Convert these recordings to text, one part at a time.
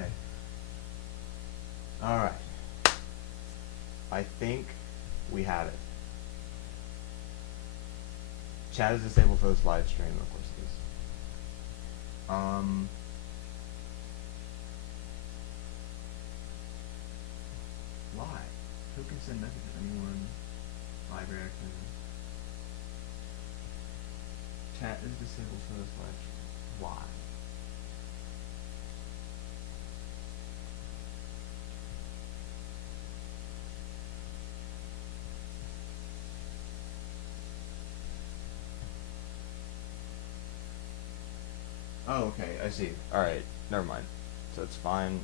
Okay. Alright. I think we have it. Chat is disabled for this live stream, of course it is. Why? Who can send messages? Anyone? Live reaction. Chat is disabled for this live stream. Why? Oh, okay, I see. Alright, never mind. So it's fine.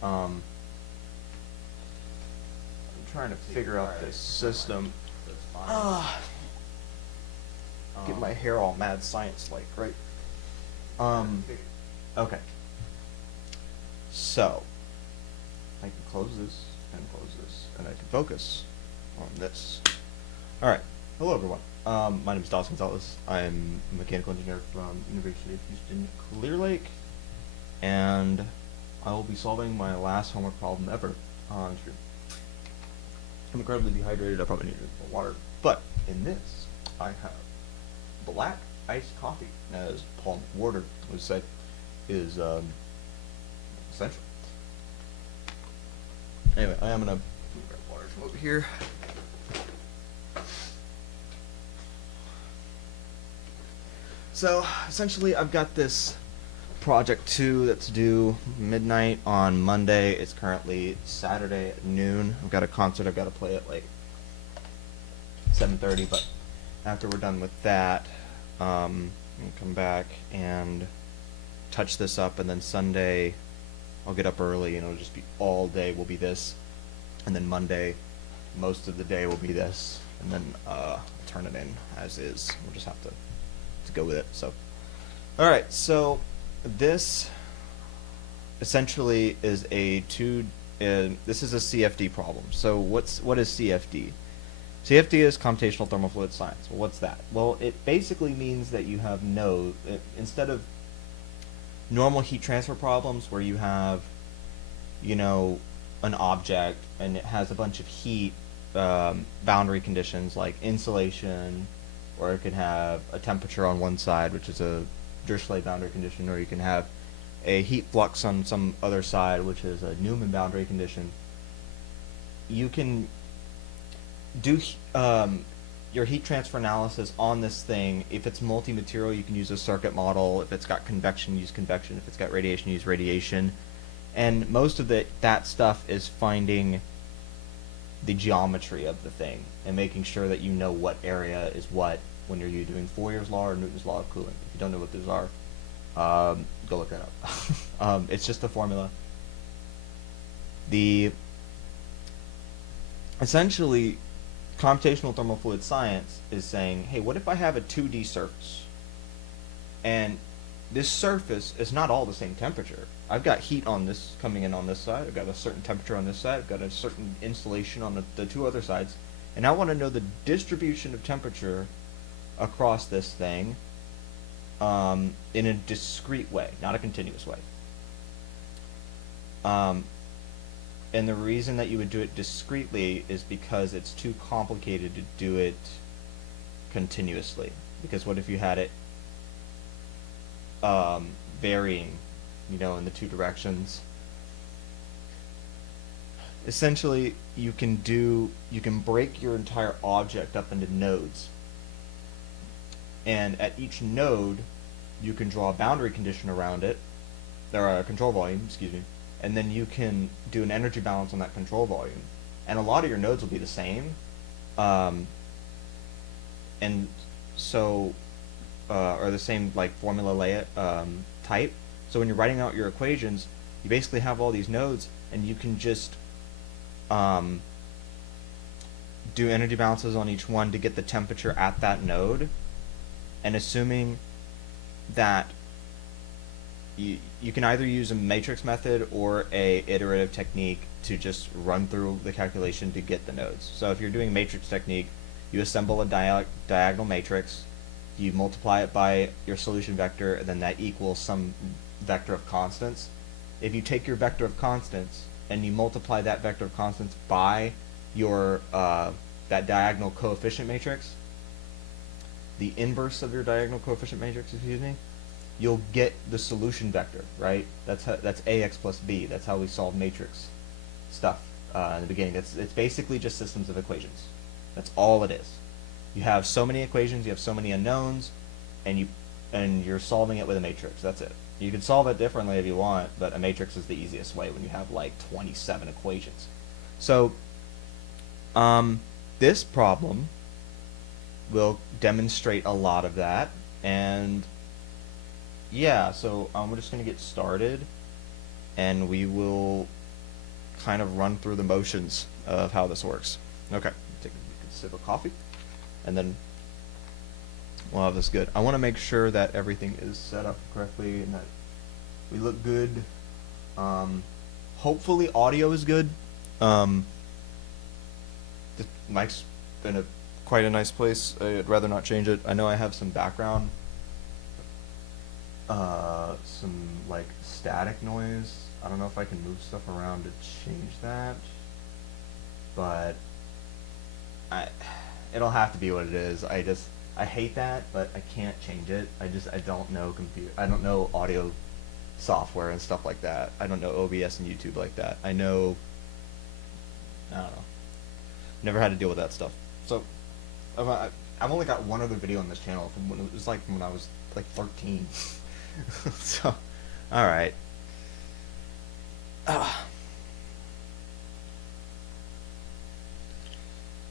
I'm trying to figure out this system. Get my hair all mad science-like, right? Okay. So, I can close this, and I can focus on this. Alright, hello everyone. My name is Dawson Gonzalez. I'm a mechanical engineer from University of Houston Clear Lake, and I will be solving my last homework problem ever on stream. I'm incredibly dehydrated. I probably need to drink more water, but in this, I have black iced coffee, as Paul Warder would say, is essential. Anyway, I am gonna grab water from over here. So essentially, I've got this project 2 that's due midnight on Monday. It's currently Saturday at noon. I've got a concert I've got to play at like 7:30, but after we're done with that, I'll come back and touch this up, and then Sunday I'll get up early and it'll just be all day will be this, and then Monday most of the day will be this, and then I'll turn it in as is. We'll just have to go with it. So alright, so this essentially is a this is a CFD problem. So what is CFD? CFD is computational thermal fluid science. Well, what's that? Well, it basically means that you have instead of normal heat transfer problems where you have, you know, an object and it has a bunch of heat boundary conditions like insulation, or it could have a temperature on one side, which is a Dirichlet boundary condition, or you can have a heat flux on some other side, which is a Newman boundary condition. You can do your heat transfer analysis on this thing. If it's multi-material, you can use a circuit model. If it's got convection, use convection. If it's got radiation, use radiation. And most of that stuff is finding the geometry of the thing and making sure that you know what area is what when you're doing Fourier's law or Newton's law of cooling. If you don't know what those are, go look that up. It's just a formula. Essentially, computational thermal fluid science is saying, hey, what if I have a 2D surface, and this surface is not all the same temperature. I've got heat on this coming in on this side, I've got a certain temperature on this side, I've got a certain insulation on the two other sides, and I want to know the distribution of temperature across this thing in a discrete way, not a continuous way. And the reason that you would do it discretely is because it's too complicated to do it continuously. Because what if you had it varying, you know, in the two directions? Essentially, you can break your entire object up into nodes, and at each node you can draw a boundary condition around it, or a control volume, excuse me, and then you can do an energy balance on that control volume. And a lot of your nodes will be the same, and so or the same like formula layout type. So when you're writing out your equations, you basically have all these nodes, and you can just do energy balances on each one to get the temperature at that node, and assuming that you can either use a matrix method or a iterative technique to just run through the calculation to get the nodes. So if you're doing matrix technique, you assemble a diagonal matrix, you multiply it by your solution vector, and then that equals some vector of constants. If you take your vector of constants and you multiply that vector of constants by your that diagonal coefficient matrix, the inverse of your diagonal coefficient matrix, excuse me, you'll get the solution vector, right? That's ax plus b. That's how we solve matrix stuff in the beginning. It's basically just systems of equations. That's all it is. You have so many equations, you have so many unknowns, and you're solving it with a matrix. That's it. You can solve it differently if you want, but a matrix is the easiest way when you have like 27 equations. So this problem will demonstrate a lot of that, and yeah, so we're just going to get started, and we will kind of run through the motions of how this works. Okay, take a sip of coffee, and then we'll have this good. I want to make sure that everything is set up correctly and that we look good. Hopefully audio is good. The mic's in quite a nice place. I'd rather not change it. I know I have some background, some like static noise. I don't know if I can move stuff around to change that, but it'll have to be what it is. I hate that, but I can't change it. I don't know I don't know audio software and stuff like that. I don't know OBS and YouTube like that. I don't know. Never had to deal with that stuff. So I've only got one other video on this channel from when it was like when I was like 13. So, all right.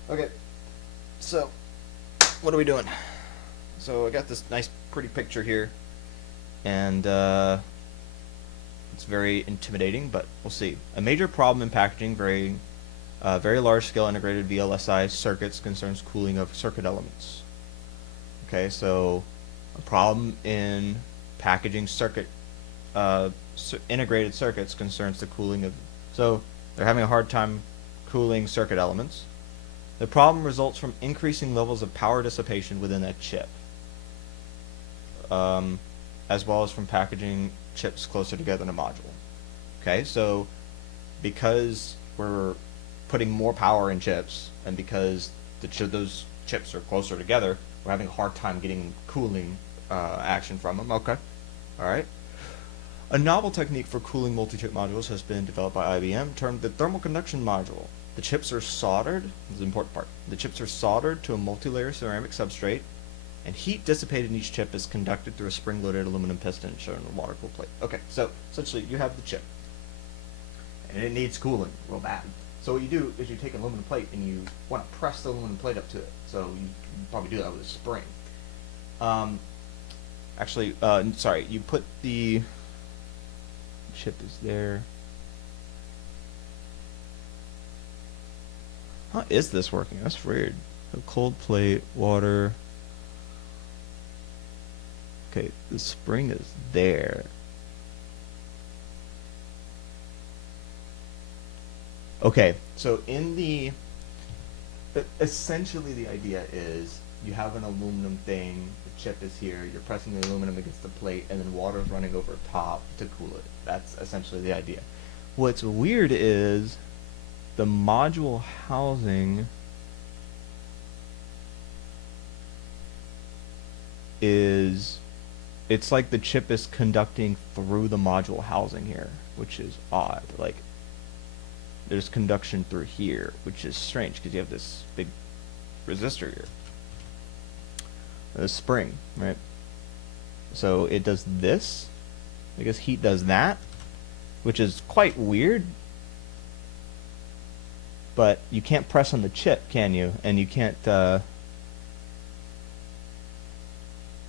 Okay. So, what are we doing? So I got this nice, pretty picture here, and it's very intimidating, but we'll see. A major problem in packaging very large-scale integrated VLSI circuits concerns cooling of circuit elements. Okay, so a problem in packaging integrated circuits concerns the cooling of. So they're having a hard time cooling circuit elements. The problem results from increasing levels of power dissipation within that chip, as well as from packaging chips closer together in a module. Okay, so because we're putting more power in chips, and because those chips are closer together, we're having a hard time getting cooling action from them. Okay, all right. A novel technique for cooling multi-chip modules has been developed by IBM, termed the thermal conduction module. The chips are soldered, this is the important part, the chips are soldered to a multi-layer ceramic substrate, and heat dissipated in each chip is conducted through a spring-loaded aluminum piston shown on a water-cooled plate. Okay, so essentially you have the chip, and it needs cooling real bad. So what you do is you take an aluminum plate and you want to press the aluminum plate up to it. So you probably do that with a spring. Sorry, you put the chip is there. How is this working? That's weird. A cold plate, water. Okay, the spring is there. Okay, so essentially the idea is you have an aluminum thing, the chip is here, you're pressing the aluminum against the plate, and then water is running over top to cool it. That's essentially the idea. What's weird is the module housing it's like the chip is conducting through the module housing here, which is odd. Like, there's conduction through here, which is strange because you have this big resistor here, the spring, right? So it does this, I guess heat does that, which is quite weird. But you can't press on the chip, can you? And you can't, and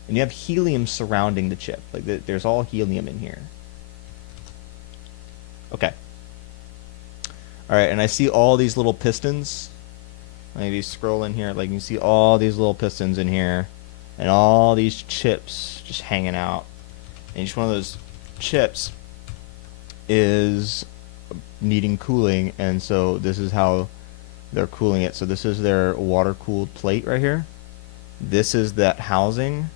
you have helium surrounding the chip. Like, there's all helium in here. Okay. Alright, and I see all these little pistons. Maybe scroll in here, like you see all these little pistons in here, and all these chips just hanging out. And each one of those chips is needing cooling, and so this is how they're cooling it. So this is their water-cooled plate right here. This is that housing,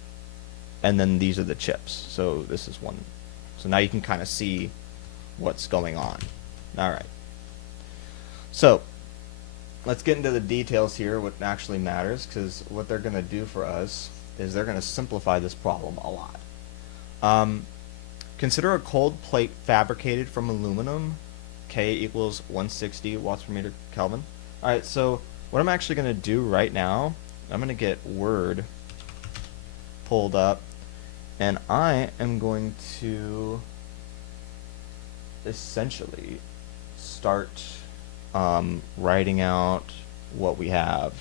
and then these are the chips. So this is one So now you can kind of see what's going on. All right. So let's get into the details here, what actually matters, because what they're going to do for us is they're going to simplify this problem a lot. Consider a cold plate fabricated from aluminum. K equals 160 watts per meter Kelvin. All right, so what I'm actually going to do right now, I'm going to get Word pulled up, and I am going to essentially start writing out what we have,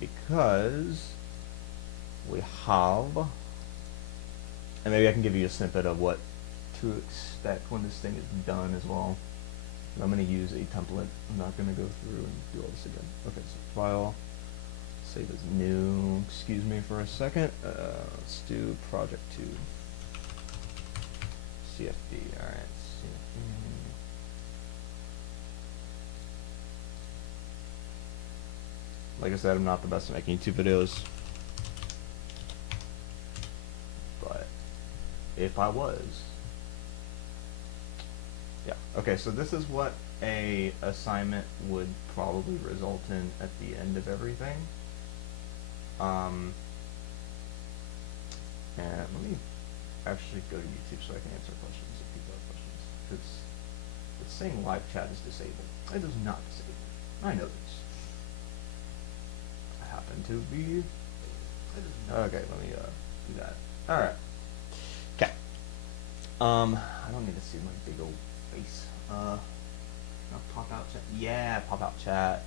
because we have, and maybe I can give you a snippet of what to expect when this thing is done as well. And I'm going to use a template. I'm not going to go through and do all this again. Okay, so file, save as new. Excuse me for a second. Let's do project 2. CFD. All right. CFD. Like I said, I'm not the best at making YouTube videos, but if I was, yeah. Okay, so this is what a assignment would probably result in at the end of everything. And let me actually go to YouTube so I can answer questions if people have questions, because it's saying live chat is disabled. It is not disabled. I know this. I happen to be. Okay, let me do that. All right. Okay. I don't need to see my big old face. I'll pop out chat. Yeah, pop out chat,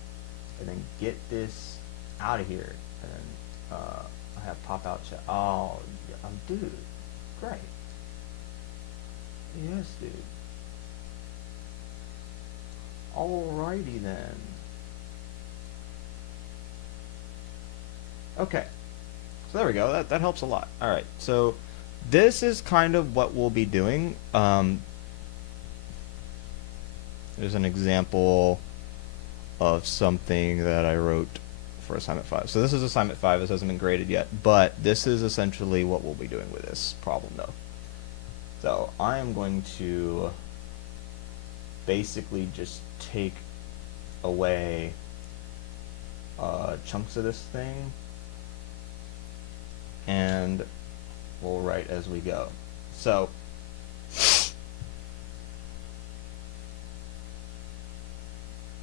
and then get this out of here. And I have pop out chat. Oh, dude, great. Yes, dude. Alrighty then. Okay. So there we go. That helps a lot. All right. So this is kind of what we'll be doing. There's an example of something that I wrote for assignment 5. So this is assignment 5. This hasn't been graded yet, but this is essentially what we'll be doing with this problem, though. So I am going to basically just take away chunks of this thing, and we'll write as we go. So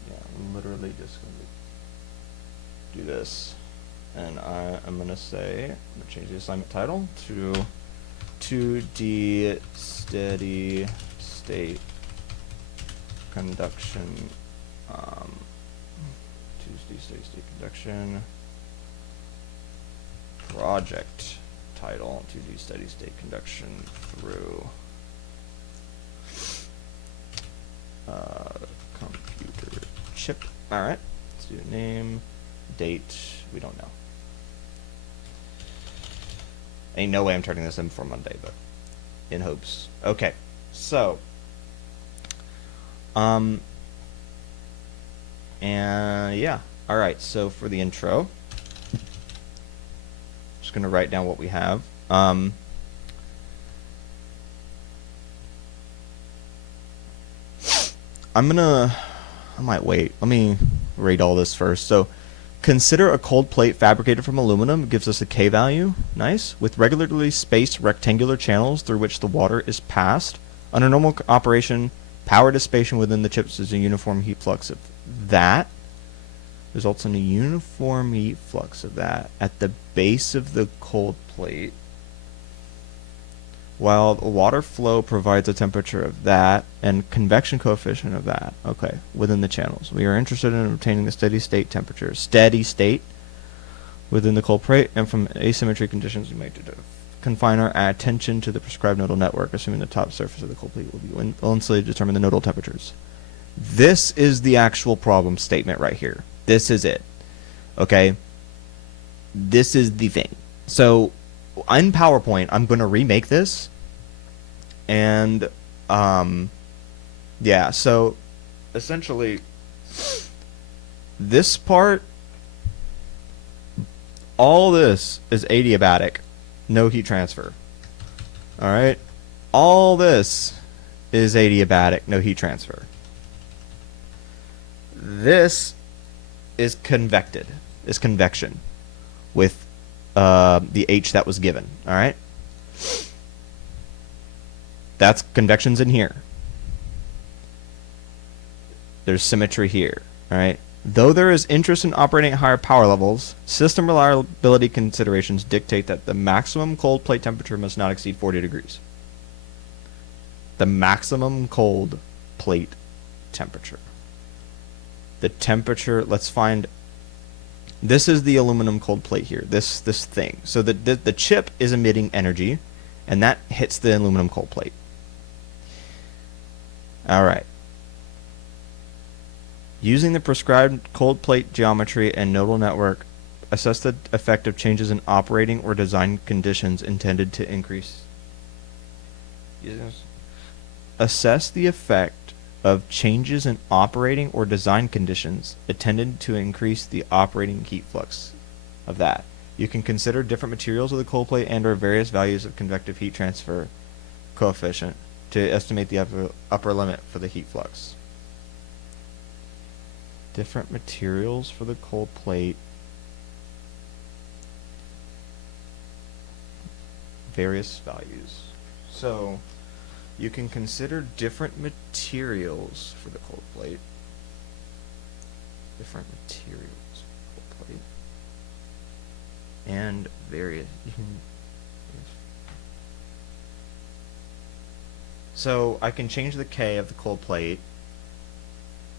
yeah, I'm literally just going to do this, and I'm going to say, I'm going to change the assignment title to 2D steady state conduction, 2D steady state conduction project title, 2D steady state conduction through computer chip. All right, let's do name, date, we don't know. Ain't no way I'm turning this in before Monday, but in hopes. Okay, so and yeah, all right, so for the intro, just gonna write down what we have. I might wait, let me read all this first. So consider a cold plate fabricated from aluminum. It gives us a K value, nice, with regularly spaced rectangular channels through which the water is passed. Under normal operation, power dissipation within the chips is a uniform heat flux of that. Results in a uniform heat flux of that at the base of the cold plate, while the water flow provides a temperature of that and convection coefficient of that, okay, within the channels. We are interested in obtaining the steady state temperature, steady state, within the cold plate, and from asymmetry conditions we might confine our attention to the prescribed nodal network, assuming the top surface of the cold plate will be insulated to determine the nodal temperatures. This is the actual problem statement right here. This is it. Okay? This is the thing. So in PowerPoint, I'm going to remake this. And yeah, so essentially this part, all this is adiabatic, no heat transfer. All right? all this is adiabatic, no heat transfer. This is convection with the H that was given. All right, that's convection's in here. There's symmetry here. All right. Though there is interest in operating at higher power levels, system reliability considerations dictate that the maximum cold plate temperature must not exceed 40 degrees. The maximum cold plate temperature. The temperature, let's find, this is the aluminum cold plate here, this thing. So the chip is emitting energy, and that hits the aluminum cold plate. All right. Using the prescribed cold plate geometry and nodal network, assess the effect of changes in operating or design conditions intended to increase. Assess the effect of changes in operating or design conditions intended to increase the operating heat flux of that. You can consider different materials of the cold plate and/or various values of convective heat transfer coefficient to estimate the upper limit for the heat flux. Different materials for the cold plate. Various values. So you can consider different materials for the cold plate. Different materials for the cold plate. And various. So I can change the K of the cold plate.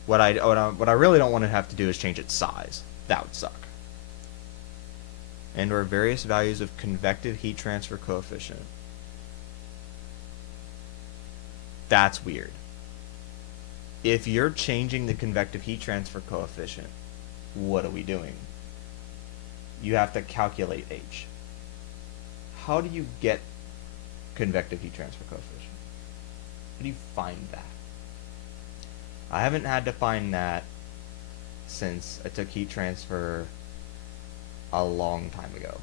What I really don't want to have to do is change its size. That would suck. And or various values of convective heat transfer coefficient. That's weird. If you're changing the convective heat transfer coefficient, what are we doing? You have to calculate H. How do you get convective heat transfer coefficient? How do you find that? I haven't had to find that since I took heat transfer a long time ago.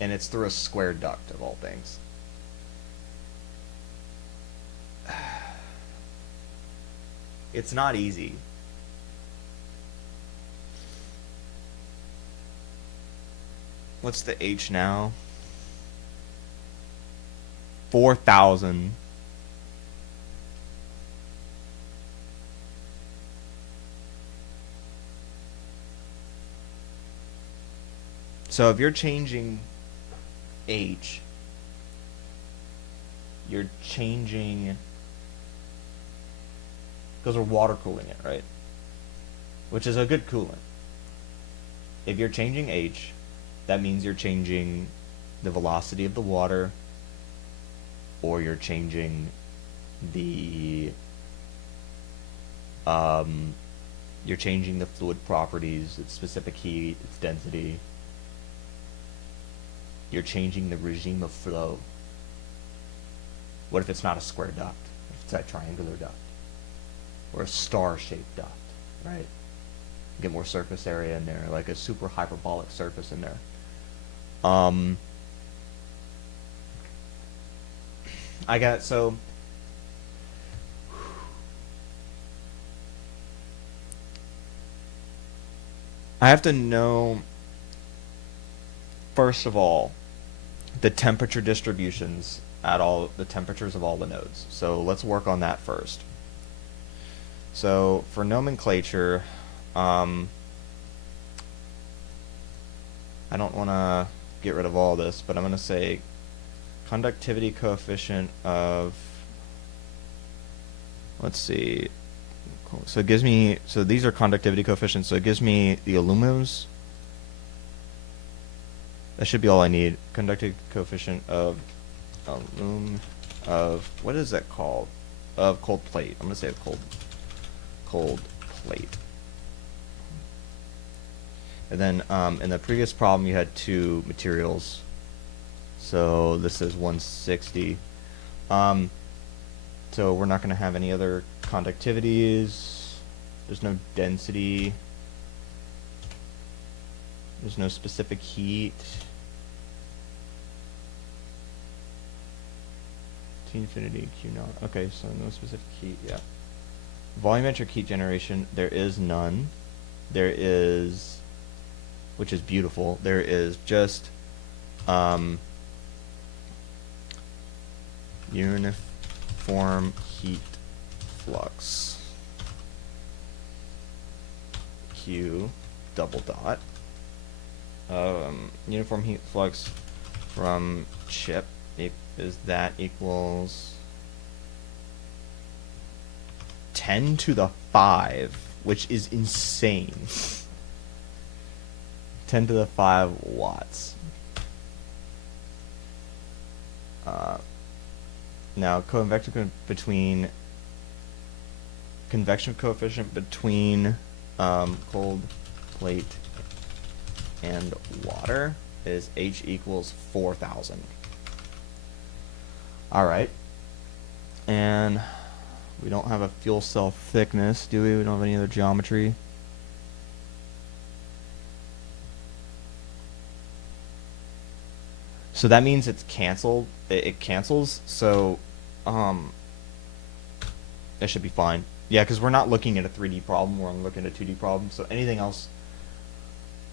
And it's through a square duct of all things. It's not easy. What's the H now? 4,000. So if you're changing H, you're changing, because we're water cooling it, right? Which is a good coolant. If you're changing H, that means you're changing the velocity of the water, or you're changing the you're changing the fluid properties, its specific heat, its density. You're changing the regime of flow. What if it's not a square duct? If it's a triangular duct or a star-shaped duct, right? Get more surface area in there, like a super hyperbolic surface in there. I got, so I have to know, first of all, the temperature distributions at all the temperatures of all the nodes. So let's work on that first. So for nomenclature, I don't want to get rid of all this, but I'm going to say conductivity coefficient of, let's see, so it gives me, so these are conductivity coefficients, so it gives me the aluminums. That should be all I need. Conductivity coefficient of what is that called? Of cold plate. I'm gonna say cold plate. And then in the previous problem you had two materials. So this is 160. So we're not gonna have any other conductivities. There's no density. There's no specific heat. T infinity Q naught. Okay, so no specific heat. Yeah. Volumetric heat generation, there is none. There is, which is beautiful. There is just uniform heat flux. Q double dot. Uniform heat flux from chip is that equals 10 to the 5, which is insane. 10 to the 5 watts. Now, convection coefficient between cold plate and water is H equals 4,000. All right, and we don't have a fuel cell thickness, do we? We don't have any other geometry. So that means it's canceled. It cancels. So, that should be fine. Yeah, because we're not looking at a 3D problem. We're looking at a 2D problem. So anything else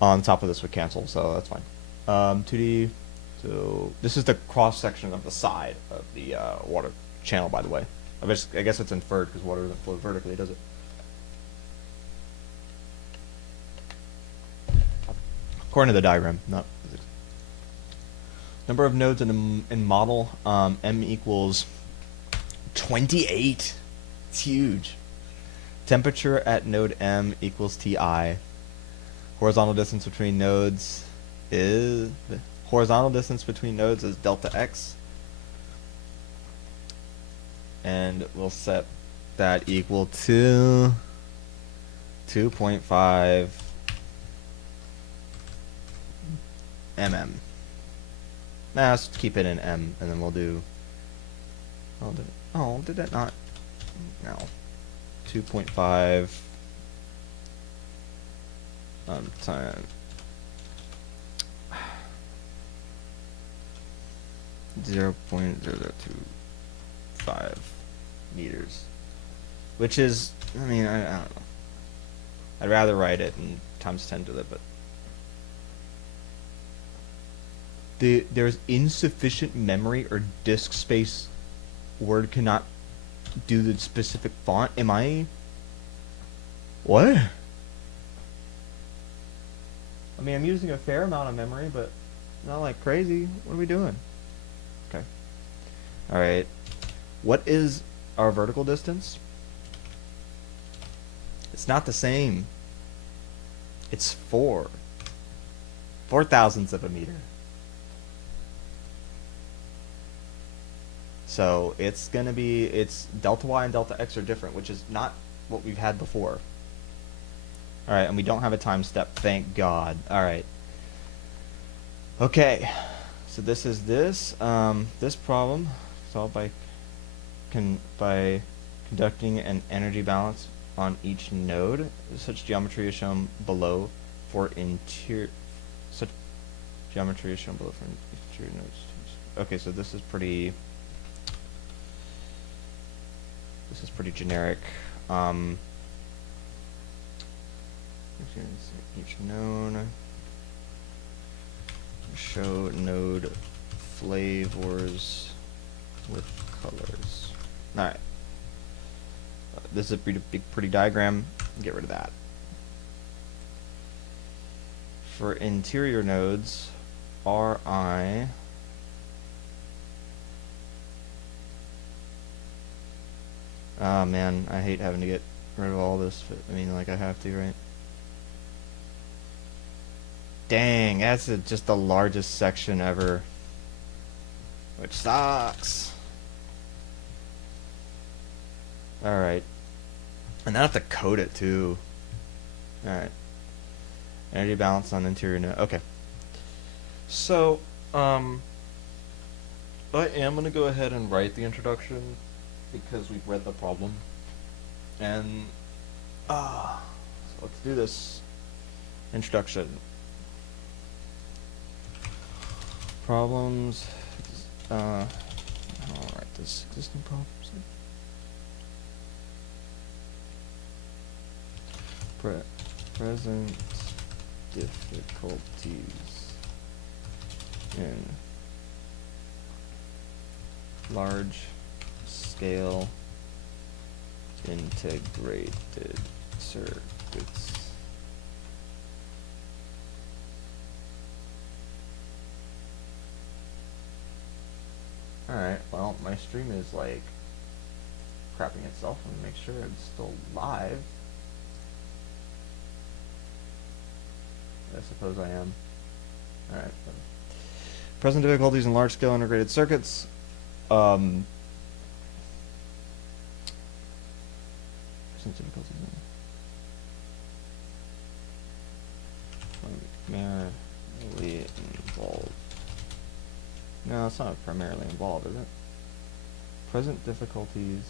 on top of this would cancel. So that's fine. 2D. So this is the cross section of the side of the water channel, by the way. I guess it's inferred because water doesn't flow vertically, does it? According to the diagram, not physics. Number of nodes in model, M equals 28. It's huge. Temperature at node M equals Ti. Horizontal distance between nodes is delta x. And we'll set that equal to 2.5 mm. Nah, let's keep it in m, and then we'll do. Oh, did that not? No. 2.5 time 0.0025 meters, which is, I mean, I don't know. I'd rather write it in times 10 to it, but there's insufficient memory or disk space. Word cannot do the specific font. Am I? What? I mean, I'm using a fair amount of memory, but not like crazy. What are we doing? Okay. All right. What is our vertical distance? It's not the same. It's 4 thousandths of a meter. So it's gonna be, it's delta y and delta x are different, which is not what we've had before. All right, and we don't have a time step, thank God. All right. Okay, so this is this problem solved by conducting an energy balance on each node. Such geometry is shown below for interior. Such geometry is shown below for interior nodes. Okay, so this is pretty. This is pretty generic. Each node. Show node flavors with colors. All right. This is a pretty diagram. Get rid of that. For interior nodes, Ri. Ah, man, I hate having to get rid of all this, but I mean, like, I have to, right? Dang, that's just the largest section ever, which sucks. Alright. And I have to code it, too. Alright. Energy balance on interior node. Okay. So, I am going to go ahead and write the introduction, because we've read the problem, and so let's do this introduction. Problems. All right. this existing problem. Present difficulties in large scale integrated circuits. Alright, well, my stream is like crapping itself. Let me make sure it's still live. I suppose I am. Alright. Present difficulties in large-scale integrated circuits. Present difficulties primarily involved. No, it's not primarily involved, is it? Present difficulties.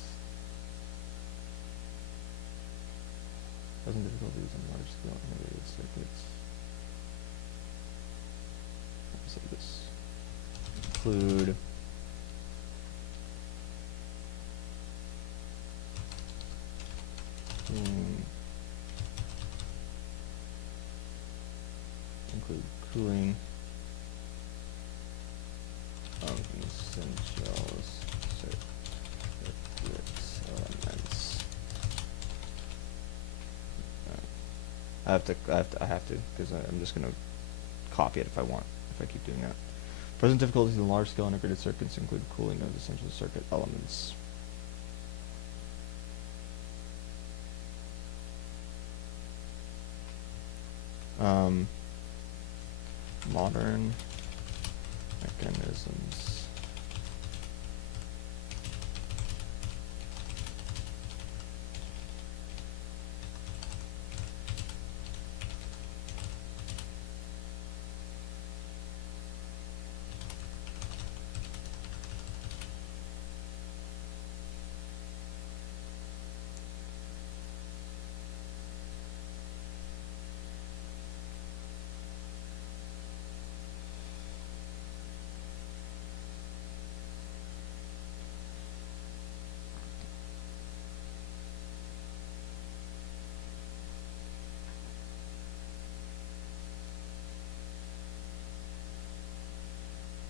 Present difficulties in large-scale integrated circuits. Say this include cooling of essential circuit elements. I have to, because I'm just gonna copy it if I want. If I keep doing that. Present difficulties in large-scale integrated circuits include cooling of essential circuit elements. Modern mechanisms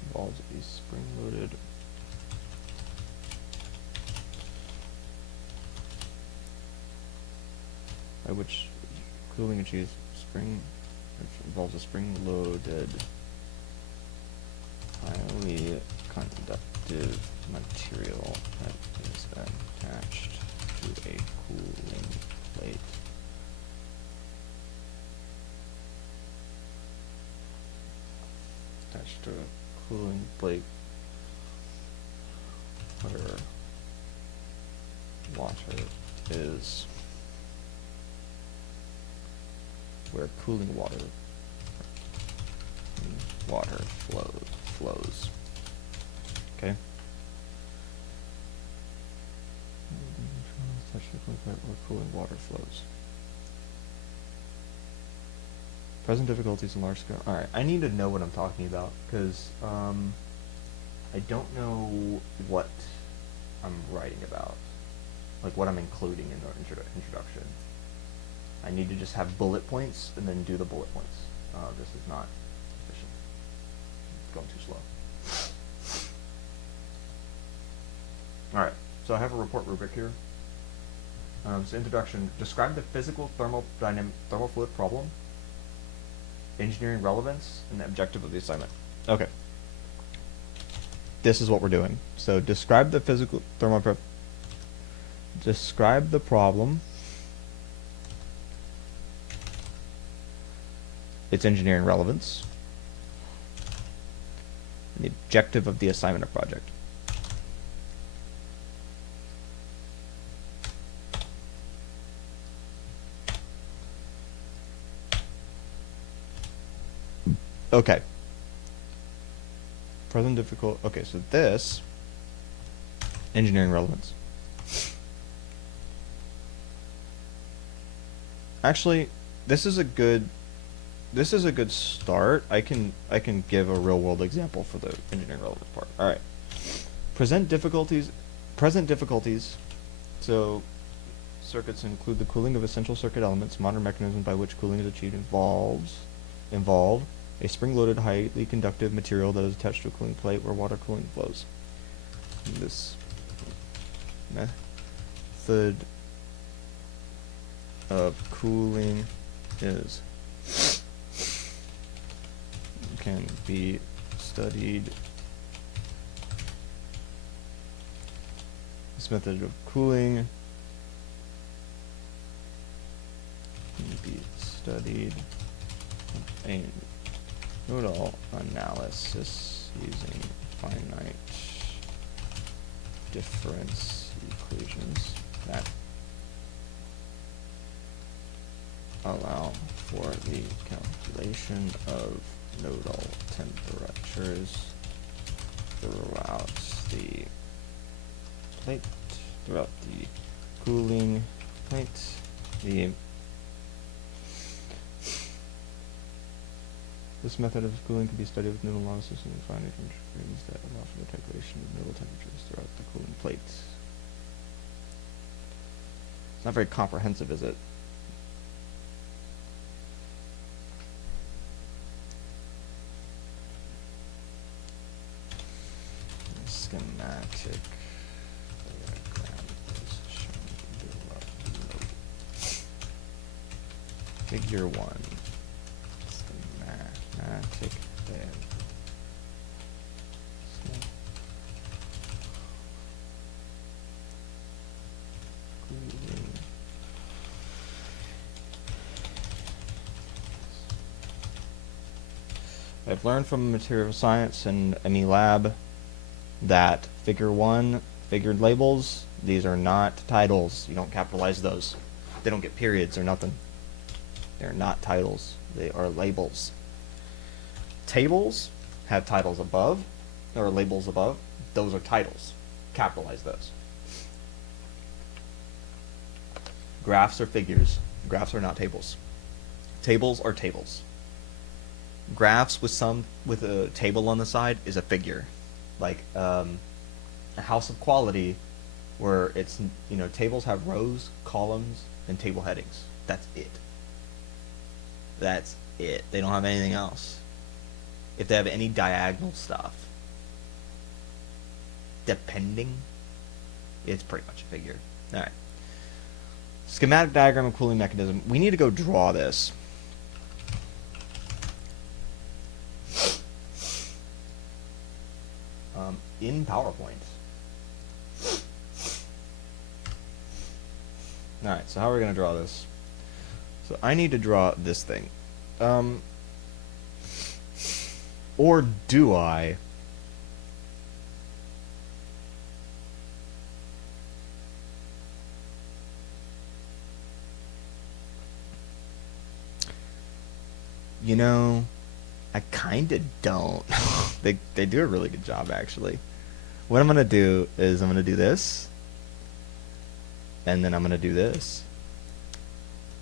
involves a spring-loaded by which cooling achieves spring, which involves a spring-loaded highly conductive material that is attached to a cooling plate. Attached to a cooling plate where cooling water flows. Okay. Attached to a cooling plate where cooling water flows. Present difficulties in large scale. Alright, I need to know what I'm talking about, because I don't know what I'm writing about. Like what I'm including in the introduction. I need to just have bullet points and then do the bullet points. This is not efficient. It's going too slow. Alright, so I have a report rubric here. So introduction, describe the physical thermal fluid problem, engineering relevance, and the objective of the assignment. Okay. This is what we're doing. So describe the physical describe the problem, its engineering relevance, and the objective of the assignment or project. Okay. Present difficult. Okay, so this engineering relevance. Actually, this is a good start. I can give a real world example for the engineering relevance part. All right. Present difficulties. So circuits include the cooling of essential circuit elements. Modern mechanisms by which cooling is achieved involve a spring-loaded, highly conductive material that is attached to a cooling plate where water cooling flows. This method of cooling can be studied. This method of cooling can be studied in nodal analysis using finite difference equations that allow for the calculation of nodal temperatures throughout the plate, throughout the cooling plate. This method of cooling can be studied with nodal analysis and finite difference that allow for the calculation of nodal temperatures throughout the cooling plate. It's not very comprehensive, is it? Schematic diagram is shown below. Figure 1. Schematic diagram. I've learned from material science in any lab that figure 1, figured labels, these are not titles. You don't capitalize those. They don't get periods or nothing. They're not titles. They are labels. Tables have titles above, or labels above. Those are titles. Capitalize those. Graphs are figures. Graphs are not tables. Tables are tables. Graphs with a table on the side is a figure. Like a house of quality, where it's, tables have rows, columns, and table headings. That's it. That's it. They don't have anything else. If they have any diagonal stuff, depending, it's pretty much a figure. All right. Schematic diagram of cooling mechanism. We need to go draw this. In PowerPoint. Alright, so how are we going to draw this? So I need to draw this thing. Or do I? I kinda don't. They do a really good job, actually. What I'm gonna do is I'm gonna do this, and then I'm gonna do this,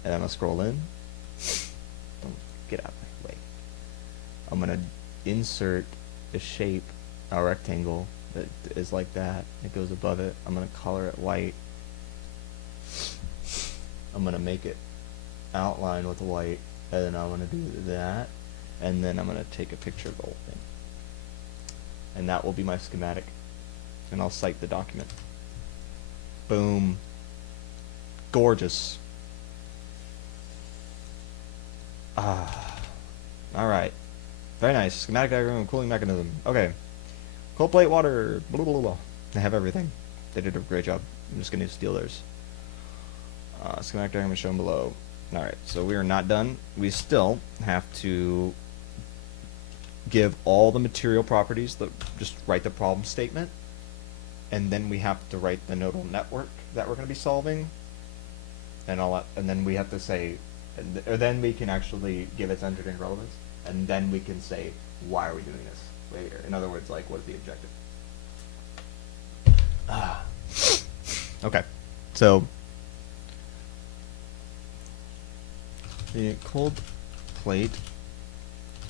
and I'm gonna scroll in. Don't get out of my way. I'm gonna insert a shape, a rectangle that is like that. It goes above it. I'm gonna color it white. I'm gonna make it outline with white, and then I'm gonna do that, and then I'm gonna take a picture of the whole thing, and that will be my schematic, and I'll cite the document. Boom. Gorgeous. Alright. Very nice. Schematic diagram of cooling mechanism. Okay. Cold plate water. Blah, blah, blah, blah. They have everything. They did a great job. I'm just going to steal theirs. Schematic diagram is shown below. Alright, so we are not done. We still have to give all the material properties, just write the problem statement, and then we have to write the nodal network that we're going to be solving, and all that, and then we have to say, or then we can actually give its engineering relevance, and then we can say, why are we doing this later? In other words, like, what is the objective? Okay, so the cold plate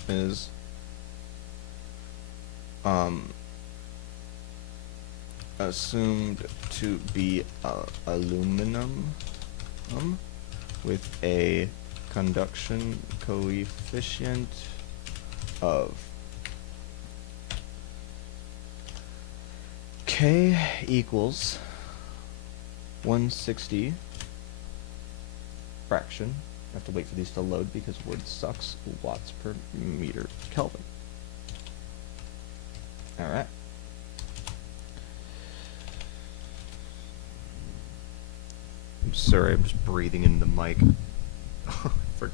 is assumed to be aluminum with a conduction coefficient of K equals 160 fraction. I have to wait for these to load because Word sucks. Watts per meter Kelvin. Alright. I'm sorry, I'm just breathing in the mic. For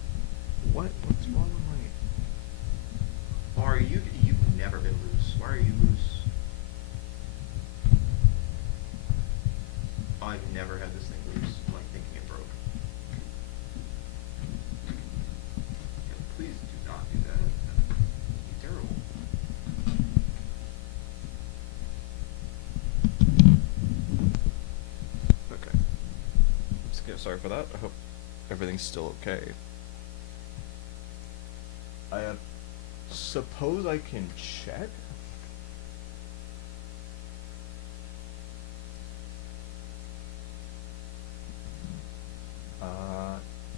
what? What's wrong with my... Are you've never been loose. Why are you loose? I've never had this thing loose. I'm like thinking it broke. Yeah, please do not do that. That would be terrible. Okay. Sorry for that. I hope everything's still okay. I suppose I can check.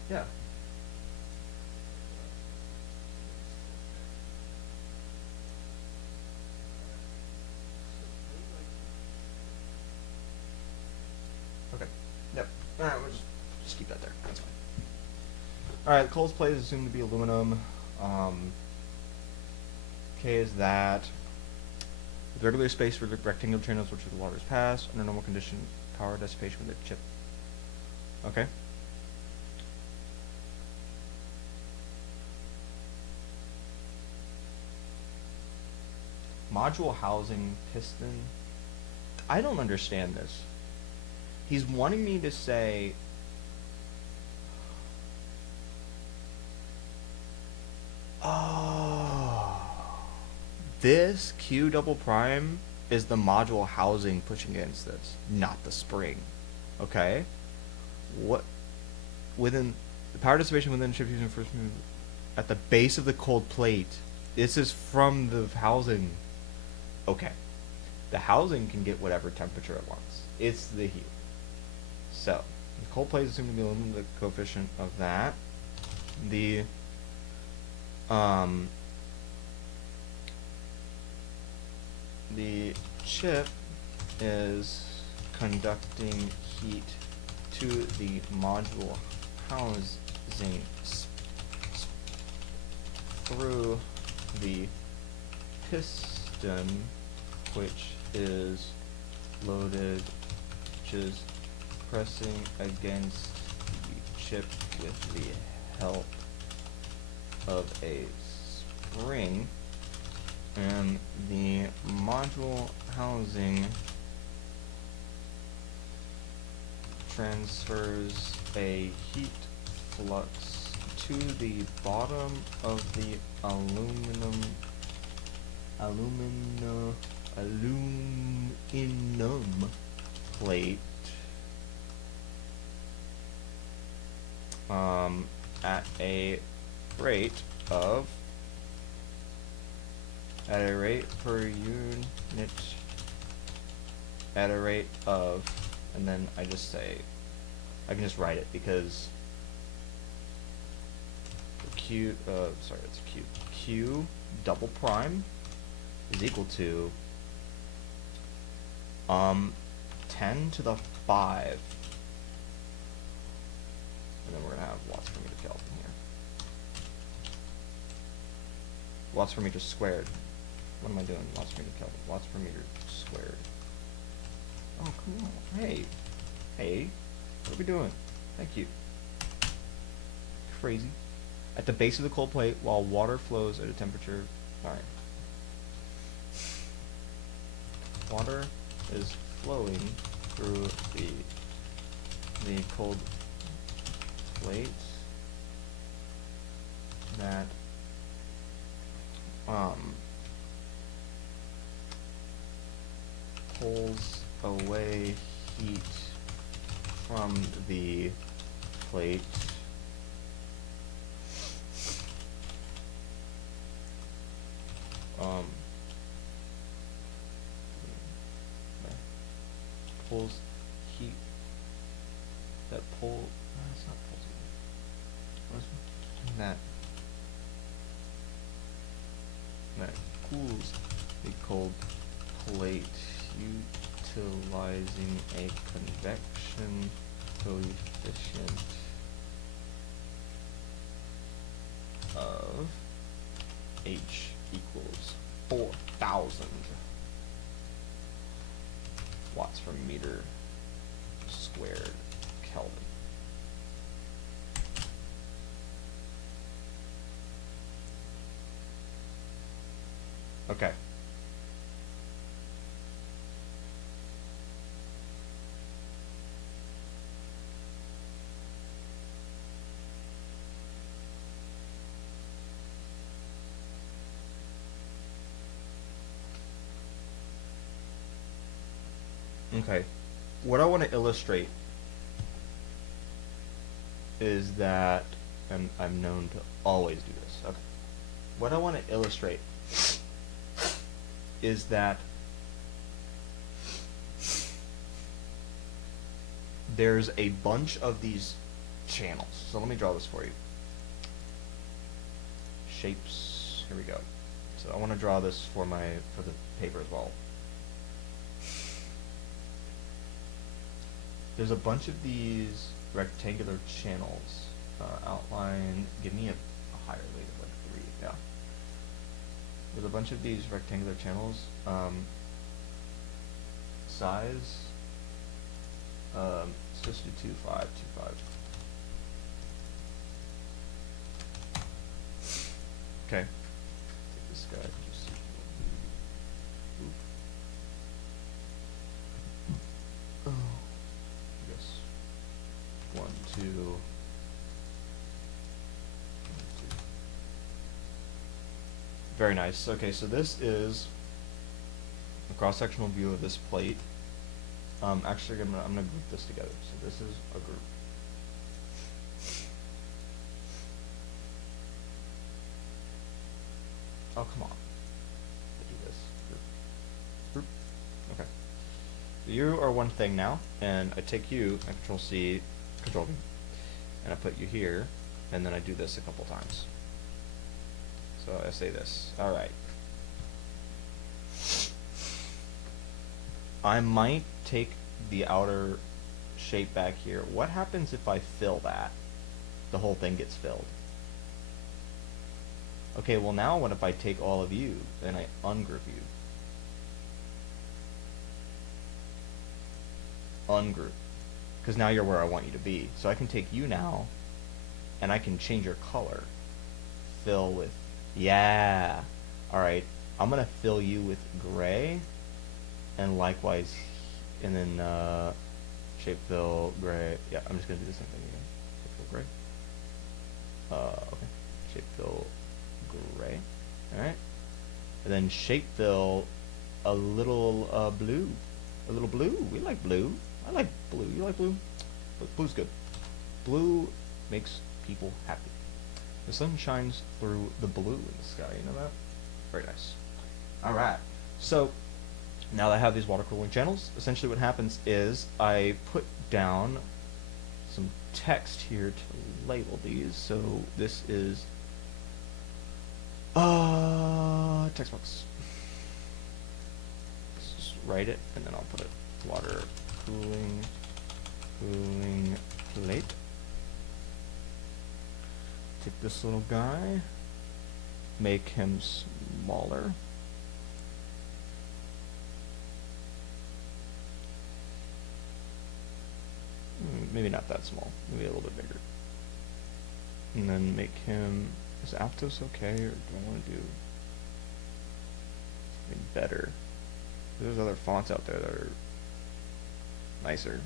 Yeah. Okay. Yep. Alright, we'll just keep that there. That's fine. Alright, the cold plate is assumed to be aluminum. K is that. With regular space for the rectangular channels which the water is passed, under normal condition, power dissipation with a chip. Okay. Module housing piston. I don't understand this. He's wanting me to say this Q double prime is the module housing pushing against this, not the spring. Okay? What within the power dissipation within the chip using first move at the base of the cold plate. This is from the housing. Okay. The housing can get whatever temperature it wants. It's the heat. So, the cold plate is assumed to be aluminum, the coefficient of that. The chip is conducting heat to the module housing through the piston, which is loaded, which is pressing against the chip with the help of a spring, and the module housing transfers a heat flux to the bottom of the aluminum plate at a rate per unit at a rate of, and then I just say, I can just write it because Q, sorry, it's Q. Q double prime is equal to 10 to the 5, and then we're gonna have watts per meter Kelvin here. Watts per meter squared. What am I doing? Watts per meter Kelvin. Watts per meter squared. Oh, come on. Hey. Hey. What are we doing? Thank you. Crazy. At the base of the cold plate, while water flows at a temperature... Alright. Water is flowing through the cold plate that pulls away heat from the plate that's not fuzzy. What's that? That cools a cold plate utilizing a convection coefficient of H equals 4,000 watts per meter squared Kelvin. Okay. Okay. What I want to illustrate is that, and I'm known to always do this. Okay. What I want to illustrate is that there's a bunch of these channels. So let me draw this for you. Shapes. Here we go. So I want to draw this for the paper as well. There's a bunch of these rectangular channels. Outline. Give me a higher weight of like 3. Yeah. There's a bunch of these rectangular channels. Size. Let's just do 2.5, 2.5. Okay. Take this guy. Just see oh. I guess 1, 2. 1, 2. Very nice. Okay, so this is a cross-sectional view of this plate. Actually, I'm gonna group this together. So this is a group. Oh, come on. I do this. Group. Okay. So you are one thing now, and I take you, I Control C, Control V, and I put you here, and then I do this a couple times. So I say this. Alright. I might take the outer shape back here. What happens if I fill that? The whole thing gets filled. Okay, well now what if I take all of you and I ungroup you? Ungroup. Because now you're where I want you to be. So I can take you now and I can change your color. Fill with, yeah. Alright, I'm going to fill you with gray. And likewise, and then shape fill gray. Yeah, I'm just gonna do the same thing again. Shape fill gray. Okay. Shape fill gray. All right. And then shape fill a little blue. A little blue. We like blue. I like blue. You like blue? But blue's good. Blue makes people happy. The sun shines through the blue in the sky. You know that? Very nice. All right. So now that I have these water cooling channels, essentially what happens is I put down some text here to label these. So this is text box. Let's just write it, and then I'll put it water cooling plate. Take this little guy, make him smaller. Maybe not that small, maybe a little bit bigger. And then make him, is Aptos okay, or do I want to do something better? There's other fonts out there that are nicer.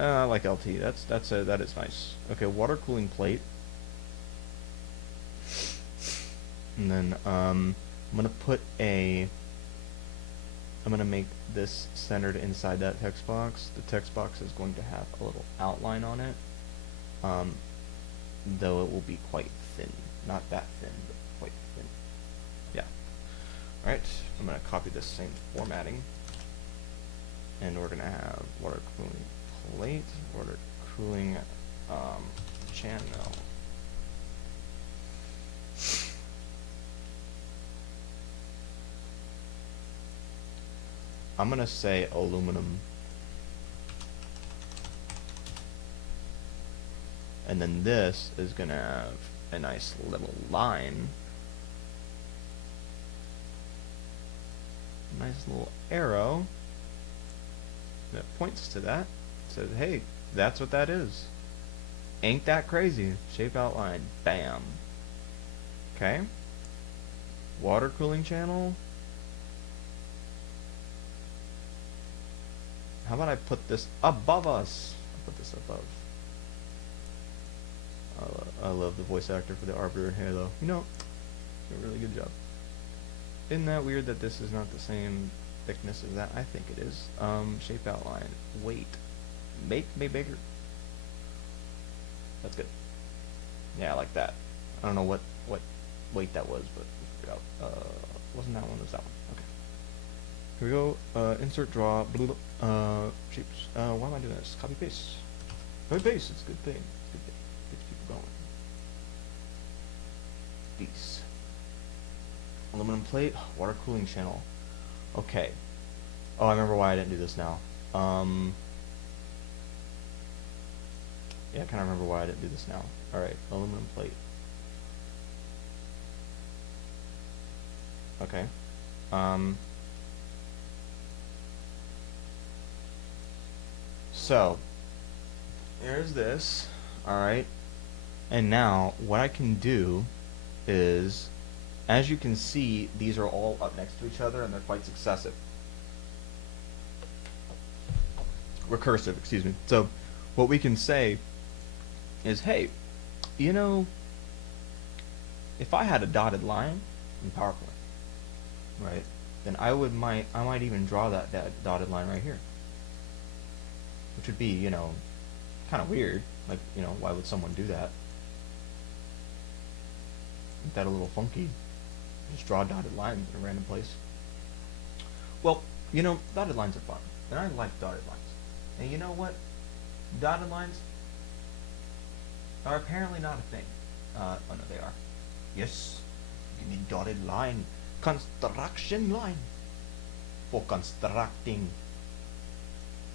I like LT, that is nice. Okay, water cooling plate. And then I'm gonna put I'm going to make this centered inside that text box. The text box is going to have a little outline on it, though it will be quite thin. Not that thin, but quite thin. Yeah. Alright, I'm going to copy this same formatting, and we're going to have water cooling plate, water cooling channel. I'm gonna say aluminum. And then this is gonna have a nice little line. Nice little arrow that points to that. Says, hey, that's what that is. Ain't that crazy? Shape outline. Bam. Okay. Water cooling channel. How about I put this above us? I'll put this above. I love the voice actor for the Arbiter Halo. You know, did a really good job. Isn't that weird that this is not the same thickness as that? I think it is. Shape outline. Weight. Make me bigger. That's good. Yeah, I like that. I don't know what weight that was, but we figured out. Wasn't that one? It was that one. Okay. Here we go. Insert draw. Shapes. Why am I doing this? Copy paste. Copy paste. It's a good thing. It's a good thing. Gets people going. These. Aluminum plate. Water cooling channel. Okay. Oh, I remember why I didn't do this now. Yeah, I kind of remember why I didn't do this now. Alright, aluminum plate. Okay. So, here's this. Alright. And now, what I can do is, as you can see, these are all up next to each other and they're quite successive. Recursive, excuse me. So, what we can say is, hey, you know, if I had a dotted line in PowerPoint, right, then I might even draw that dotted line right here, which would be, you know, kind of weird. Like, you know, why would someone do that? Isn't that a little funky? Just draw dotted lines in a random place. Well, you know, dotted lines are fun, and I like dotted lines. And you know what? Dotted lines are apparently not a thing. Oh no, they are. Yes, give me dotted line. Construction line. For constructing.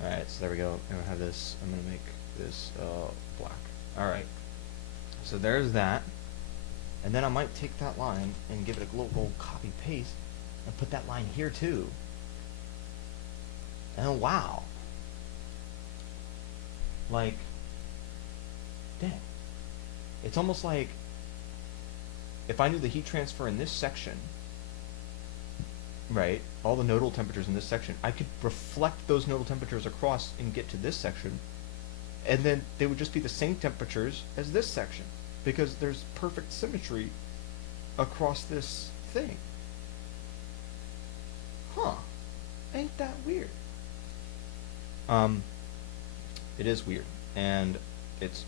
Alright, so there we go. I'm gonna have this, I'm gonna make this black. Alright. So there's that. And then I might take that line and give it a little copy paste and put that line here too. And wow. Like, dang. It's almost like if I knew the heat transfer in this section, right, all the nodal temperatures in this section, I could reflect those nodal temperatures across and get to this section, and then they would just be the same temperatures as this section, because there's perfect symmetry across this thing. Huh. Ain't that weird? It is weird, and it's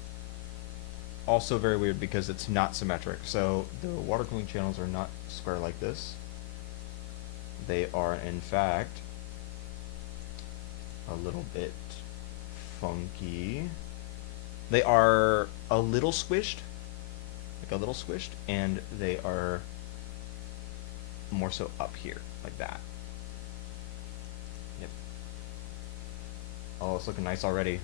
also very weird because it's not symmetric. So the water cooling channels are not square like this. They are, in fact, a little bit funky. They are a little squished, and they are more so up here, like that. Yep. Oh, it's looking nice already.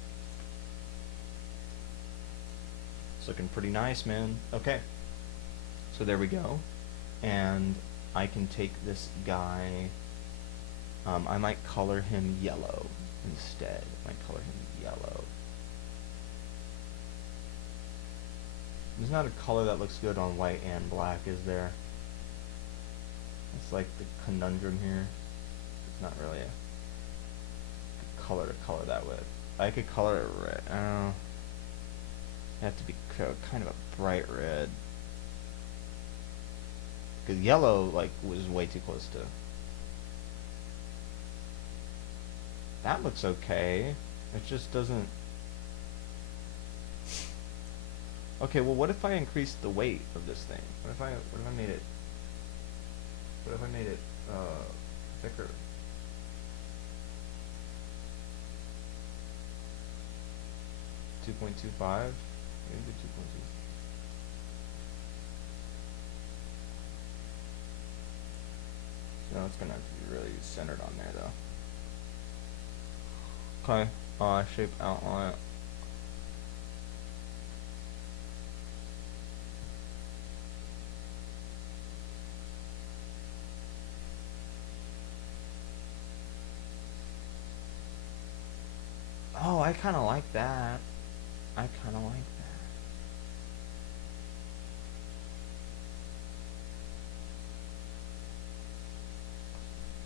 It's looking pretty nice, man. Okay. So there we go. And I can take this guy. I might color him yellow instead. I might color him yellow. There's not a color that looks good on white and black, is there? It's like the conundrum here. It's not really a color to color that with. I could color it red. Oh. It'd have to be kind of a bright red. Because yellow, like, was way too close to... That looks okay. It just doesn't... Okay, well, what if I increased the weight of this thing? What if I made it... What if I made it, thicker? 2.25. Maybe do 2.2. No, it's gonna have to be really centered on there though. Okay, shape outline. Oh, I kind of like that. I kind of like that.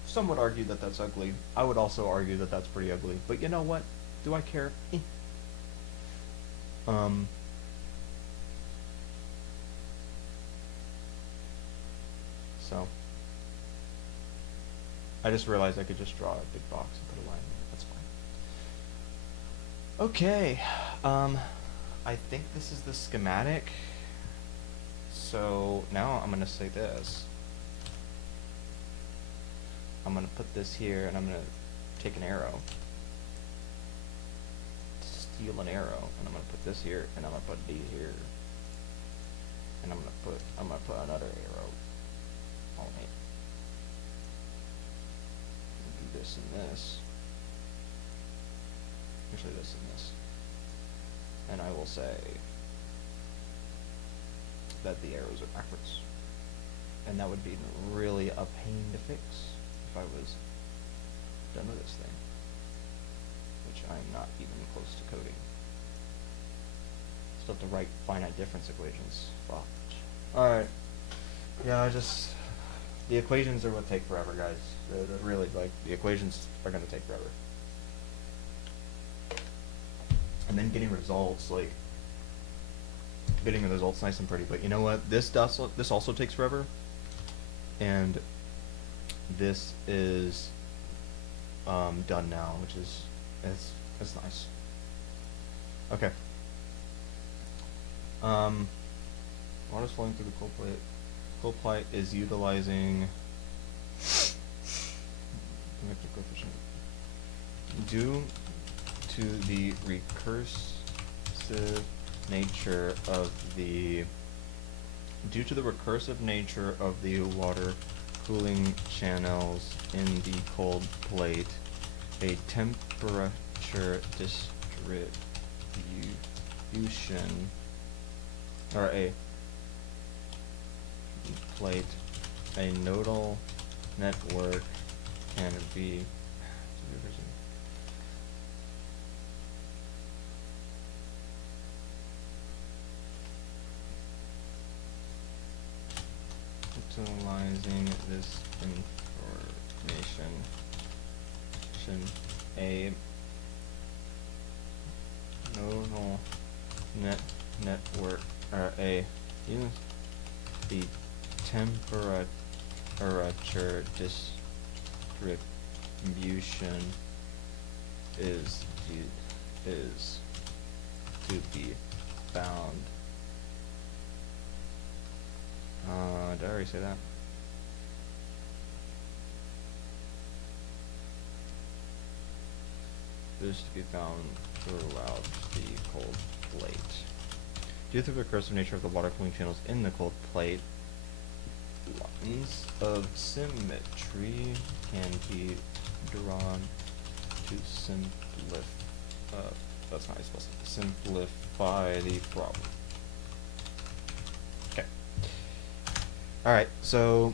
Some would argue that that's ugly. I would also argue that that's pretty ugly. But you know what? Do I care? Eh. So I just realized I could just draw a big box and put a line in it. That's fine. Okay. I think this is the schematic. So now I'm gonna say this. I'm gonna put this here, and I'm gonna take an arrow, steal an arrow, and I'm gonna put this here, and I'm gonna put D here, and I'm gonna put another arrow on it. Do this and this. Actually, this and this, and I will say that the arrows are backwards, and that would be really a pain to fix if I was done with this thing, which I'm not even close to coding. Still have to write finite difference equations. Fuck. Alright. Yeah, the equations are what take forever, guys. They're really, like, the equations are gonna take forever. And then getting results, like, getting the results nice and pretty, but you know what? This also takes forever, and this is done now, which is it's nice. Okay. Water's flowing through the cold plate. Cold plate is utilizing convective coefficient due to the recursive nature of the water cooling channels in the cold plate, a temperature distribution, or a nodal network can be utilizing this information, a nodal network, or the temperature distribution is to be found. Did I already say that? This to be found throughout the cold plate. Due to the recursive nature of the water cooling channels in the cold plate, lines of symmetry can be drawn to that's not how you're supposed to simplify the problem. Okay. Alright, so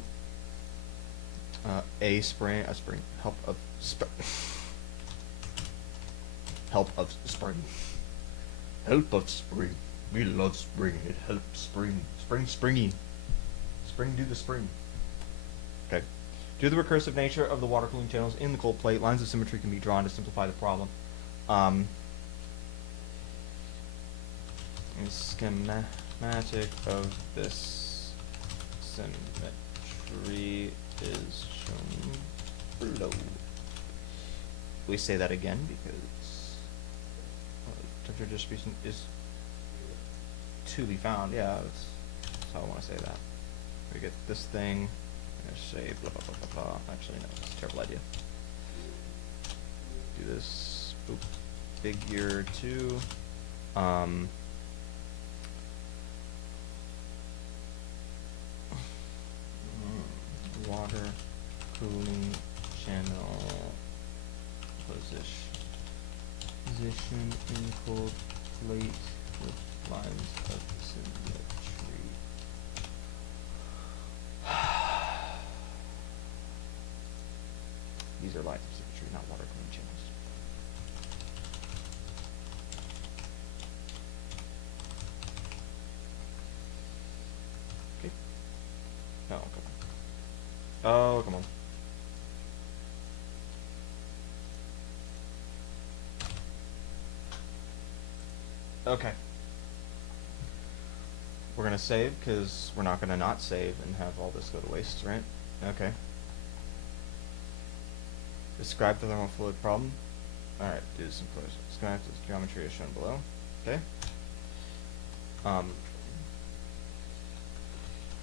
help of spring. We love spring. It helps spring. Springy. Spring do the spring. Okay. Due to the recursive nature of the water cooling channels in the cold plate, lines of symmetry can be drawn to simplify the problem. A schematic of this symmetry is shown below. We say that again because temperature distribution is to be found. Yeah, that's how I want to say that. We get this thing, and I say blah blah blah blah blah. Actually, no, that's a terrible idea. Do this. Boop. Figure 2. Water cooling channel position in cold plate with lines of symmetry. These are lines of symmetry, not water cooling channels. Okay. Oh, come on. Oh, come on. Okay. We're going to save, because we're not going to not save and have all this go to waste, right? Okay. Describe the thermal fluid problem. Alright, do some schematic geometry as shown below. Okay.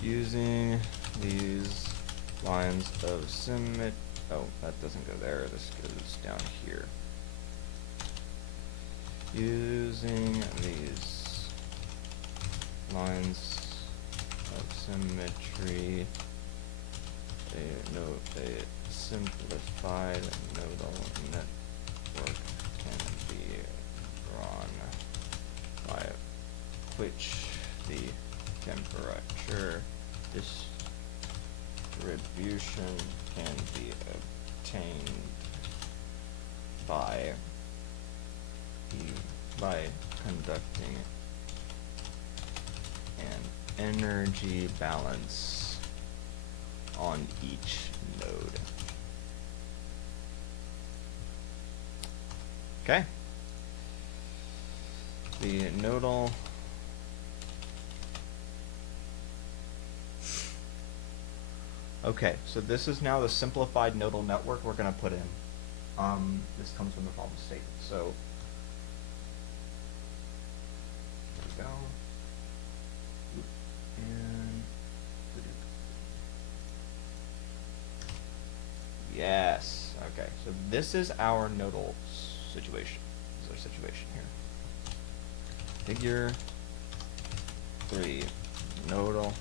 Using these lines of symmetry. Oh, that doesn't go there. This goes down here. Using these lines of symmetry, a simplified nodal network can be drawn by which the temperature distribution can be obtained by conducting an energy balance on each node. Okay. The nodal Okay, so this is now the simplified nodal network we're going to put in. This comes from the problem statement. So there we go. And yes. Okay, so this is our nodal situation. This is our situation here. Figure 3, nodal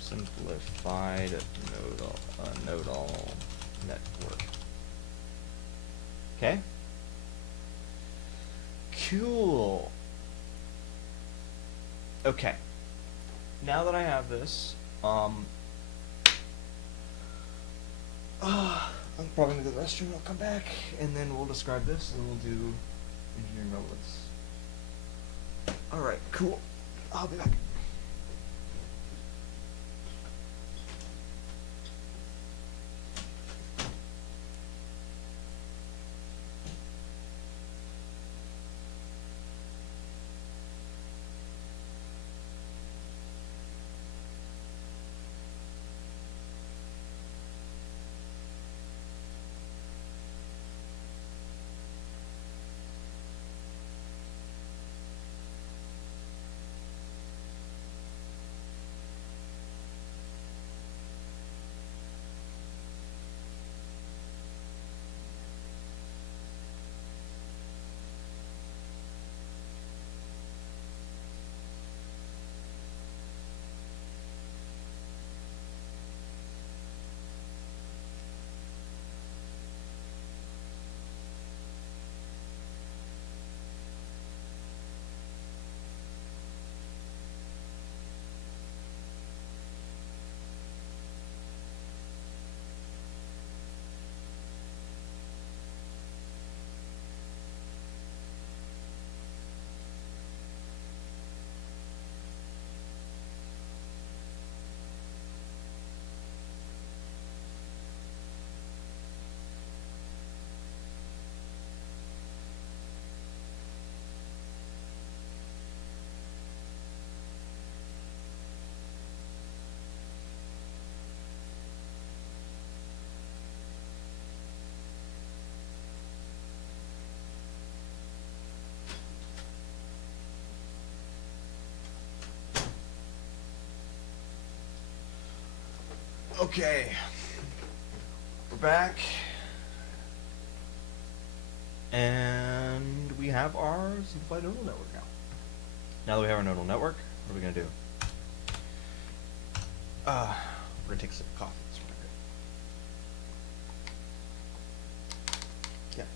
simplified nodal network. Okay. Cool. Okay. Now that I have this, I'm probably gonna go to the restroom. I'll come back, and then we'll describe this, and we'll do engineering relevance. All right. Cool. I'll be back. Okay, we're back, and we have our simplified nodal network now. Now that we have our nodal network, what are we going to do? We're going to take a sip of coffee. That's what I do.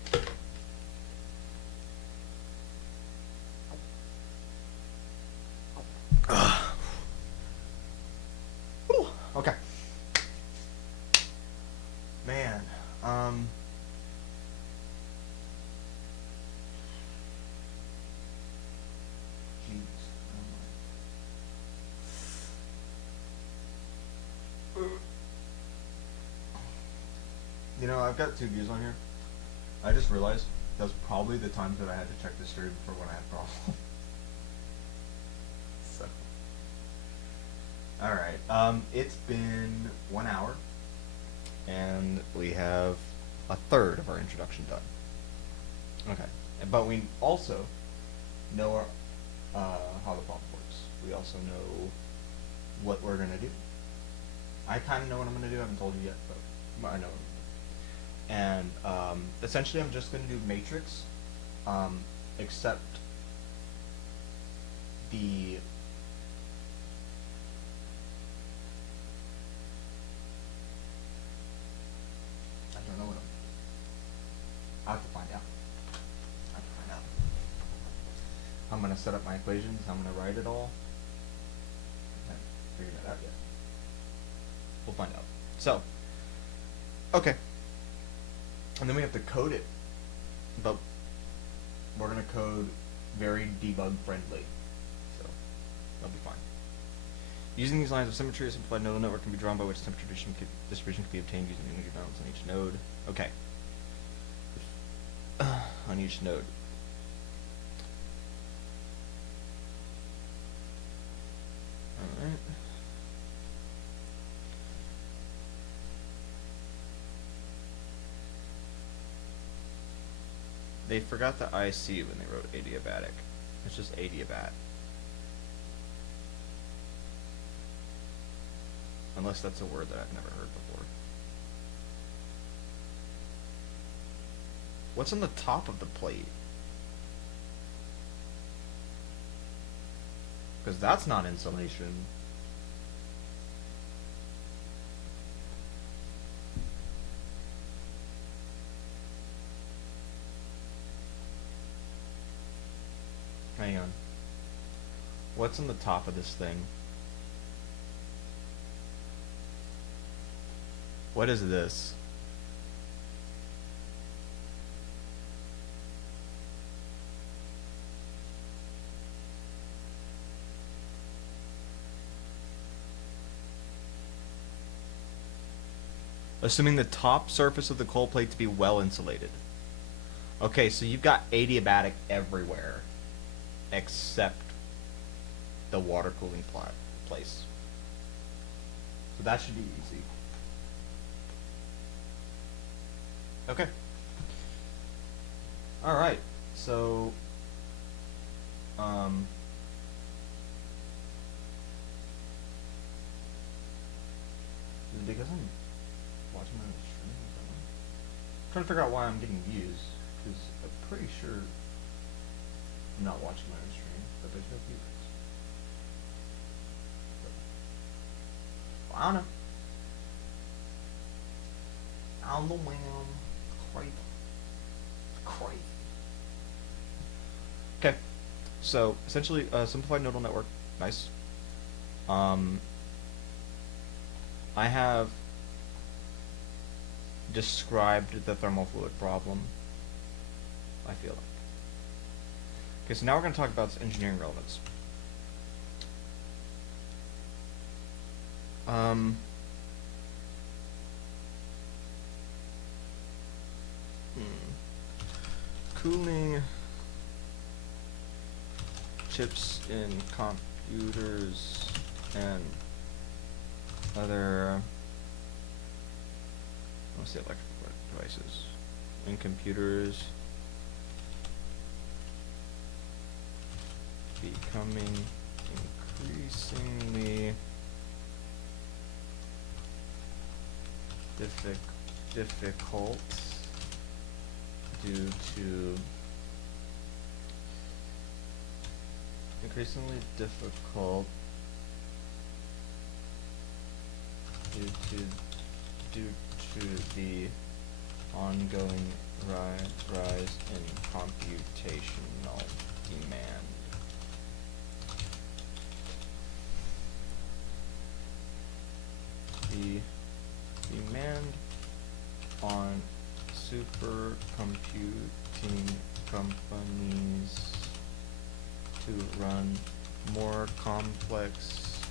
Yeah. Okay. Man, jeez, you know, I've got 2 views on here. I just realized that was probably the times that I had to check the stream for when I had problems. So. Alright, it's been 1 hour, and we have a third of our introduction done. Okay, but we also know how the problem works. We also know what we're going to do. I kind of know what I'm going to do. I haven't told you yet, but I know what I'm going to do. And essentially I'm just going to do matrix, except the I don't know what I have to find out. I'm going to set up my equations. I'm going to write it all. I haven't figured that out yet. We'll find out. So, okay. And then we have to code it. But we're going to code very debug friendly. So, that'll be fine. Using these lines of symmetry, a simplified nodal network can be drawn by which temperature distribution can be obtained using the energy balance on each node. Okay. On each node. Alright. They forgot the IC when they wrote adiabatic. It's just adiabat. Unless that's a word that I've never heard before. What's on the top of the plate? Because that's not insulation. Hang on. What's on the top of this thing? What is this? Assuming the top surface of the cold plate to be well insulated. Okay, so you've got adiabatic everywhere except the water cooling place. So that should be easy. Okay. Alright, so is it because I'm watching my own stream? I'm trying to figure out why I'm getting views, because I'm pretty sure I'm not watching my own stream, but there's no viewers. Well, I don't know. I don't know, man. Crazy. Crazy. Okay. So, essentially, simplified nodal network. Nice. I have described the thermal fluid problem, I feel like. Okay, so now we're going to talk about its engineering relevance. Cooling chips in computers and other, let's say, electrical devices in computers becoming increasingly difficult due to increasingly difficult due to the ongoing rise in computational demand. The demand on supercomputing companies to run more complex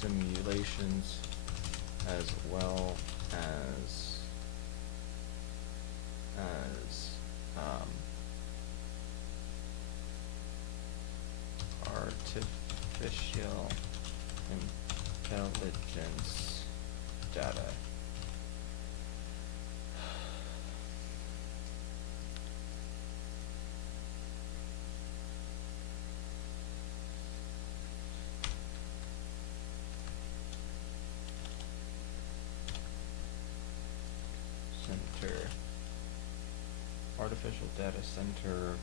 simulations as well as artificial intelligence data. Center, artificial data center,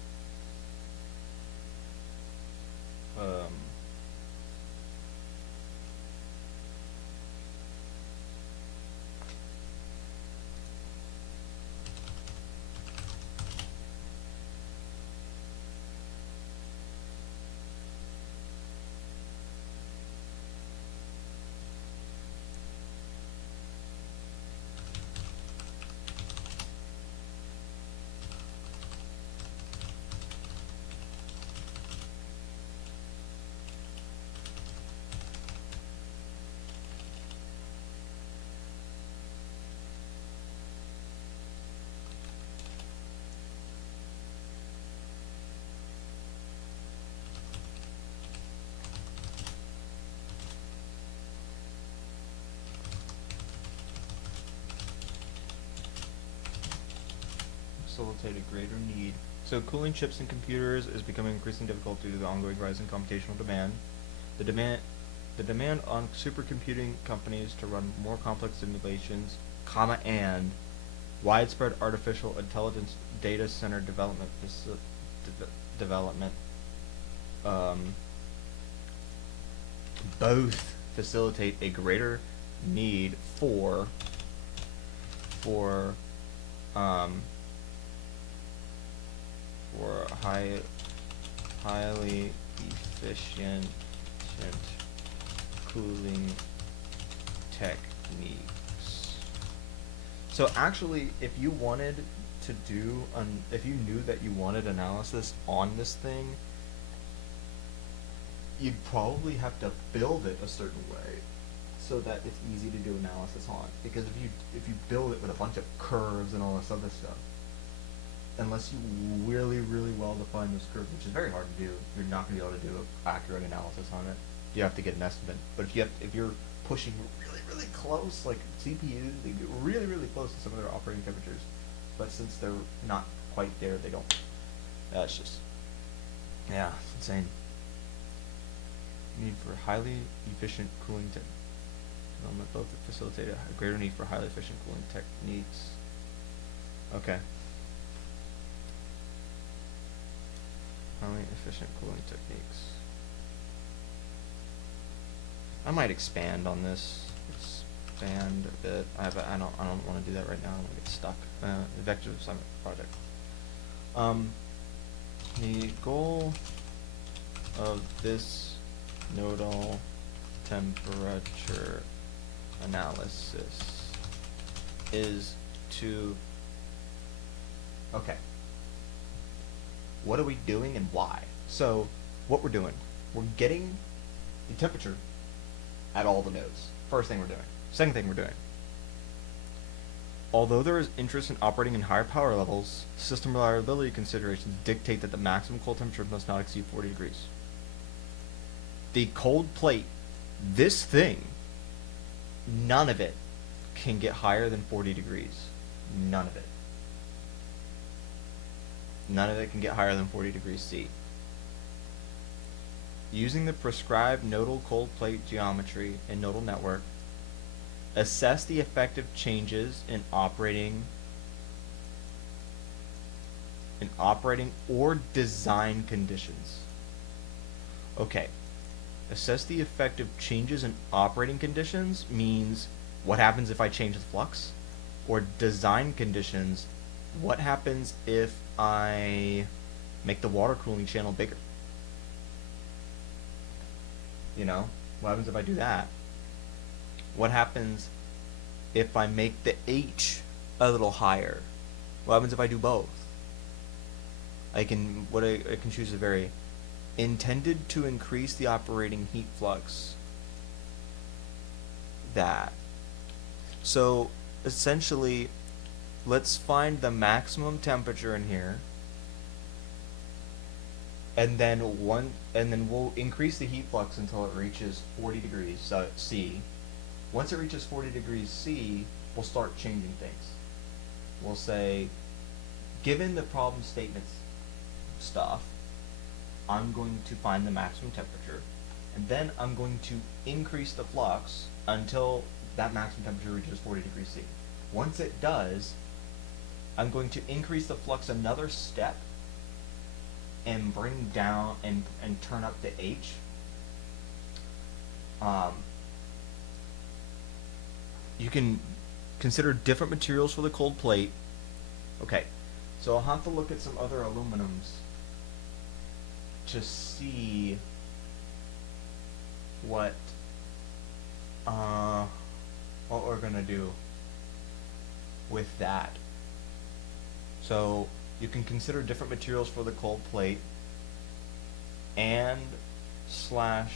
facilitate a greater need. So cooling chips in computers is becoming increasingly difficult due to the ongoing rise in computational demand. The demand on supercomputing companies to run more complex simulations, and widespread artificial intelligence data center development both facilitate a greater need for highly efficient cooling techniques. So actually, if you wanted to do if you knew that you wanted analysis on this thing, you'd probably have to build it a certain way so that it's easy to do analysis on. Because if you build it with a bunch of curves and all this other stuff, unless you really well define those curves, which is very hard to do, you're not going to be able to do an accurate analysis on it. You have to get an estimate. But if you're pushing really close, like CPUs, they get really close to some of their operating temperatures, but since they're not quite there, they don't. It's just, yeah, it's insane. Need for highly efficient cooling development, both facilitate a greater need for highly efficient cooling techniques. Okay. Highly efficient cooling techniques. I might expand on this. Expand a bit. I don't want to do that right now. I'm gonna get stuck. The vector assignment project. The goal of this nodal temperature analysis is to. Okay. What are we doing and why? So, what we're doing, we're getting the temperature at all the nodes. First thing we're doing. Second thing we're doing. Although there is interest in operating in higher power levels, system reliability considerations dictate that the maximum cold temperature must not exceed 40 degrees. The cold plate, this thing, none of it can get higher than 40 degrees. None of it. None of it can get higher than 40 degrees C. Using the prescribed nodal cold plate geometry and nodal network, assess the effective changes in operating or design conditions Okay. Assess the effect of changes in operating conditions means what happens if I change the flux? Or design conditions, what happens if I make the water cooling channel bigger? You know, what happens if I do that? What happens if I make the H a little higher? What happens if I do both? I can choose a very intended to increase the operating heat flux. That. So essentially, let's find the maximum temperature in here, and then we'll increase the heat flux until it reaches 40 degrees C. Once it reaches 40 degrees C, we'll start changing things. We'll say, given the problem statements stuff, I'm going to find the maximum temperature, and then I'm going to increase the flux until that maximum temperature reaches 40 degrees C. Once it does, I'm going to increase the flux another step and bring down and turn up the H. You can consider different materials for the cold plate. Okay, so I'll have to look at some other aluminums to see what we're gonna do with that. So you can consider different materials for the cold plate and slash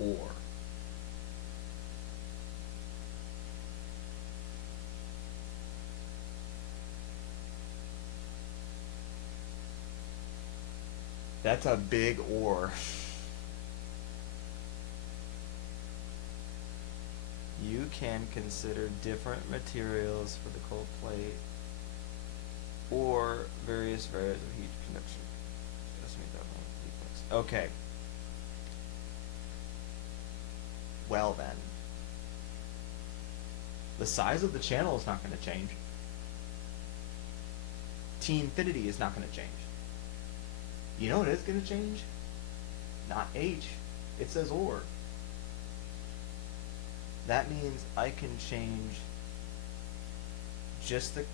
or. That's a big or. You can consider different materials for the cold plate or various varieties of heat conduction. Okay. Well then. The size of the channel is not going to change. T infinity is not going to change. You know what is going to change? Not H. It says or. That means I can change just the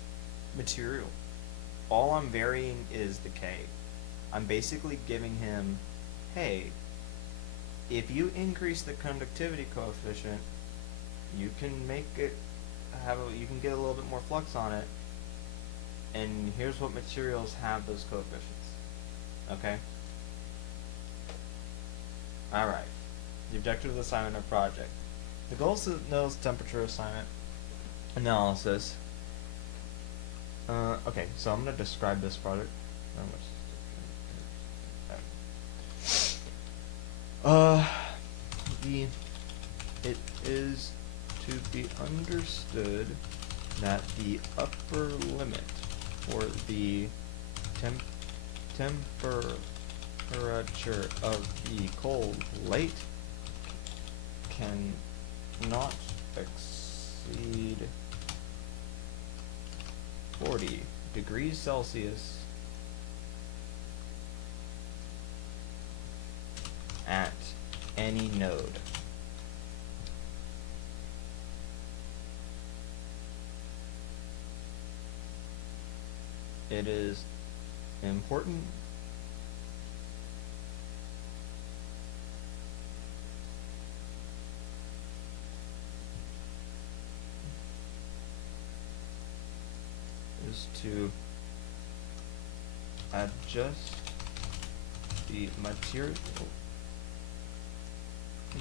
material. All I'm varying is the K. I'm basically giving him, hey, if you increase the conductivity coefficient, you can make it you can get a little bit more flux on it, and here's what materials have those coefficients. Okay? Alright. The objective of the assignment or project. The goal is to know temperature assignment analysis. Okay, so I'm going to describe this project. It is to be understood that the upper limit for the temperature of the cold plate cannot exceed 40 degrees Celsius at any node. It is important to adjust the material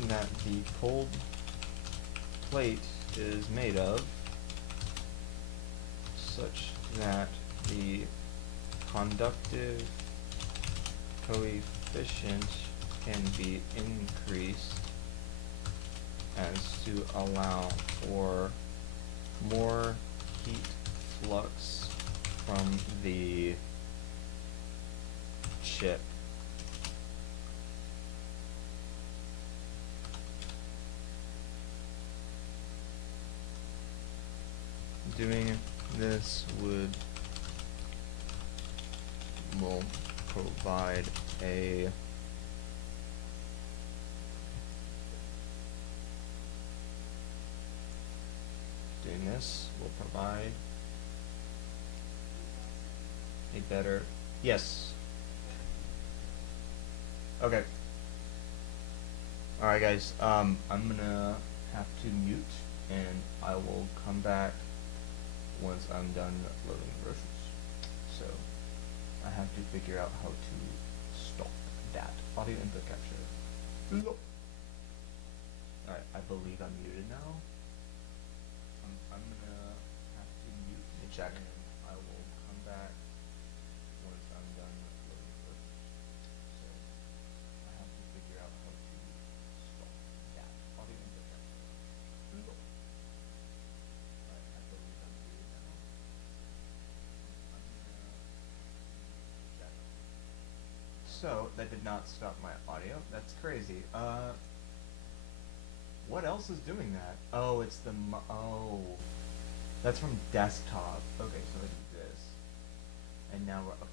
that the cold plate is made of such that the conductive coefficient can be increased as to allow for more heat flux from the chip. Doing this will provide a this will provide a better, yes. Okay. Alright guys, I'm gonna have to mute, and I will come back once I'm done loading groceries. So, I have to figure out how to stop that audio input capture. Alright, I believe I'm muted now. I'm gonna have to mute. Let me check. And I will come back once I'm done loading groceries. So, I have to figure out how to stop that audio input capture. Alright, I believe I'm muted now. I'm gonna check. So, that did not stop my audio. That's crazy. What else is doing that? Oh, it's the oh. That's from desktop. Okay, so I do this. And now we're up.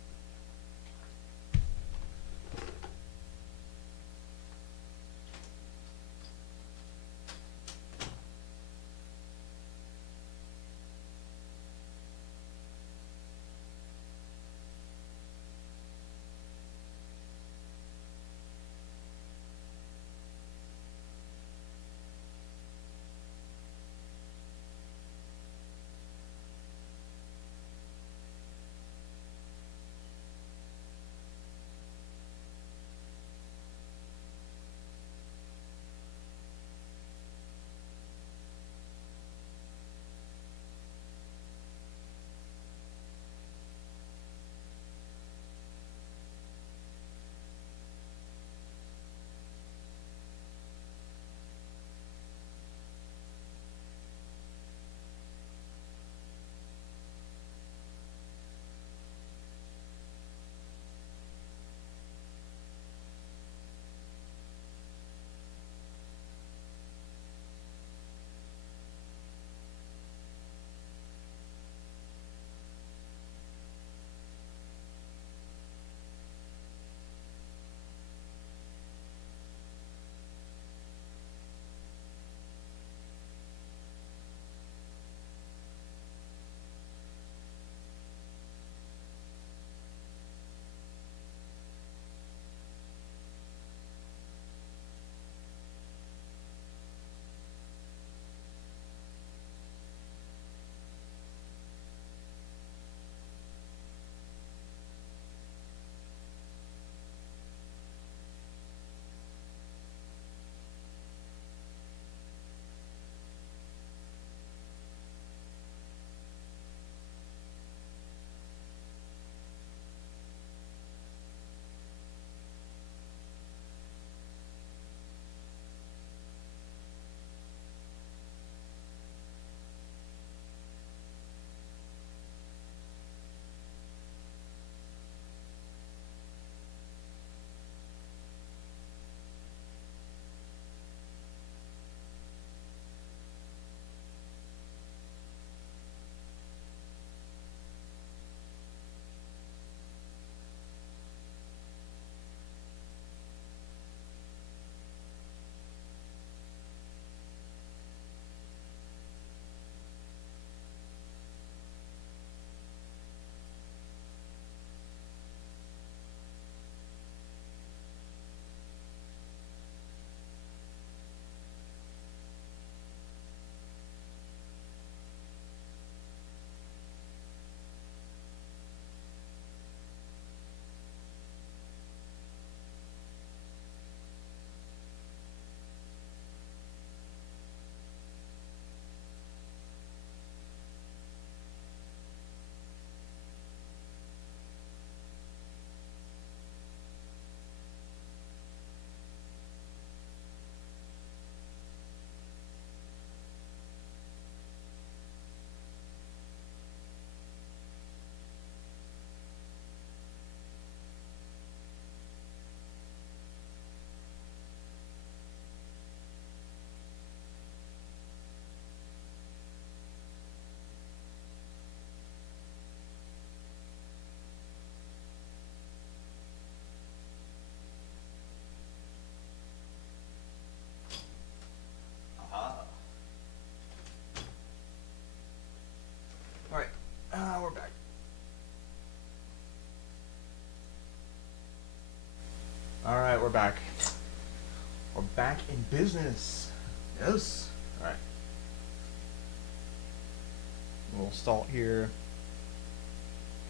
All right, we're back. We're back in business. Yes. All right. A little salt here.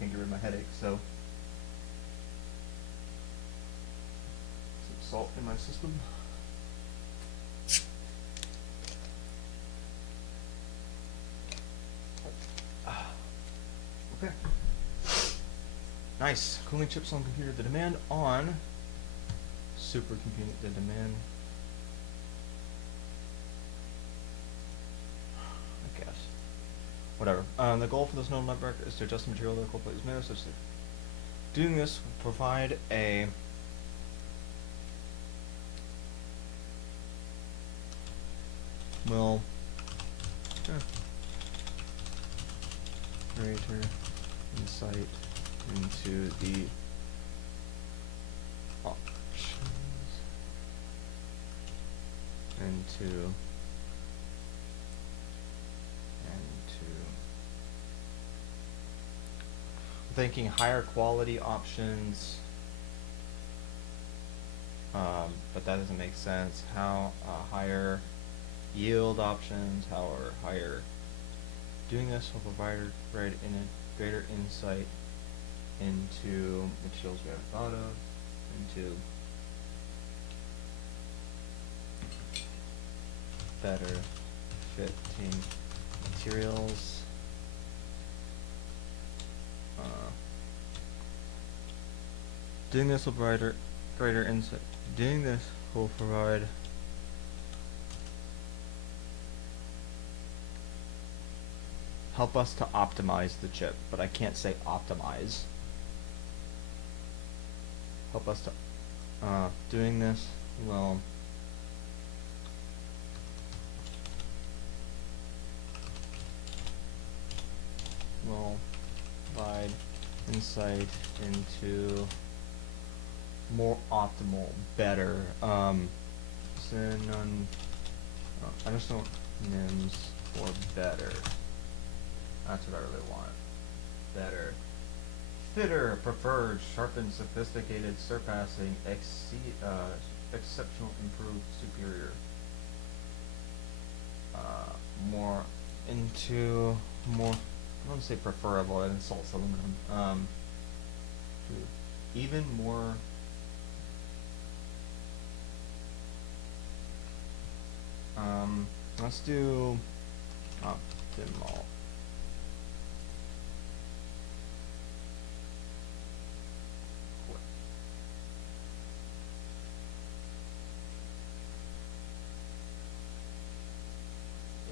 Can't get rid of my headache, so some salt in my system. Okay. Nice. Cooling chips on computer. The demand on supercomputing. The demand. I guess. Whatever. The goal for this neural network is to adjust the material that the cold plate is made of such that doing this will provide a greater insight into the options into thinking higher quality options, but that doesn't make sense. How higher yield options, how are higher. Doing this will provide greater insight into materials we haven't thought of, into better fitting materials. Doing this will provide greater insight. Doing this will provide help us to optimize the chip, but I can't say optimize. Help us to doing this will provide insight into more optimal, better, I just don't NIMS for better. That's what I really want. Better. Fitter, preferred, sharpened, sophisticated, surpassing, exceptional, improved, superior. More into more, I don't say preferable, it insults aluminum. Even more let's do optimal.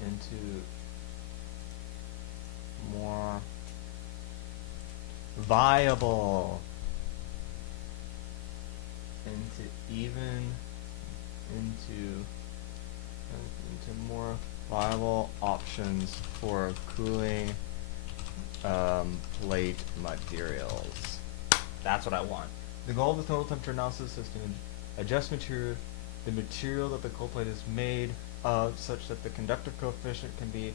Into more viable, into more viable options for cooling plate materials. That's what I want. The goal of the total temperature analysis is to adjust the material that the cold plate is made of, such that the conductive coefficient can be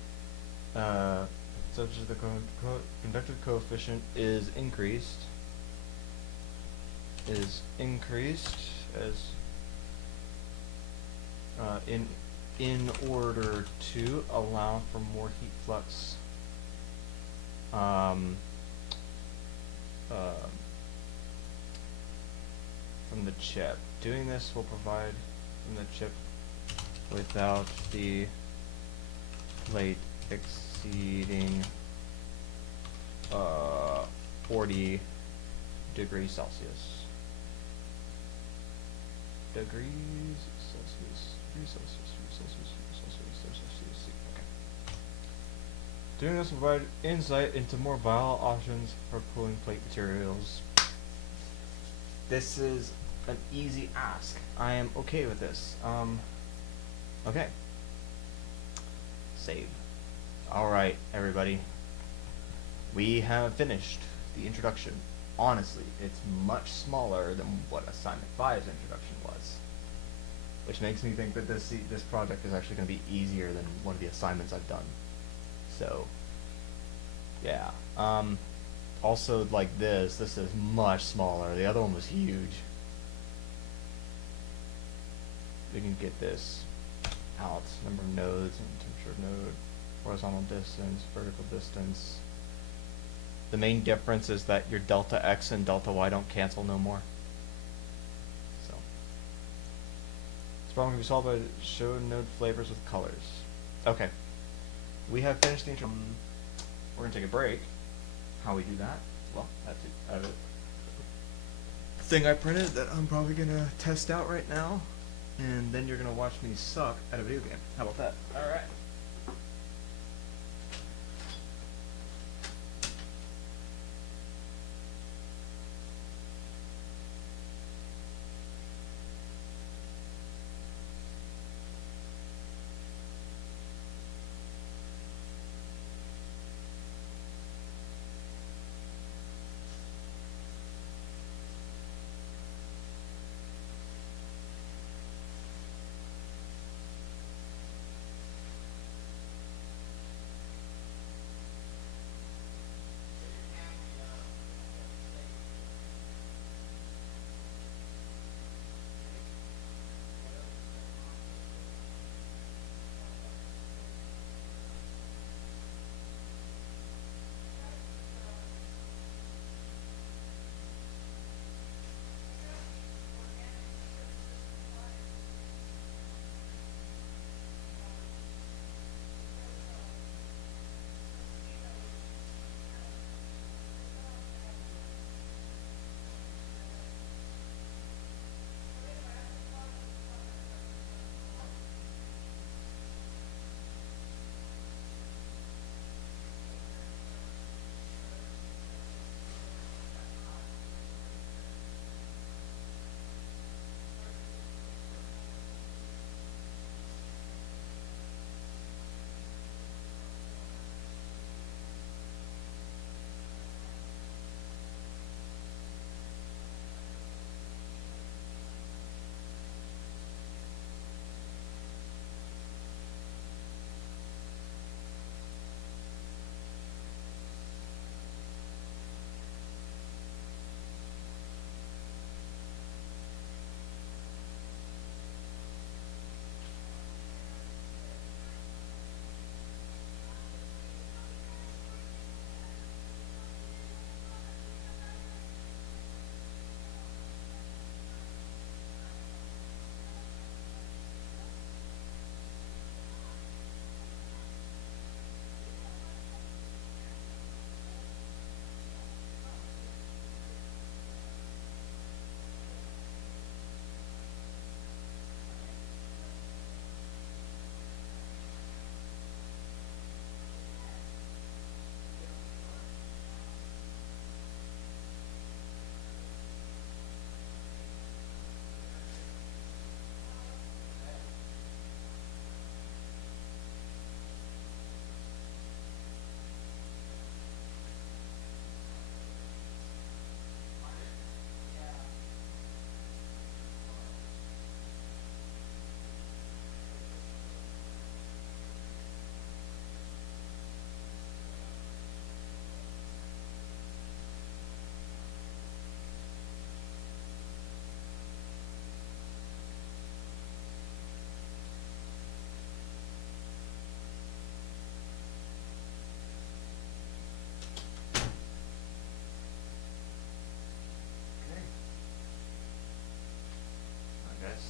such that the conductive coefficient is increased as in order to allow for more heat flux from the chip. Doing this will provide from the chip without the plate exceeding 40 degrees Celsius. Okay. Doing this will provide insight into more viable options for cooling plate materials. This is an easy ask. I am okay with this. Okay. Save. Alright, everybody. We have finished the introduction. Honestly, it's much smaller than what Assignment 5's introduction was. Which makes me think that this project is actually going to be easier than one of the assignments I've done. So, yeah. Also, like this is much smaller. The other one was huge. we can get this out, number of nodes and temperature of node, horizontal distance, vertical distance. The main difference is that your delta x and delta y don't cancel no more. So this problem can be solved by show node flavors with colors. Okay, we have finished the intro. We're gonna take a break. How we do that? Well, that's a thing I printed that I'm probably gonna test out right now, and then you're gonna watch me suck at a video game. How about that? All right.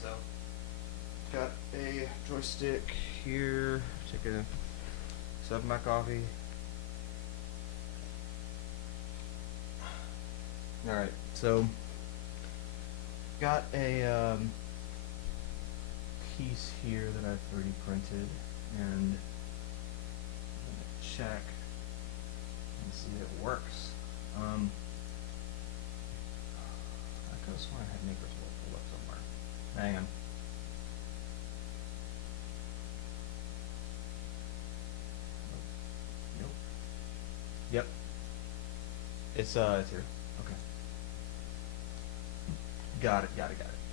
So, got a joystick here. Take a sip of my coffee. All right, so got a piece here that I've already printed, and I'm gonna check and see if it works. I could have sworn I had Maker's World pulled up somewhere. Hang on. Nope. Yep. It's here. Okay. Got it.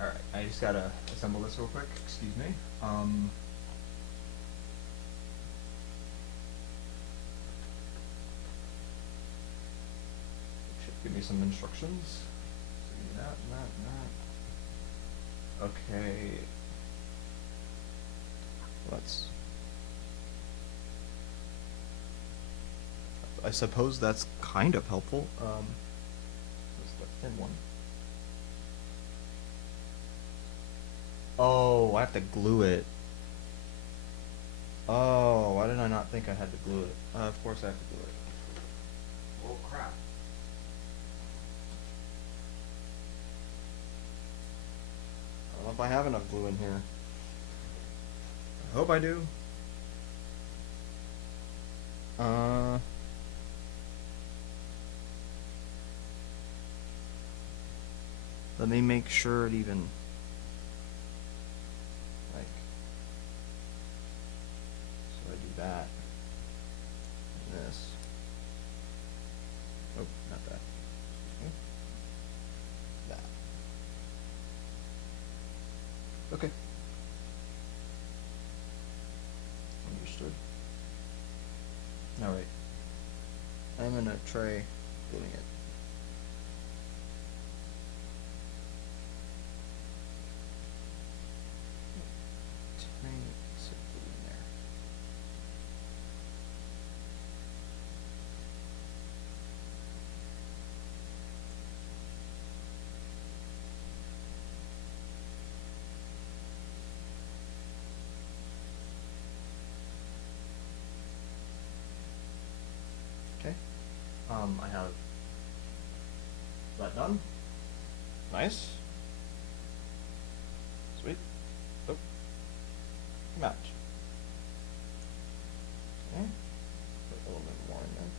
Alright, I just gotta assemble this real quick. Excuse me. It should give me some instructions. See that. Okay. I suppose that's kind of helpful. This is the thin one. Oh, I have to glue it. Oh, why did I not think I had to glue it? Of course I have to glue it. Oh, crap. I don't know if I have enough glue in here. I hope I do. Let me make sure it even, like, so I do that, and this. Oh, not that. Excuse me. That. Okay. Understood. Alright. I'm gonna try gluing it. Tiny bit of glue in there. Okay. I have that done. Nice. Sweet. Oh. Match. Okay. Put a little bit more in there.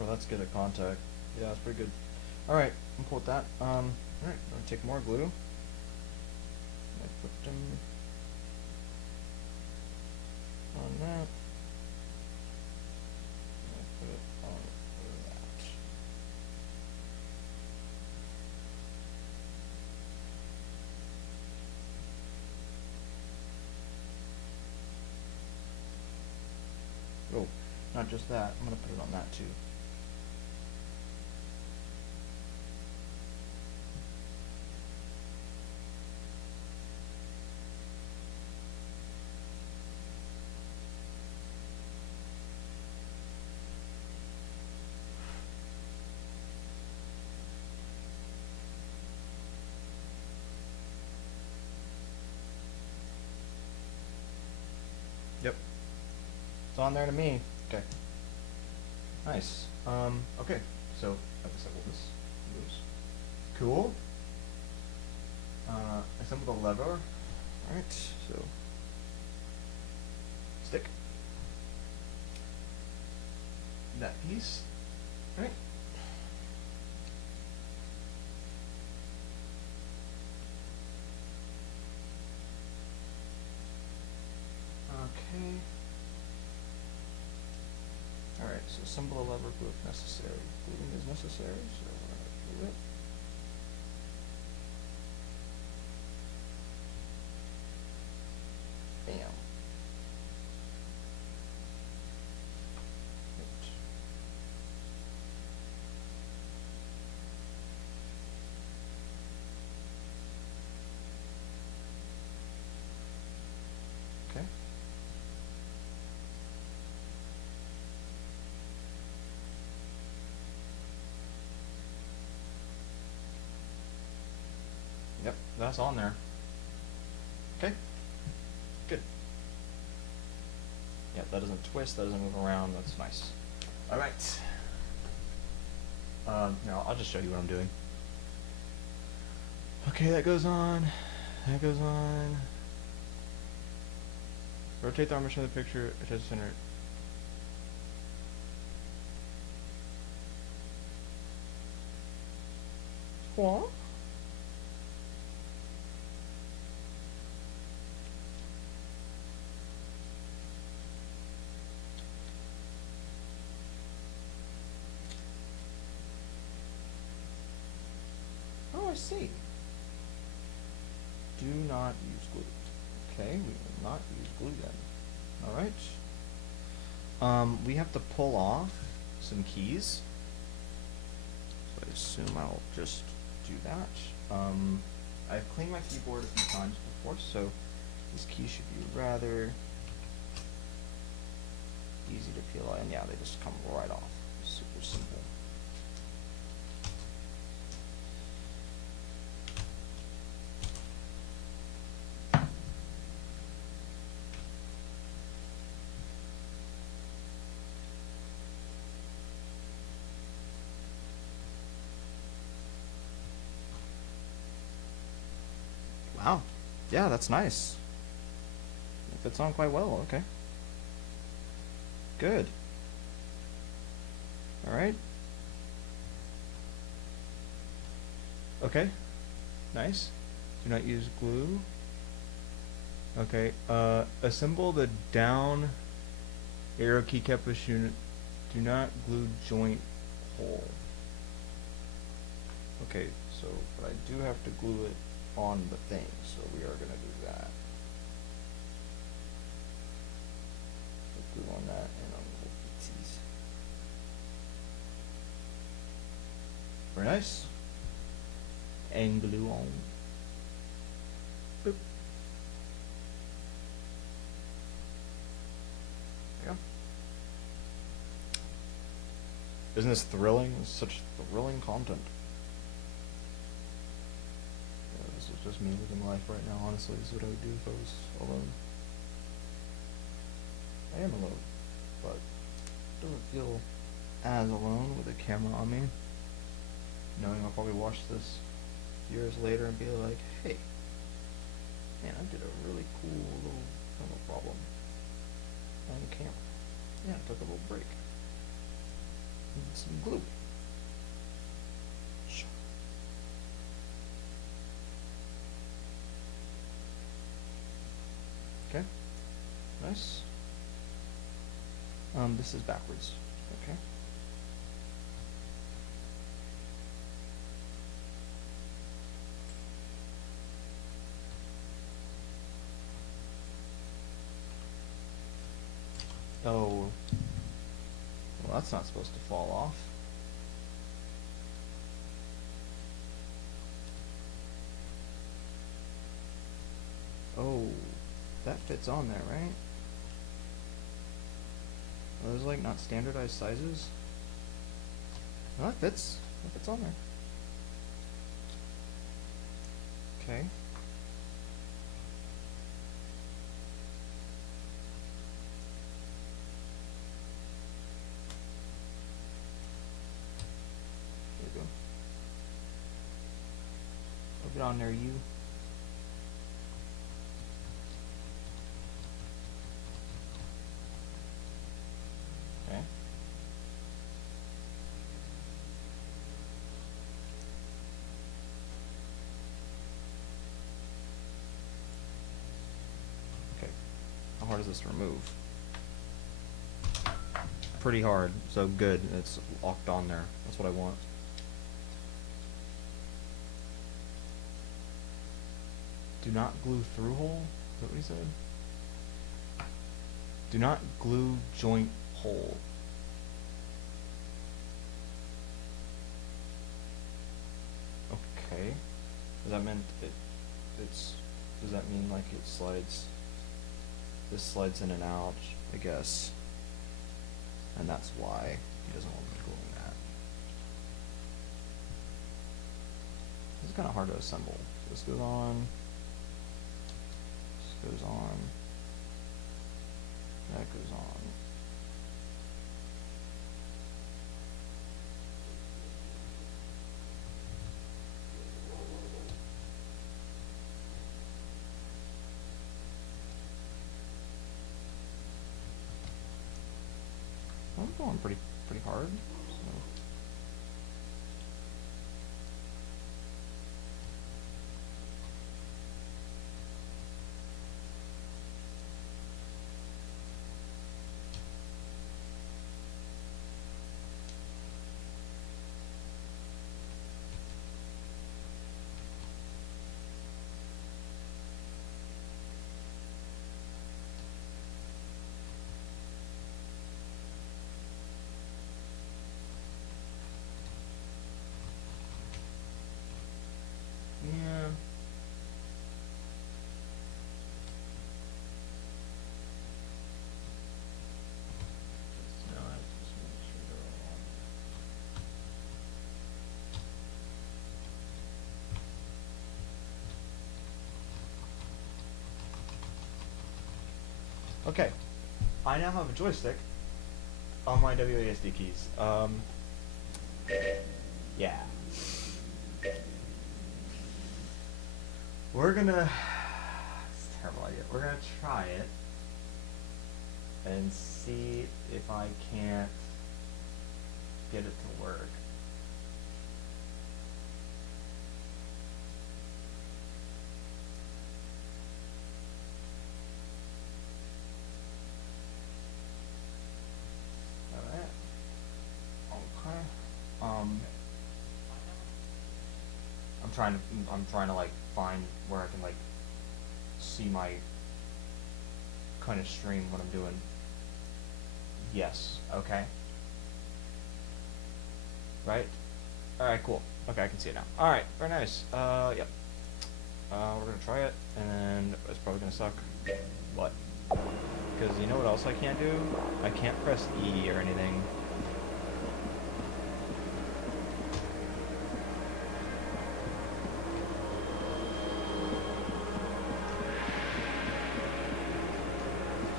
Oh, that's good at contact. Yeah, that's pretty good. Alright, I'm cool with that. Alright, I'm gonna take more glue. I put them on that. And I put it on that. Oh, not just that. I'm gonna put it on that too. Yep. It's on there to me. Okay. Nice. Okay. So, I've assembled this. Moves. Cool. Assemble the lever. Alright, so. Stick. That piece. Alright. Okay. Alright, so assemble the lever, glue if necessary. Gluing is necessary, so we're gonna glue it. Bam. Right. Okay. Yep, that's on there. Okay. Good. Yep, that doesn't twist, that doesn't move around, that's nice. Alright. Now I'll just show you what I'm doing. Okay, that goes on. That goes on. Rotate the armature of the picture, attach the center. What? Oh, I see. Do not use glue. Okay, we will not use glue then. Alright. We have to pull off some keys. So I assume I'll just do that. I've cleaned my keyboard a few times before, so these keys should be rather easy to peel out. And yeah, they just come right off. It's super simple. Wow. Yeah, that's nice. It fits on quite well. Okay. Good. Alright. Okay. Nice. Do not use glue. Okay. Assemble the down arrow keycap push unit. Do not glue joint hole. Okay, so but I do have to glue it on the thing, so we are gonna do that. Glue on that and on the PTs. Very nice. And glue on. Boop. There you go. Isn't this thrilling? It's such thrilling content. This is just me living life right now, honestly. This is what I would do if I was alone. I am alone, but it doesn't feel as alone with a camera on me. Knowing I'll probably watch this years later and be like, hey, man, I did a really cool little problem on camera. Yeah, I took a little break. Need some glue. Okay, nice. This is backwards, okay. Oh, well, that's not supposed to fall off. Oh, that fits on there, right? Are those like not standardized sizes? No, that fits. That fits on there. Okay. There you go. I'll get on there, you. Okay. Okay. How hard is this to remove? Pretty hard, so good. It's locked on there. That's what I want. Do not glue through hole? Is that what he said? Do not glue joint hole. Okay. Does that mean does that mean like it slides, this slides in and out, I guess. And that's why he doesn't want me gluing that. This is kind of hard to assemble. So this goes on. This goes on. That goes on. I'm going pretty hard. So. Yeah. No, I just make sure they're all on. Okay, I now have a joystick on my WASD keys. Yeah. We're gonna. It's a terrible idea. We're gonna try it and see if I can't get it to work. Alright. Okay. I'm trying to like find where I can like see my kind of stream what I'm doing. Yes. Okay. Right? Alright, cool. Okay, I can see it now. Alright, very nice. Yep. We're gonna try it, and it's probably gonna suck. What? Because you know what else I can't do? I can't press E or anything.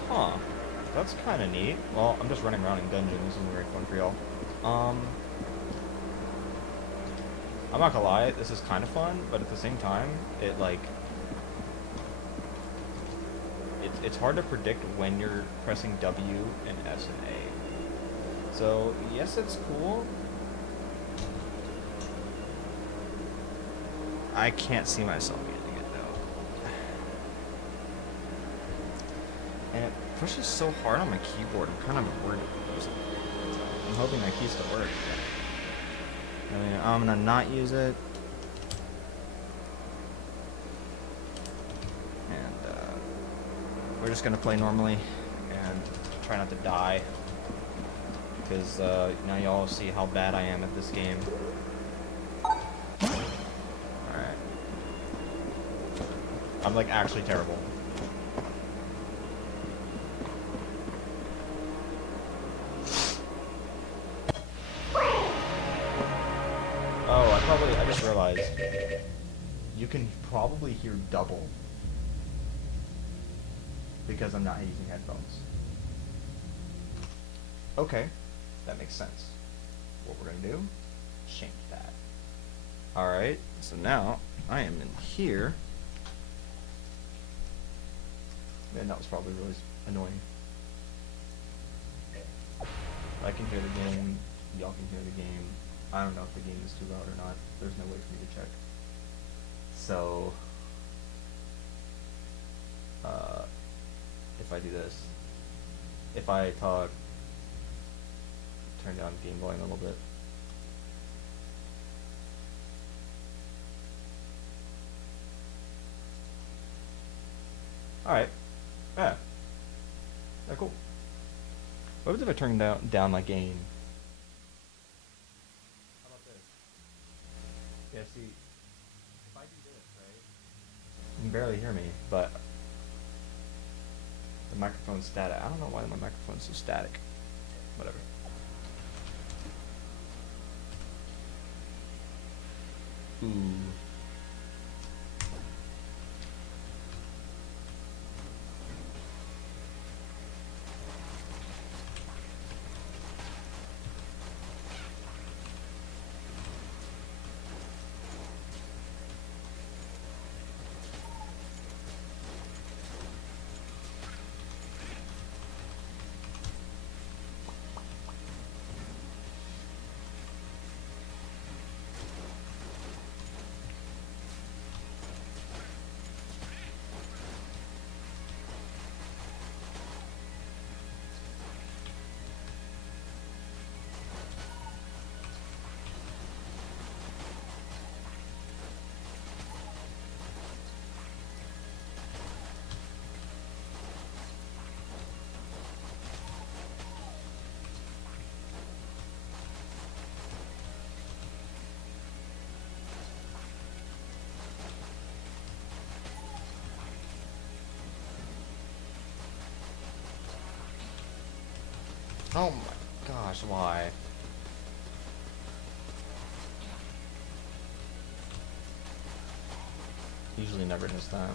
Huh. That's kind of neat. Well, I'm just running around in dungeons. This isn't very fun for y'all. I'm not gonna lie, this is kind of fun, but at the same time, it like... It's hard to predict when you're pressing W and S and A. So, yes, it's cool. I can't see myself getting it, though. And it pushes so hard on my keyboard, I'm kind of worried about using it. I'm hoping my keys still work. I'm gonna not use it. And, we're just gonna play normally and try not to die. Because, now y'all see how bad I am at this game. Alright. I'm, like, actually terrible. I just realized you can probably hear double because I'm not using headphones. Okay, that makes sense. What we're gonna do, change that. Alright, so now I am in here. Man, that was probably really annoying. I can hear the game, y'all can hear the game. I don't know if the game is too loud or not. There's no way for me to check. So, if I do this, if I talk, turn down game volume a little bit. Alright. Yeah. Yeah, cool. What if I turn down my gain? Yeah, see, if I do this, right, you can barely hear me, but the microphone's static. I don't know why my microphone's so static. Whatever. Ooh. Oh my gosh, why? Usually never does that.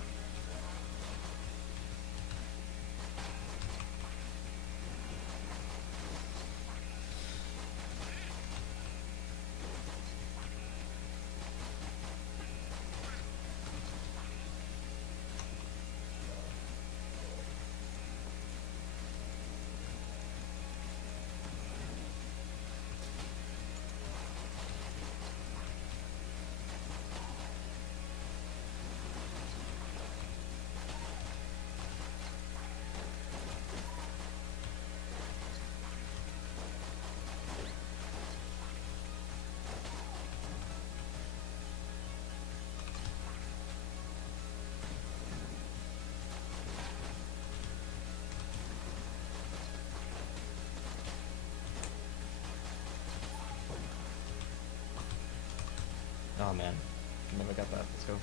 Oh man, never got that. Let's go.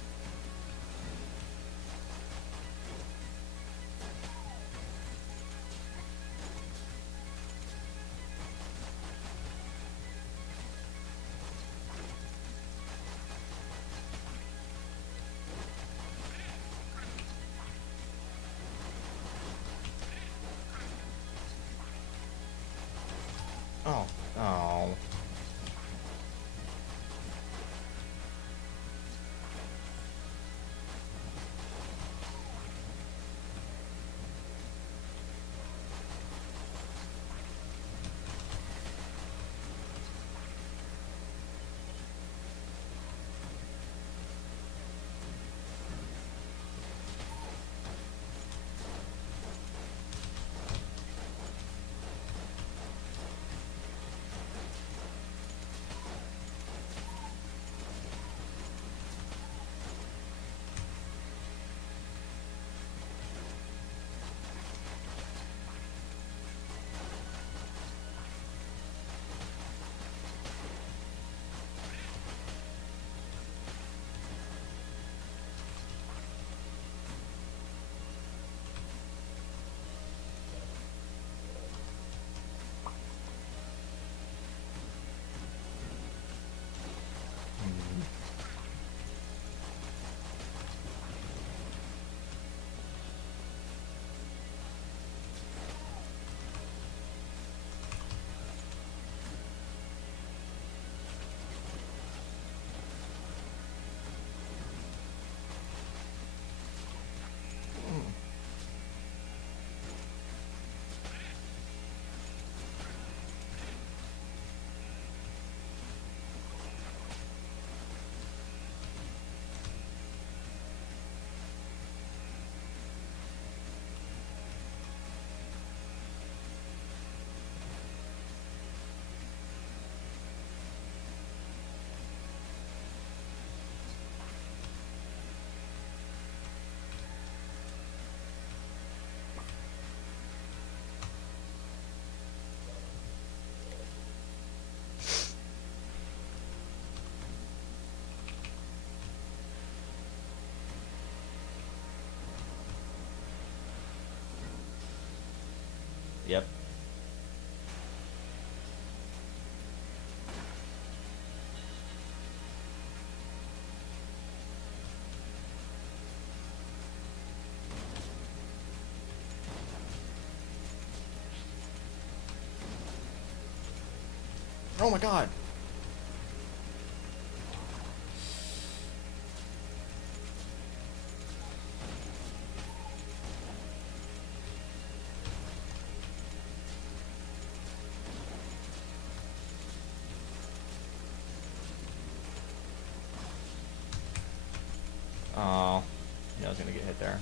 Oh, oh. Yep. Oh my god. Oh, yeah, I was gonna get hit there.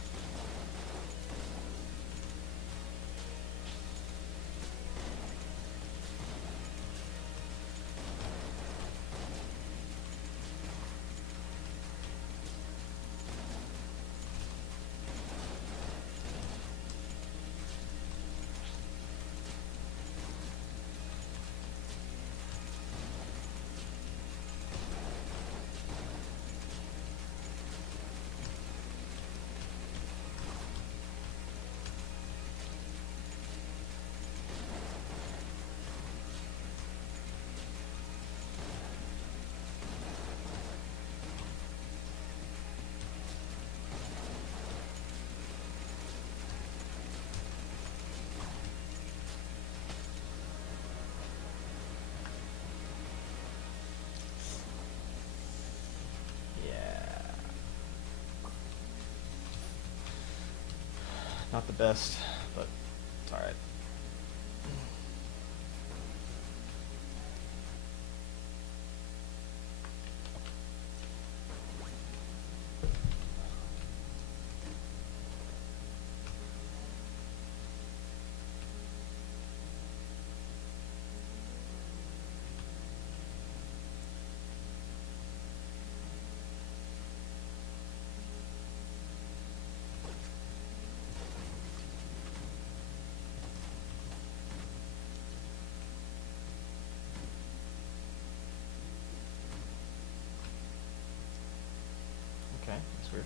Not the best, but it's alright. Okay, that's weird.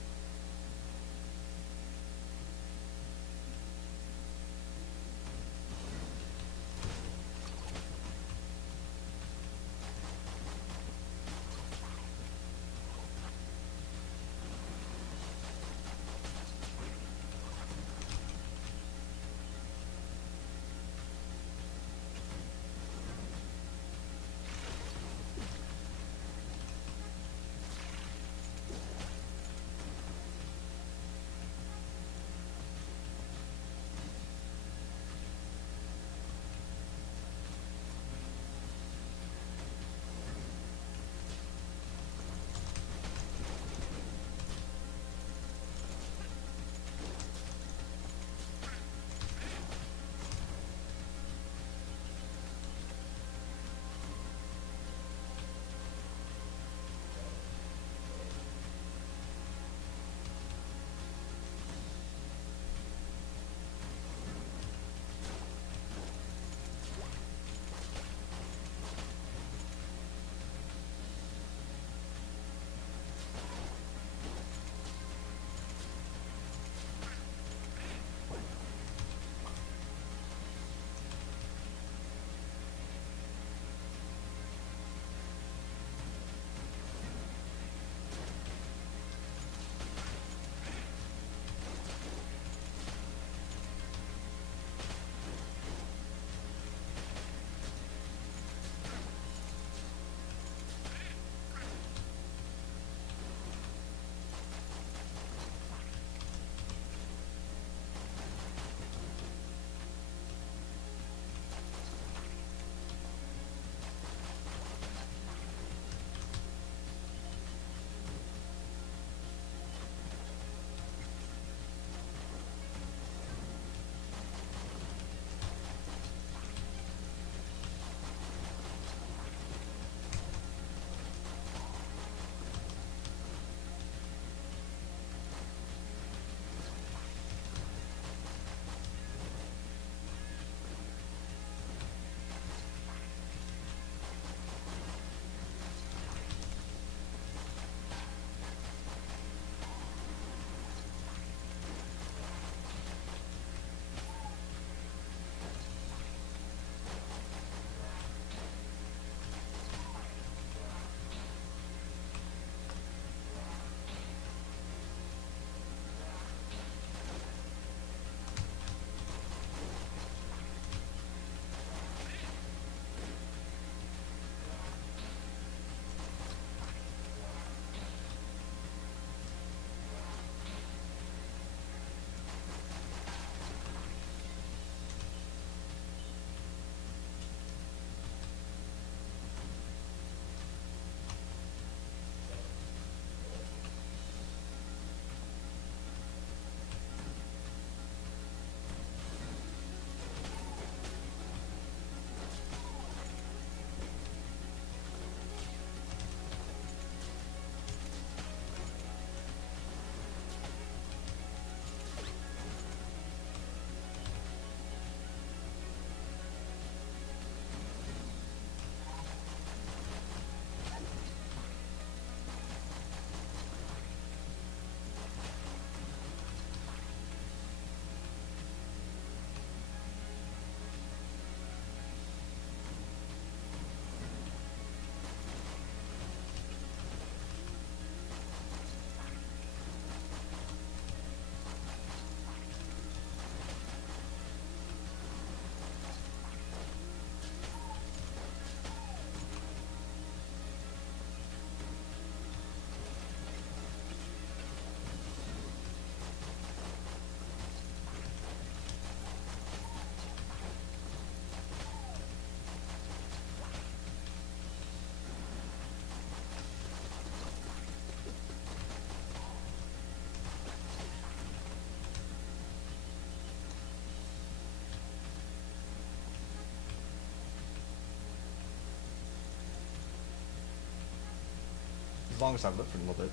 as long as I've lived for a little bit.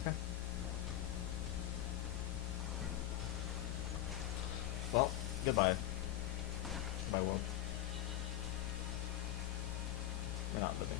Okay. Well, goodbye. Goodbye, world. We're not living.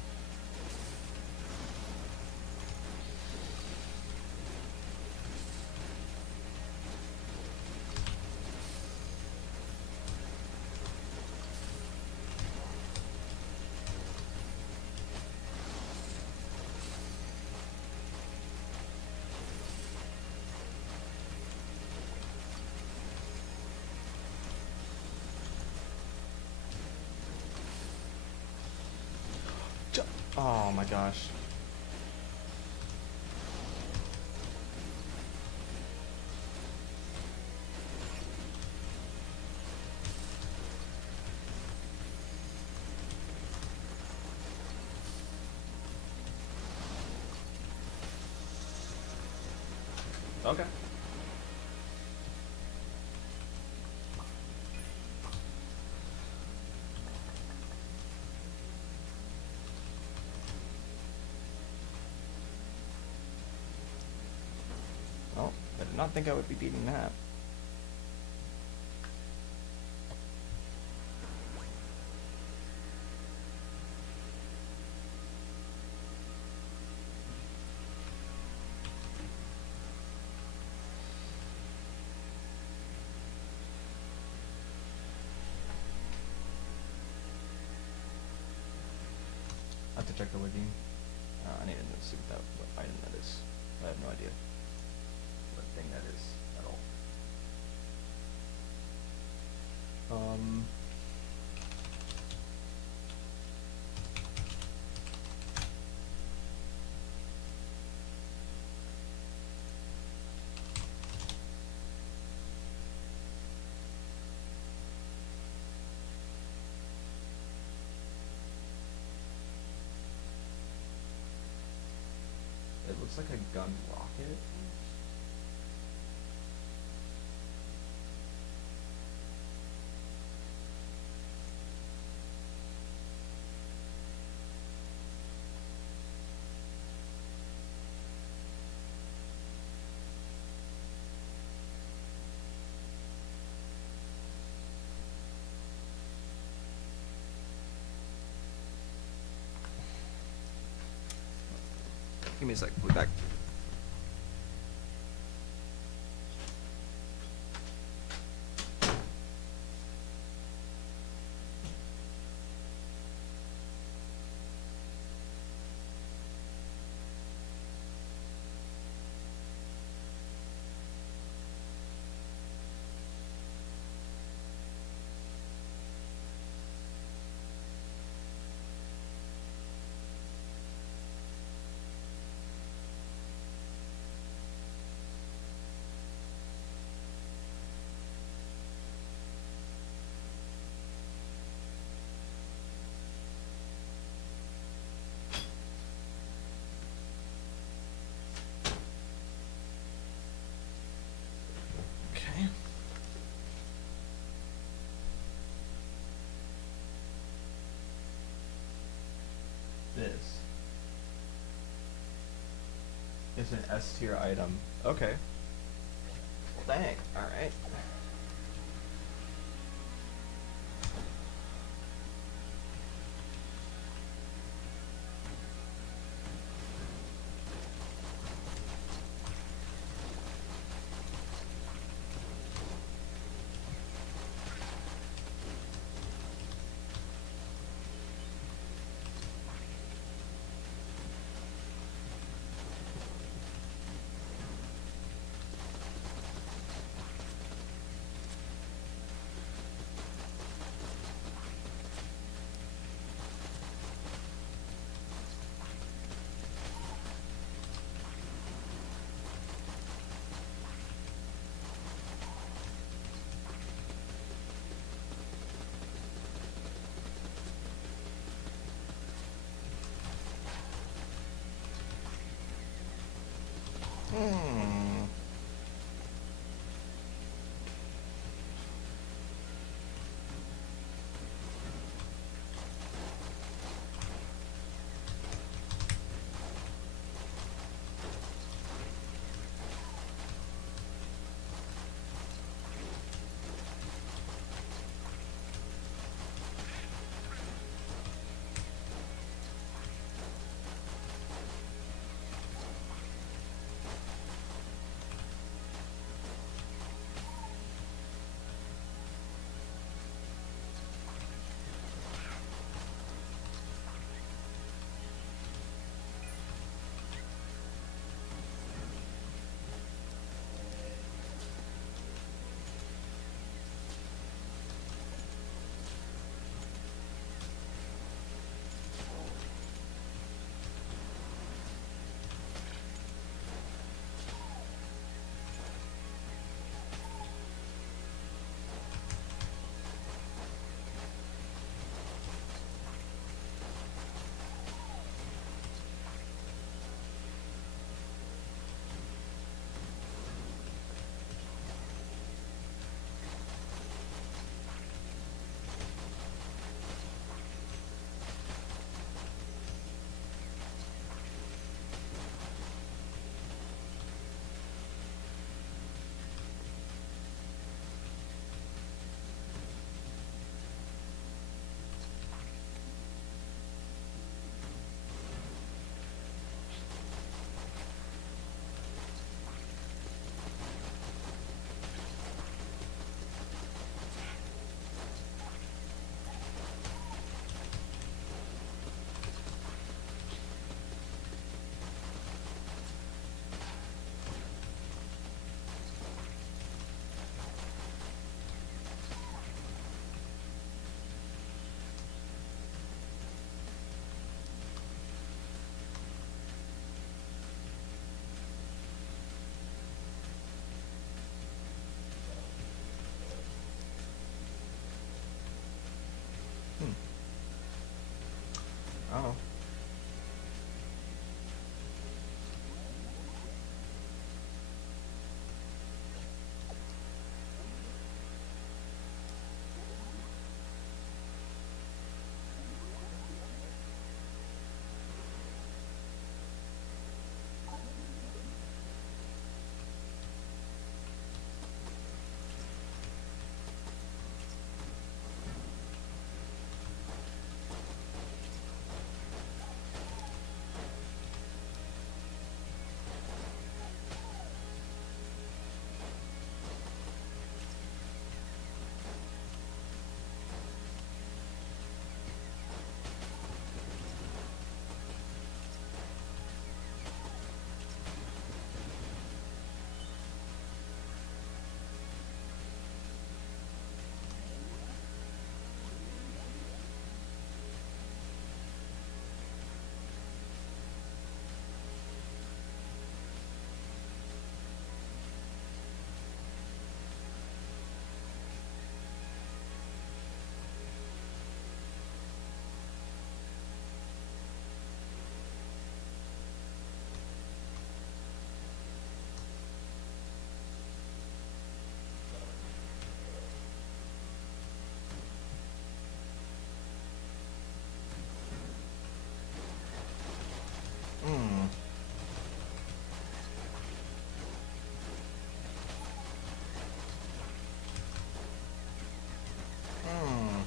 Oh my gosh. Okay. Well, I did not think I would be beating that. I have to check the wiki. I need to see what item that is. I have no idea what thing that is at all. It looks like a gun rocket. Give me a sec, we'll be back. Okay. This is an S tier item. Okay. Well, dang. Alright. Oh. Hmm. Hmm.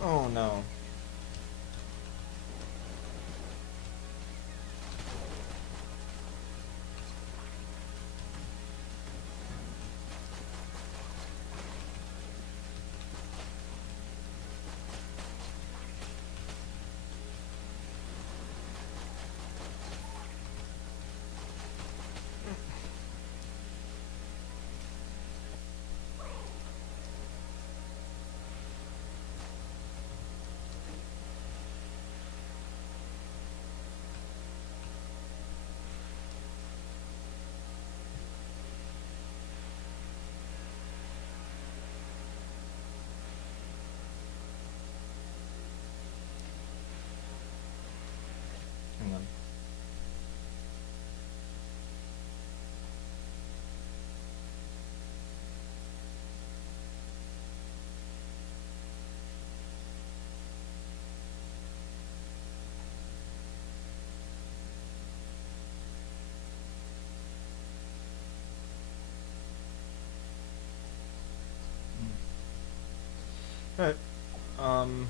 Oh no. Hang on. Alright. Um.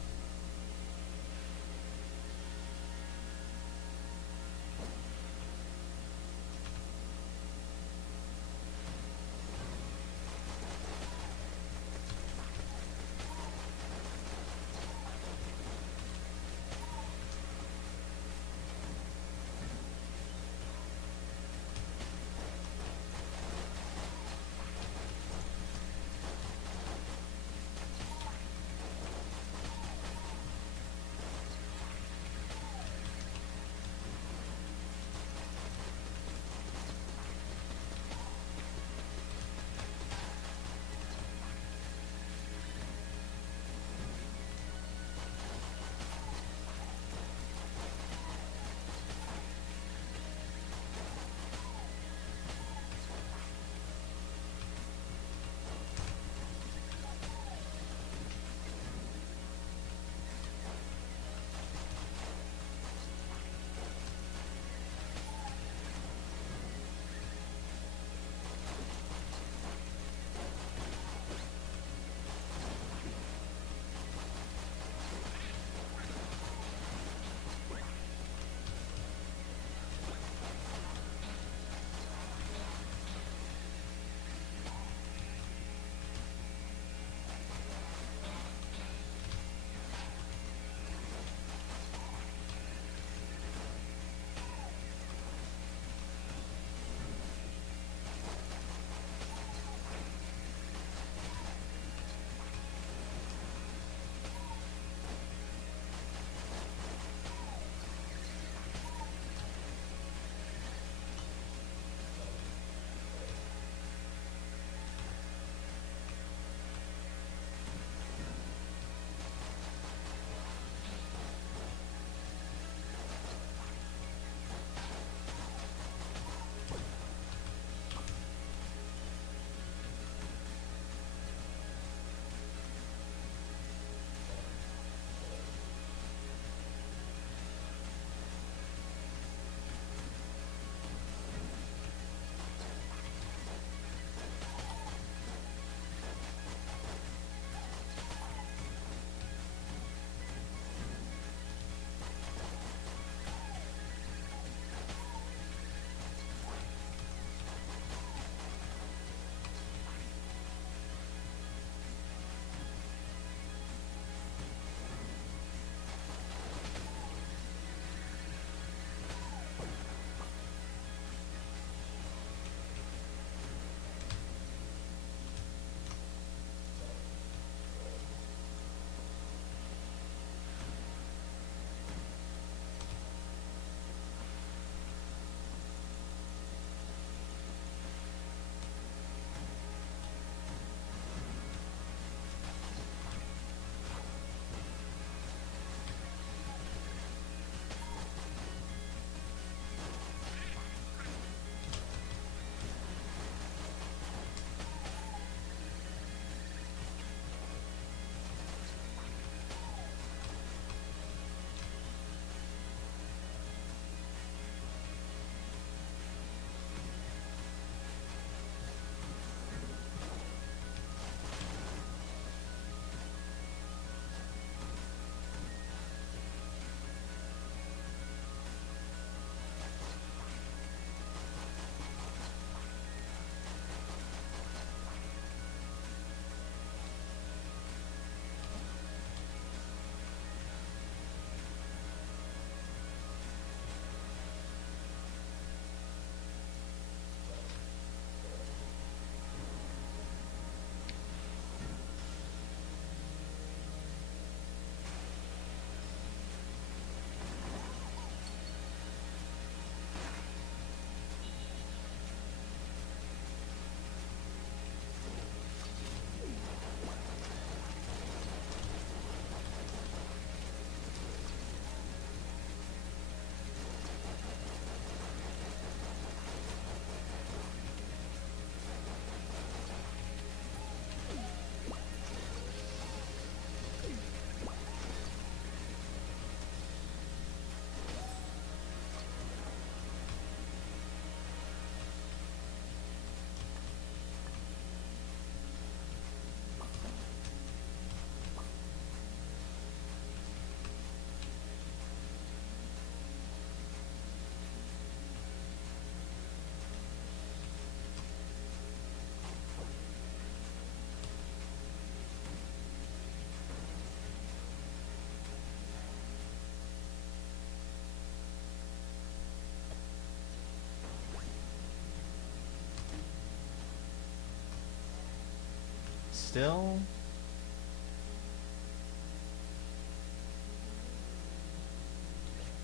still.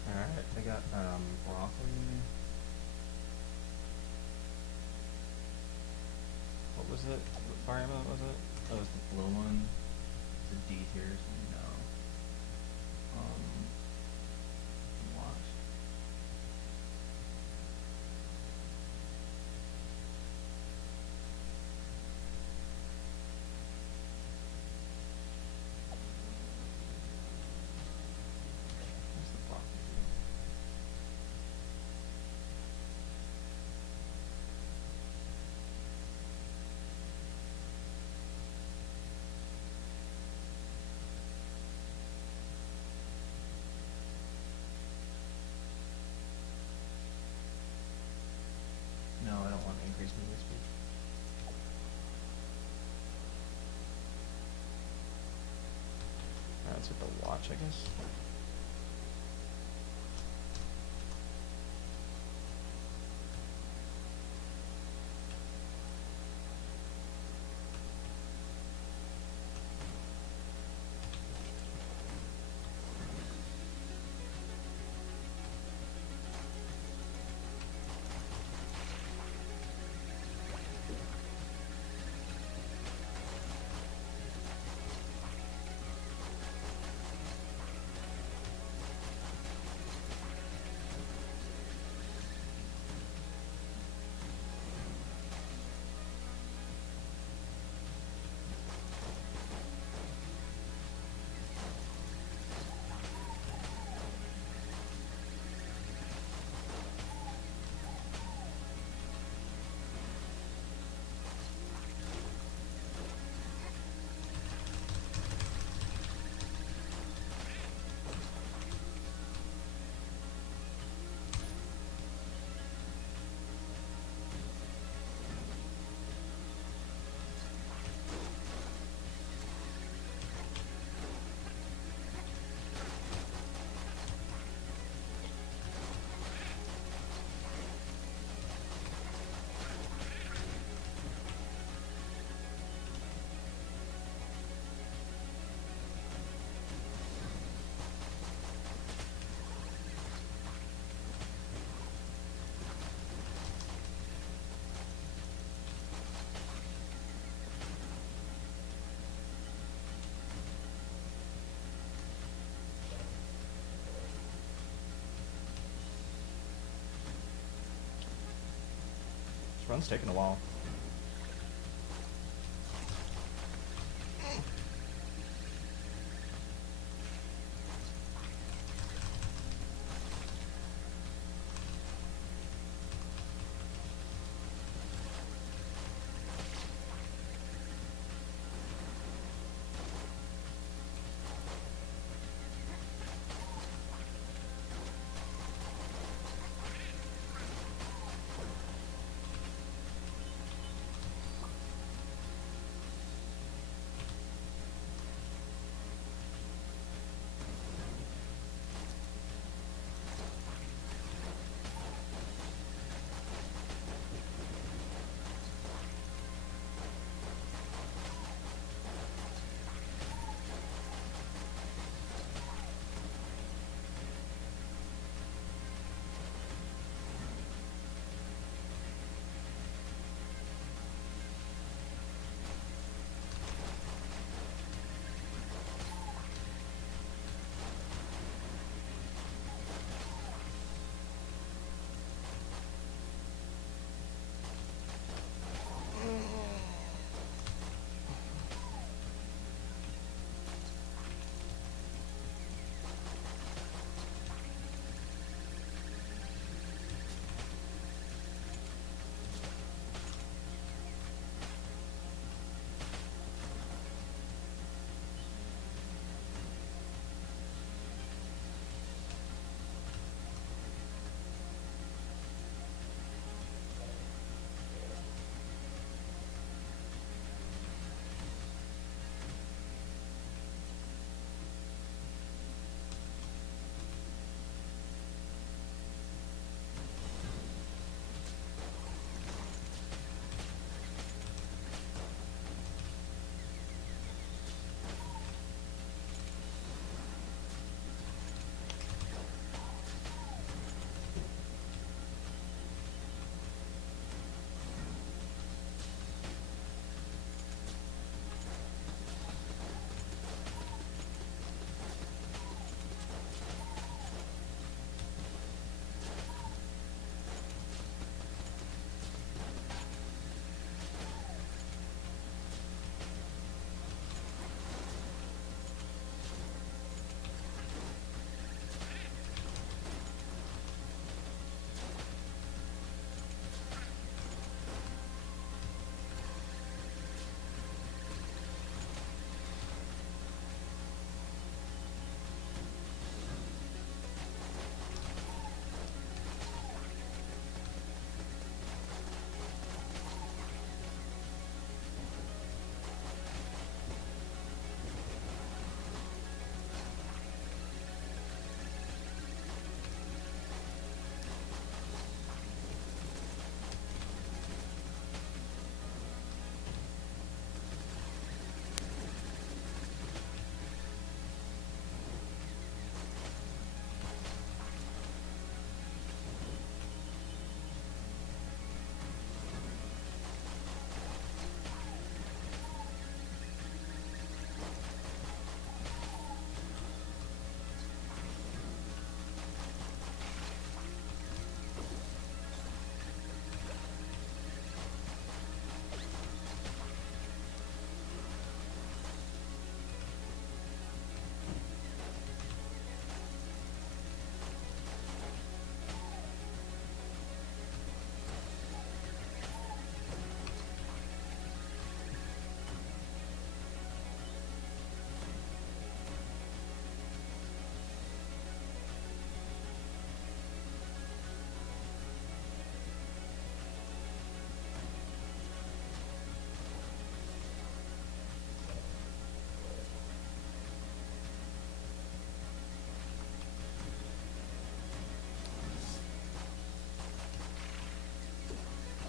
Alright, I got broccoli. What was it? What fire emblem was it? Oh, it was the blue one. It's a D tier, so no. Wash. Where's the broccoli? No, I don't want to increase movement speed. That's with the watch, I guess. This run's taking a while.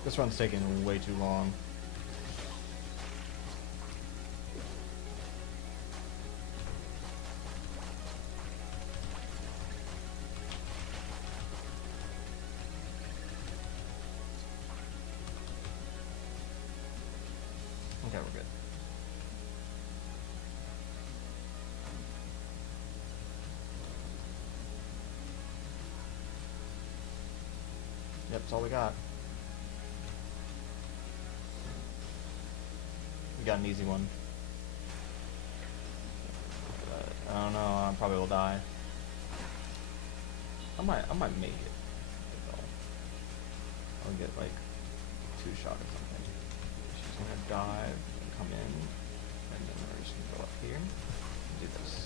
This run's taking way too long. Okay, we're good. Yep, that's all we got. We got an easy one. I don't know, I probably will die. I might make it. I'll get like 2 shot or something. She's gonna dive and come in, and then we're just gonna go up here and do this.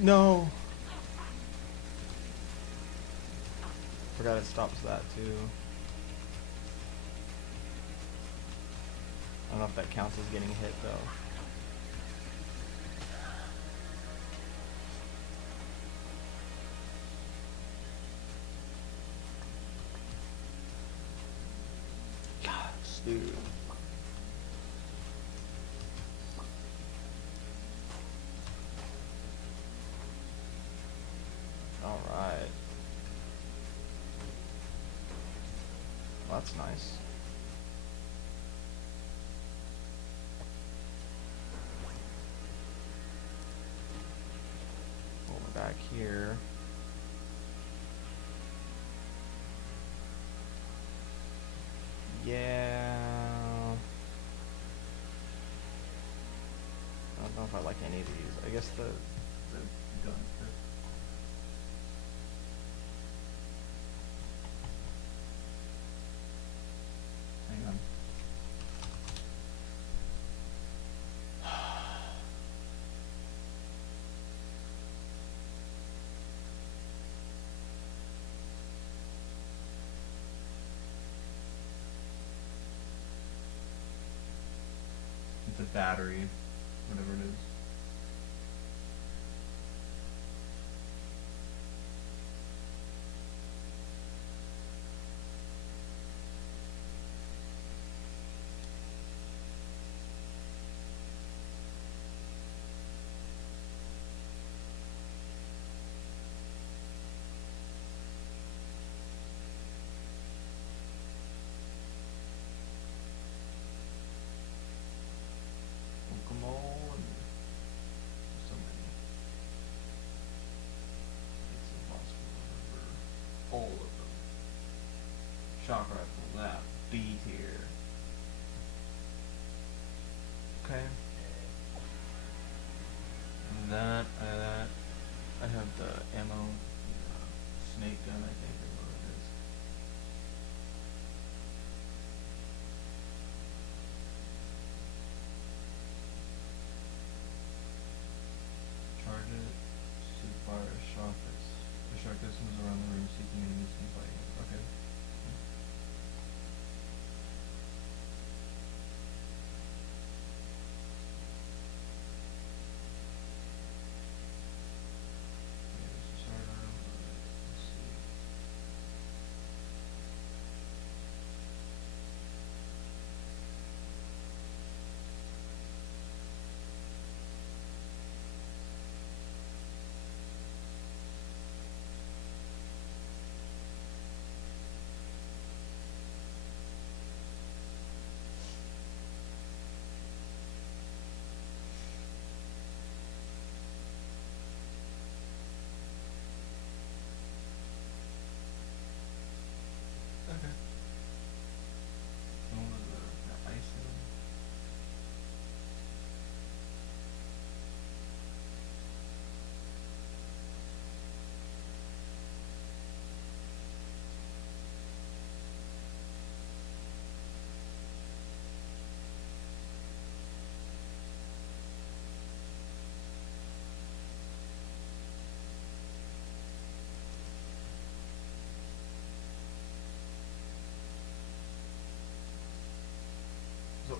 No! Forgot it stops that too. I don't know if that counts as getting hit though. Gosh, dude. Alright. Well, that's nice. Pull it back here. Yeah. I don't know if I like any of these. I guess the gun. Hang on. It's a battery, whatever it is. Come on.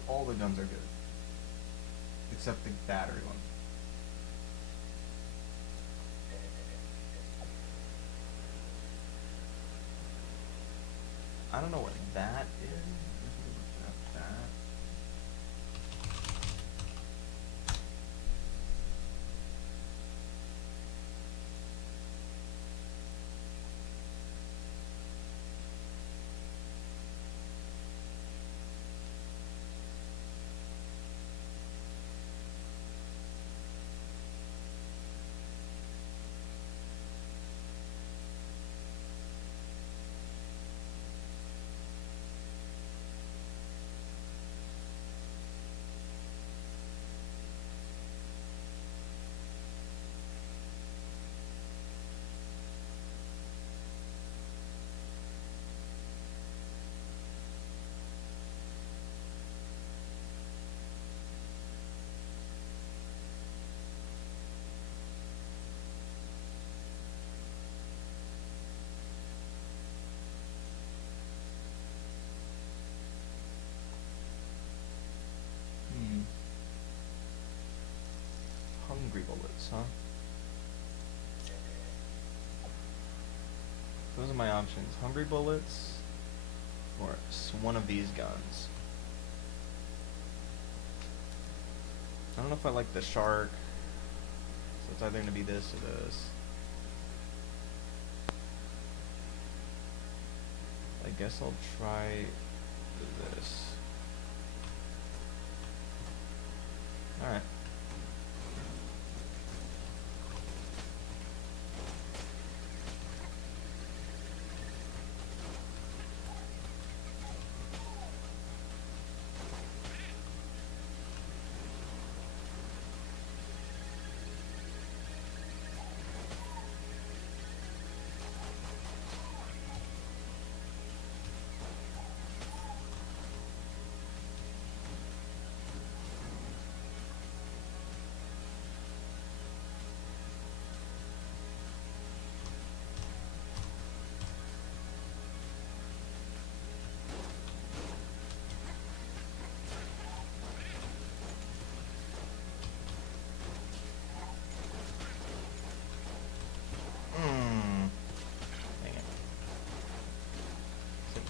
all the guns are good. Except the battery one. I don't know what that is. That. Hungry bullets, huh? Those are my options. Hungry bullets or one of these guns. I don't know if I like the shark. So it's either going to be this or this. I guess I'll try this. Alright.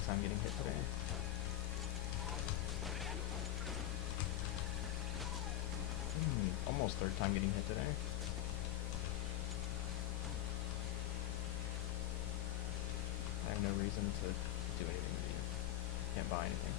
I'm getting hit today. Almost third time getting hit today. I have no reason to do anything with you. Can't buy anything.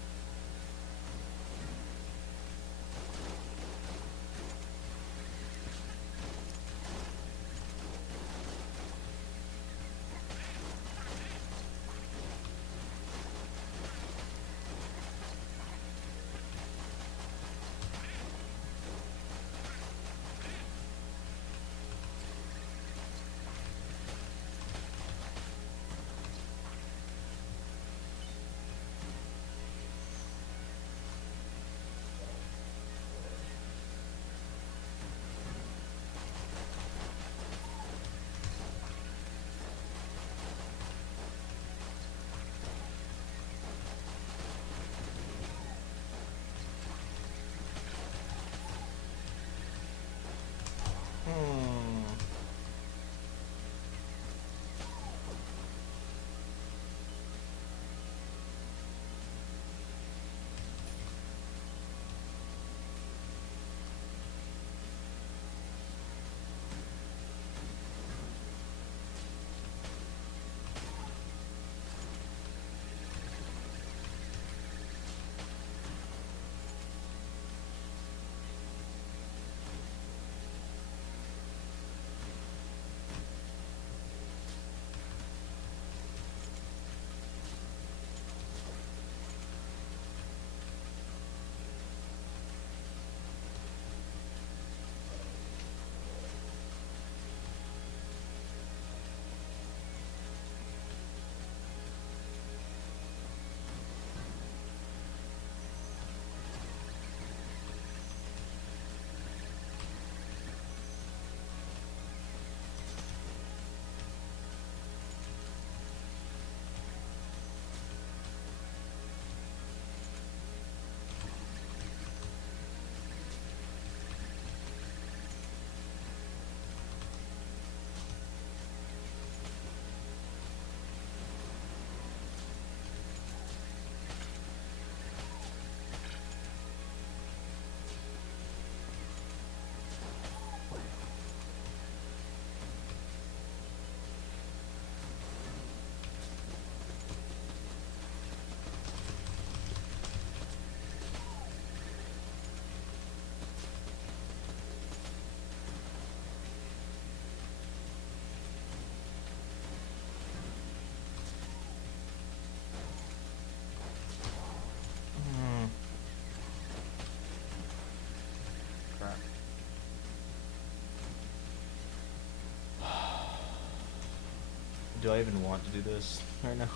do I even want to do this right now?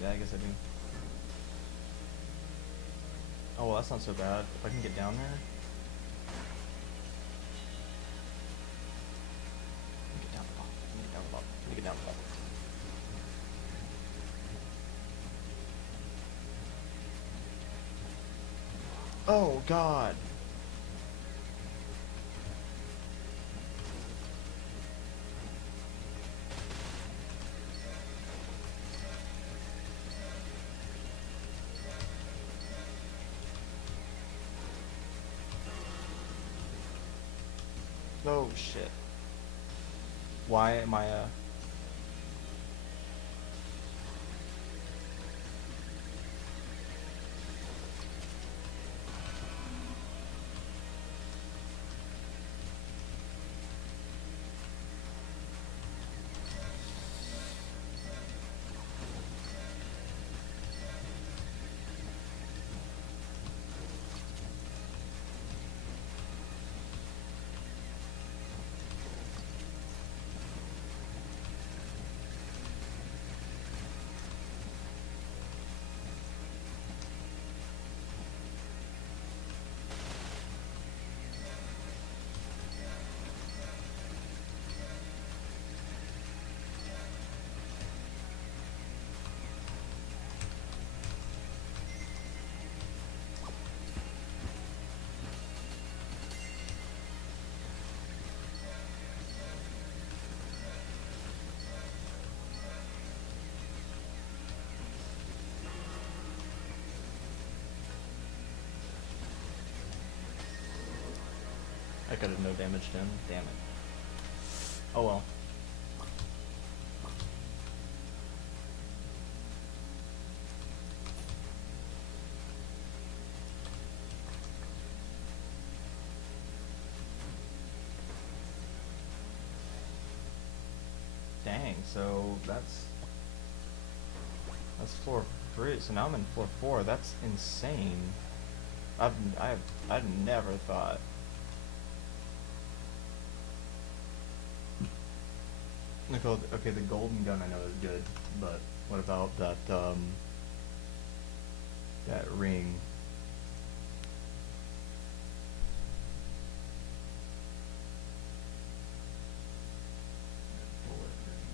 Yeah, I guess I do. Oh, well, that's not so bad. If I can get down there. Let me get down the bottom. Let me get down the bottom. Let me get down the bottom. Oh, God. Oh, shit. Why am I, I could have no damaged him. Damn it. Oh well. Dang, so that's floor 3, so now I'm in floor 4. That's insane. I've never thought. Okay, the golden gun I know is good, but what about that that ring? Bullet ring.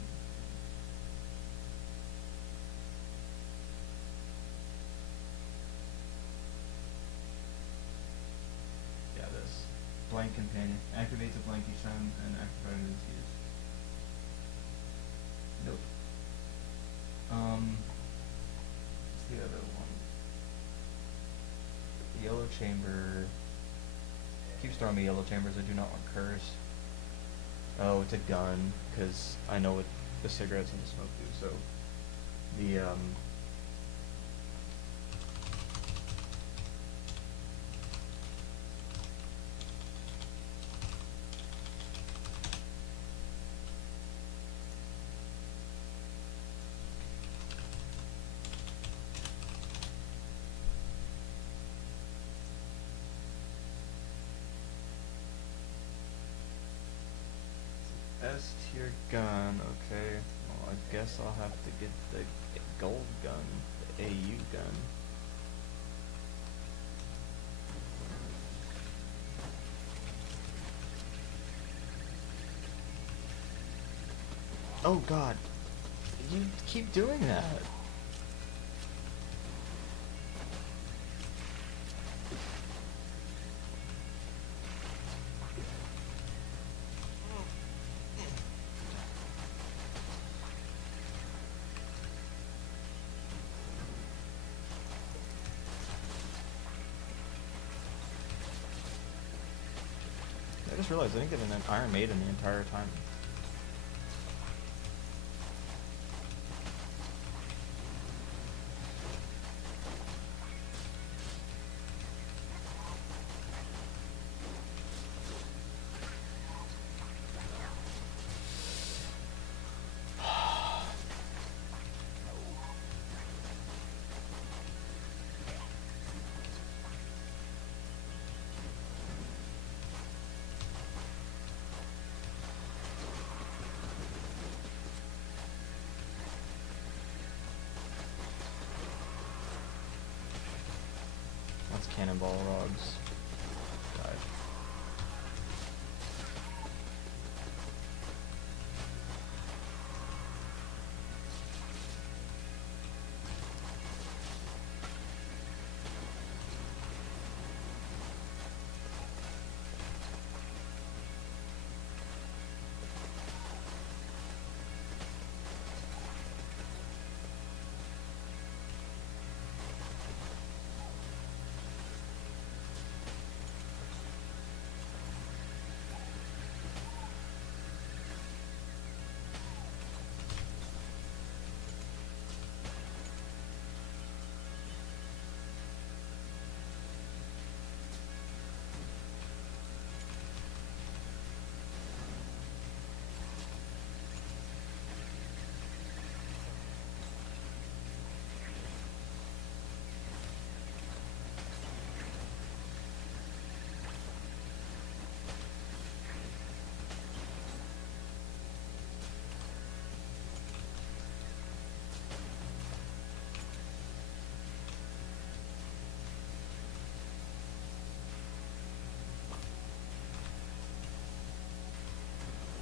Yeah, this blank companion activates a blank each time and activated is used. Nope. What's the other one? The yellow chamber keeps throwing me yellow chambers. I do not want curse. Oh, it's a gun, because I know what the cigarettes and the smoke do. So the S tier gun, okay. Well, I guess I'll have to get the gold gun, the AU gun. Oh God, you keep doing that. I just realized I didn't get an Iron Maiden the entire time. cannonball rods. Died.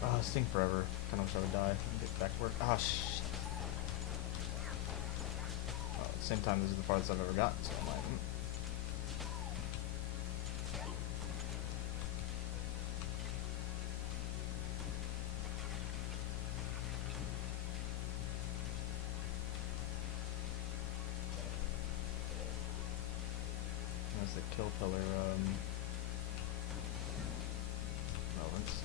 Oh, this thing forever. Kinda wish I would die. Get back to work. Oh, shit. Oh, at the same time, this is the farthest I've ever gotten, so I'm like, That's the kill pillar, moments.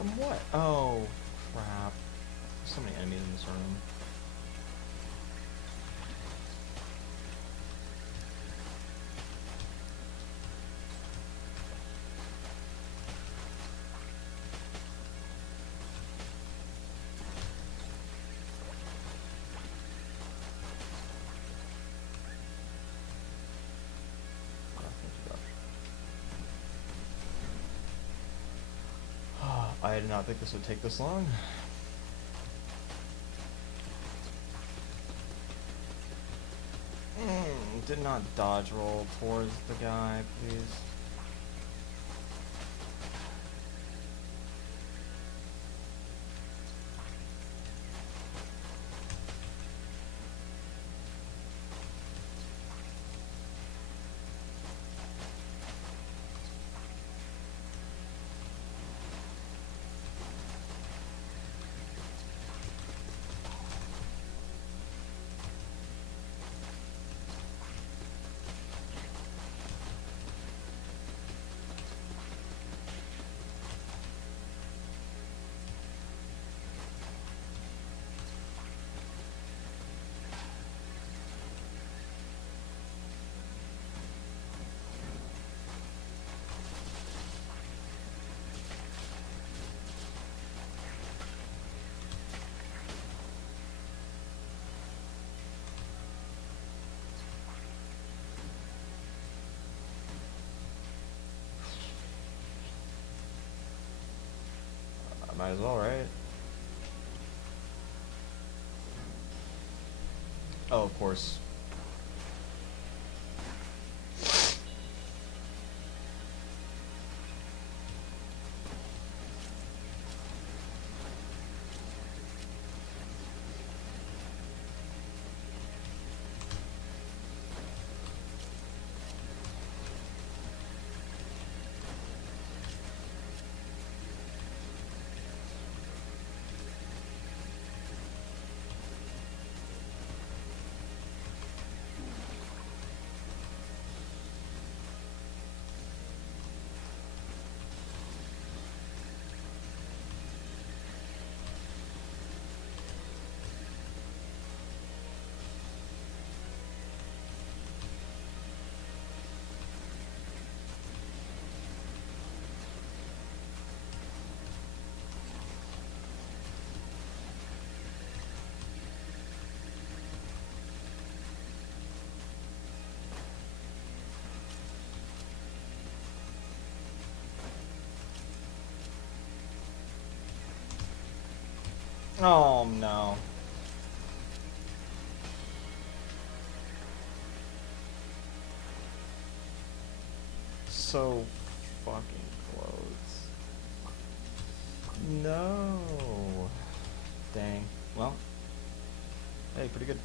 From what? Oh, crap. There's so many enemies in this room. I did not think this would take this long. Did not dodge roll towards the guy, please. Might as well, right? Oh, of course. Oh no. So fucking close. No. Dang. Well. Hey, pretty good.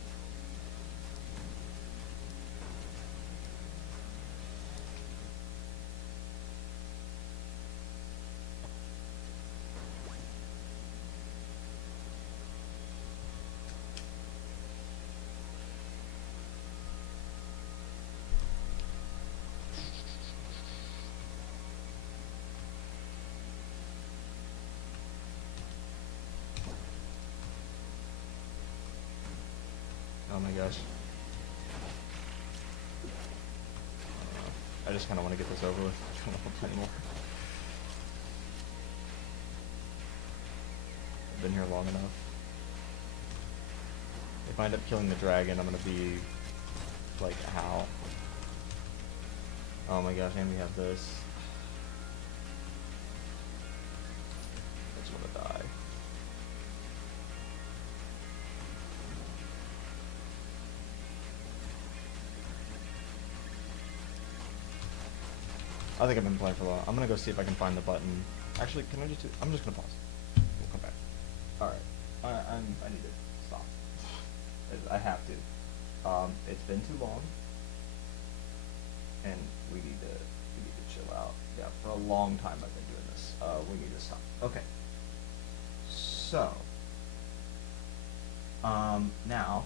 Oh my gosh. I just kind of want to get this over with. I don't want to play anymore. I've been here long enough. If I end up killing the dragon, I'm gonna be like, how? Oh my gosh, and we have this. I just want to die. I think I've been playing for a while. I'm gonna go see if I can find the button. Actually, can I just do, I'm just gonna pause. We'll come back. Alright. I need to stop. I have to. It's been too long. And we need to chill out. Yeah, for a long time I've been doing this. We need to stop. Okay. So now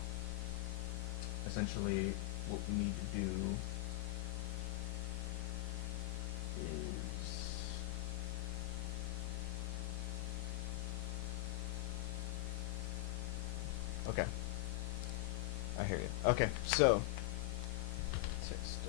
essentially what we need to do is okay. I hear you. Okay, so text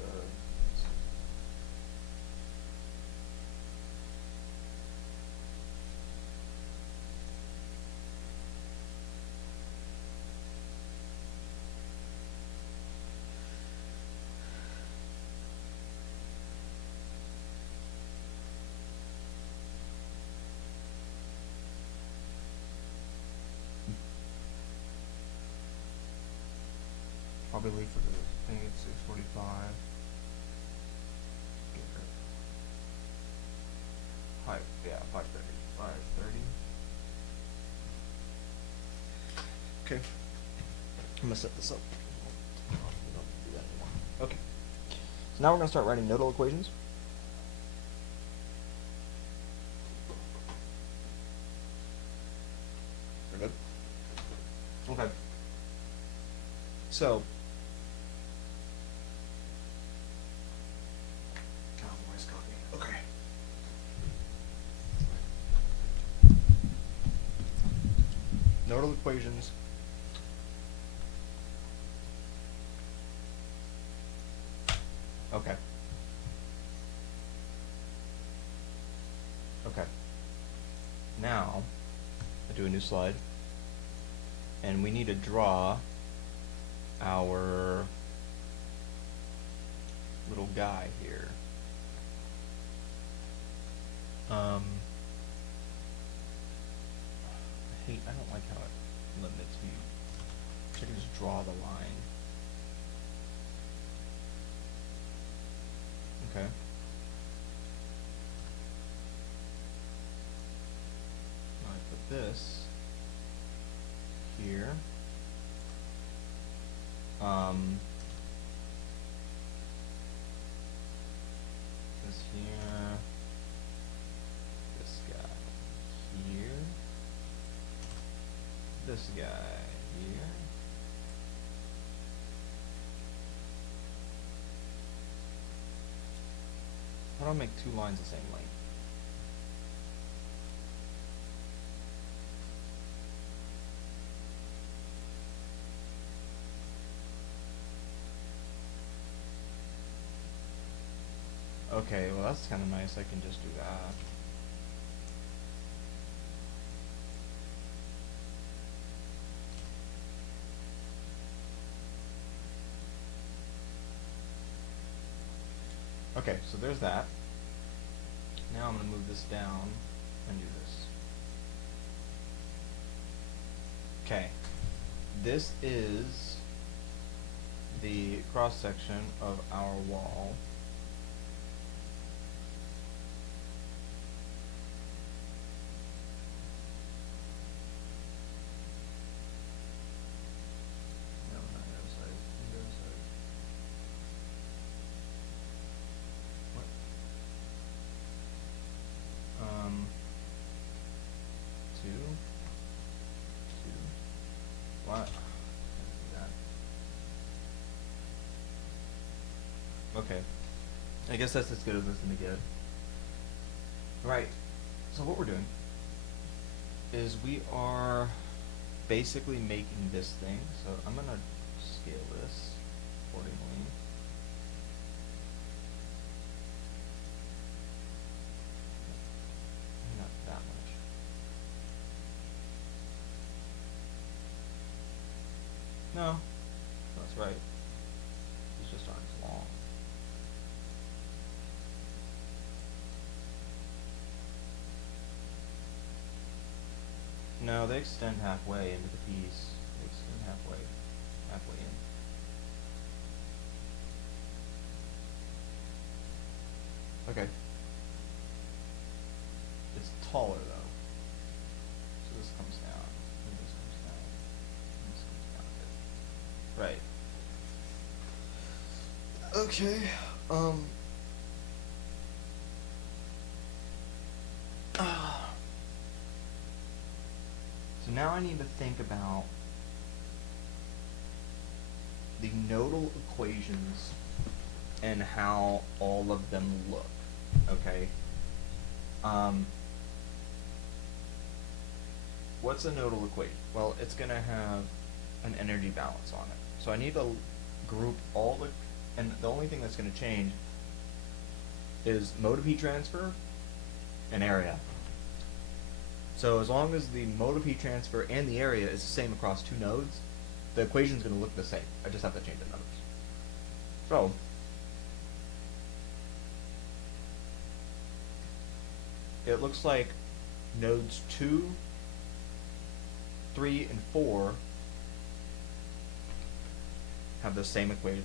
probably late for the thing at 6:45. Hi, yeah, 5:30. 5:30. Okay. I'm gonna set this up. We don't do that anymore. Okay. So now we're gonna start writing nodal equations. We're good? Okay. So where's coffee? Okay. Nodal equations. Okay. Okay. Now, I do a new slide, and we need to draw our little guy here. I don't like how it limits me. So I can just draw the line. Okay. Now I put this here. This here. This guy here. This guy here. How do I make two lines the same length? Okay, well that's kind of nice. I can just do that. Okay, so there's that. Now I'm going to move this down and do this. Okay, this is the cross section of our wall. No, not the other side. The other side. What? Two. What? Okay. I guess that's as good as it's gonna get. Right. So what we're doing is we are basically making this thing. So I'm gonna scale this accordingly. Not that much. No, that's right. These just aren't as long. No, they extend halfway into the piece. They extend halfway in. Okay. It's taller though. So this comes down, and this comes down, and this comes down a bit. Right. Okay. So now I need to think about the nodal equations and how all of them look. Okay. What's a nodal equation? Well, it's going to have an energy balance on it. So I need to group all the, and the only thing that's going to change is mode of heat transfer and area. So as long as the mode of heat transfer and the area is the same across two nodes, the equation is going to look the same. I just have to change the numbers. So it looks like nodes 2, 3, and 4 have the same equation.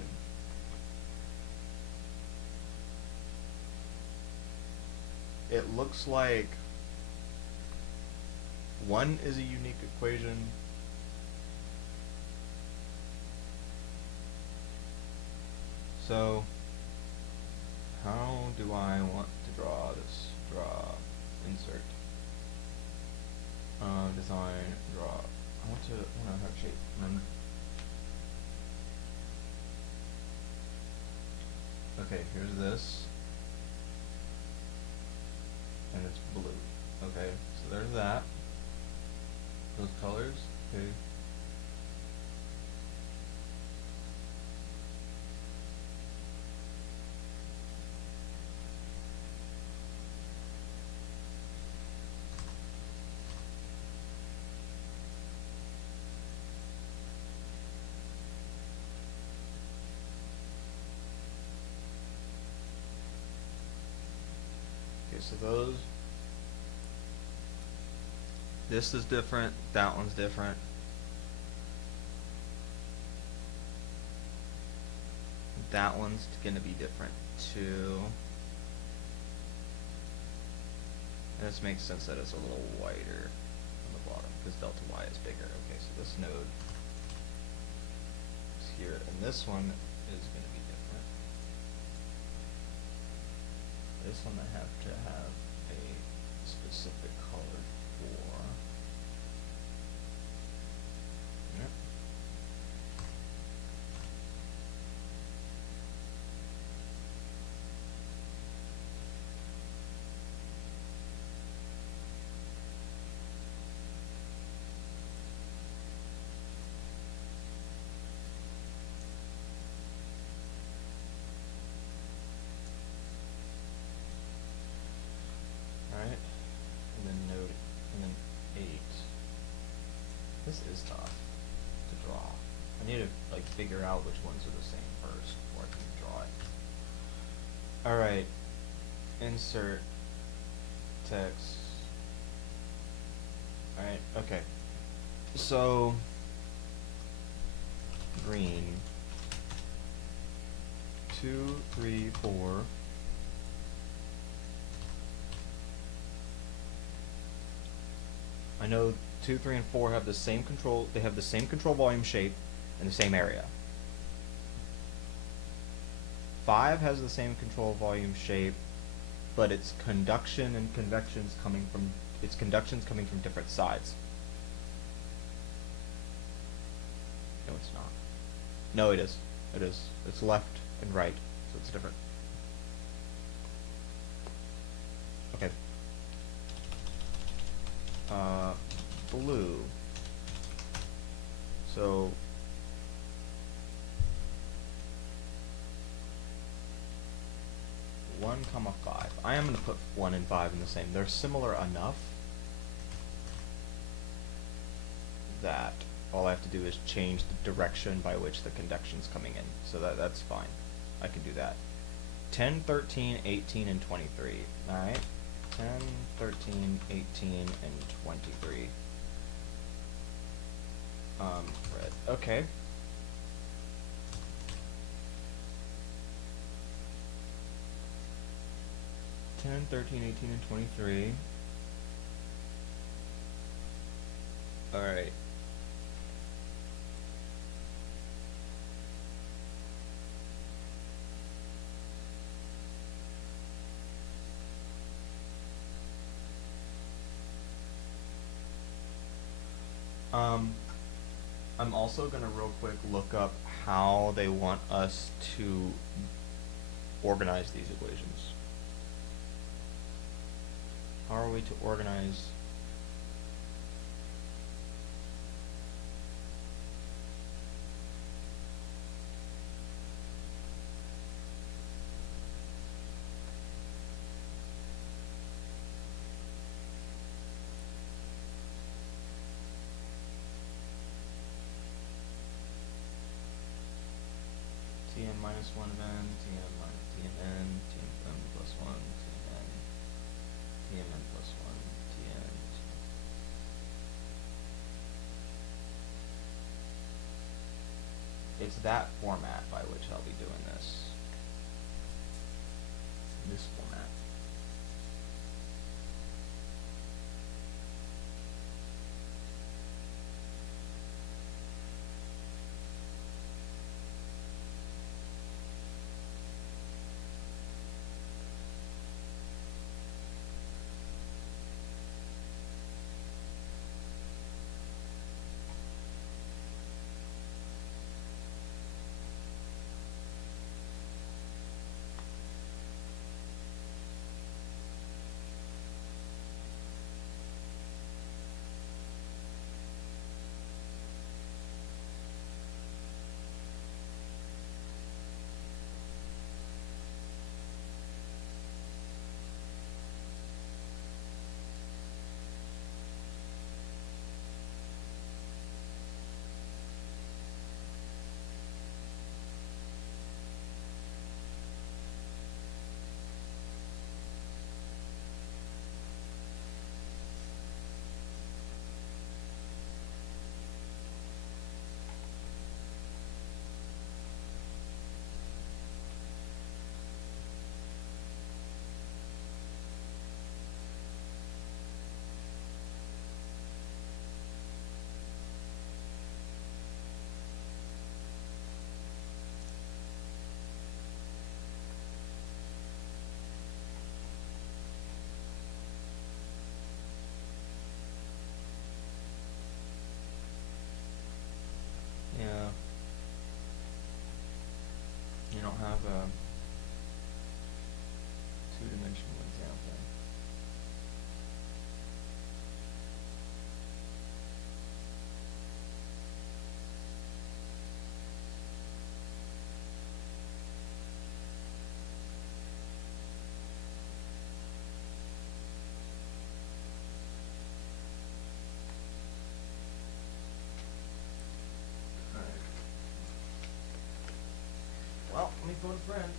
It looks like 1 is a unique equation. So how do I want to draw this? Draw, insert, design, draw. I want to have shape. Okay, here's this, and it's blue. Okay, so there's that. Those colors. Okay. Okay, so those This is different. That one's different. That one's gonna be different too. And this makes sense that it's a little wider on the bottom because delta y is bigger. Okay, so this node is here, and this one is gonna be different. This one I have to have a specific color for. Yep. Alright, and then node, and then 8. This is tough to draw. I need to like figure out which ones are the same first before I can draw it. Alright, insert text. Alright, okay. So, green, 2, 3, 4. I know 2, 3, and 4 have the same control. They have the same control volume shape and the same area. 5 has the same control volume shape, but its conduction and convection's coming from conduction's coming from different sides. No, it's not. No, it is. It is. It's left and right, so it's different. Okay. Blue. So (1, 5). I am going to put 1 and 5 in the same. They're similar enough that all I have to do is change the direction by which the conduction's coming in. So that's fine. I can do that. 10, 13, 18, and 23. Alright. 10, 13, 18, and 23. Red. Okay. (10, 13, 18, and 23). Alright. I'm also going to real quick look up how they want us to organize these equations. How are we to organize? Tn minus 1 of n, Tn minus Tn, Tn plus 1, Tn, Tn plus 1, Tn. It's that format by which I'll be doing this. This format. phone friend.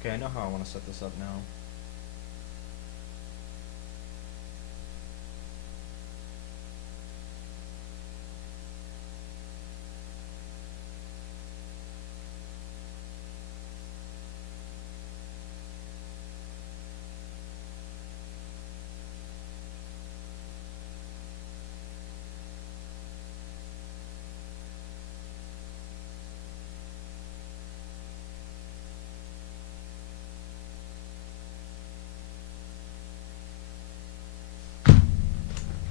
Okay, I know how I want to set this up now.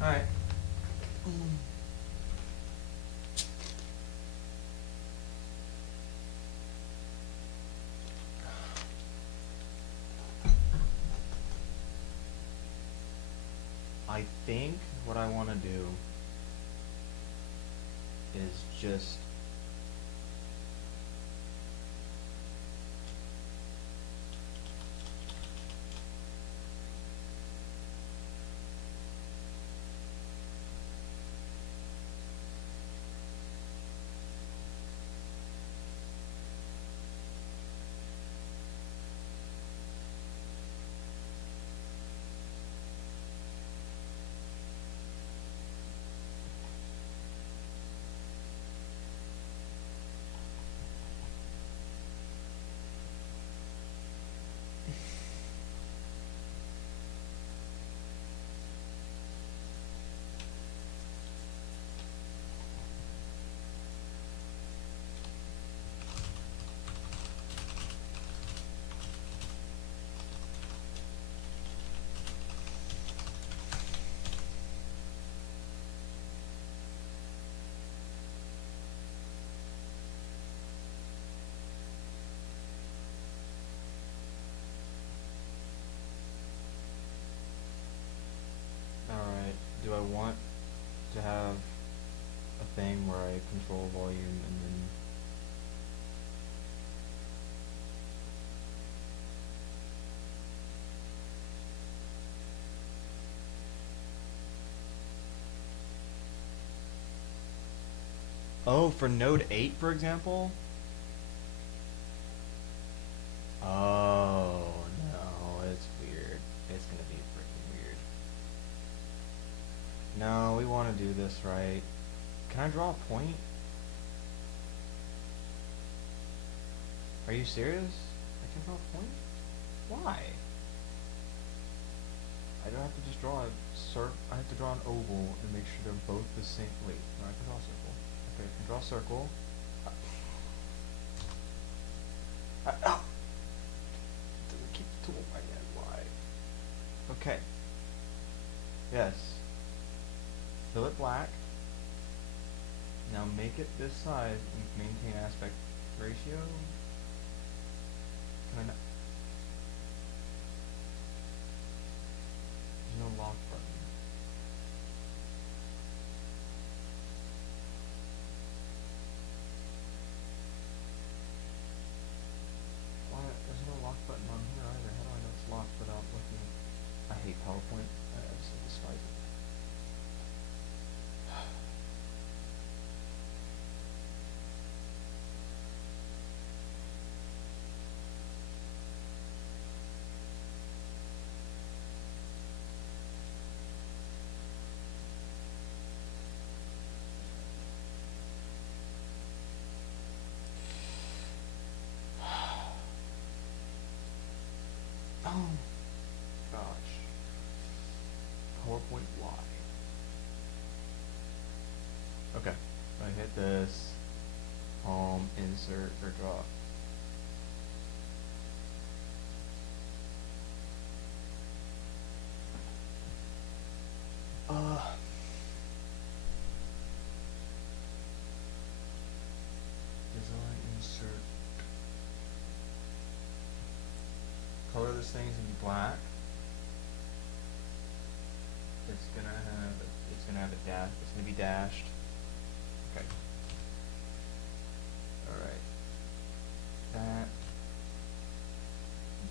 Alright. I think what I want to do is just Alright, do I want to have a thing where I control volume and then oh, for node 8 for example? Oh no, it's weird. It's gonna be freaking weird. No, we want to do this right. Can I draw a point? Are you serious? I can draw a point? Why? I don't have to just draw a I have to draw an oval and make sure they're both the same. Wait, no, I can draw a circle. Okay, I can draw a circle. Doesn't keep the tool in my hand. Why? Okay. Yes. Fill it black. Now make it this size and maintain aspect ratio. Can I not? There's no lock button. point y. Okay, so I hit this, home, insert, or draw. Design, insert. Color this thing is gonna be black. It's gonna have a dash. It's gonna be dashed. Okay. All right.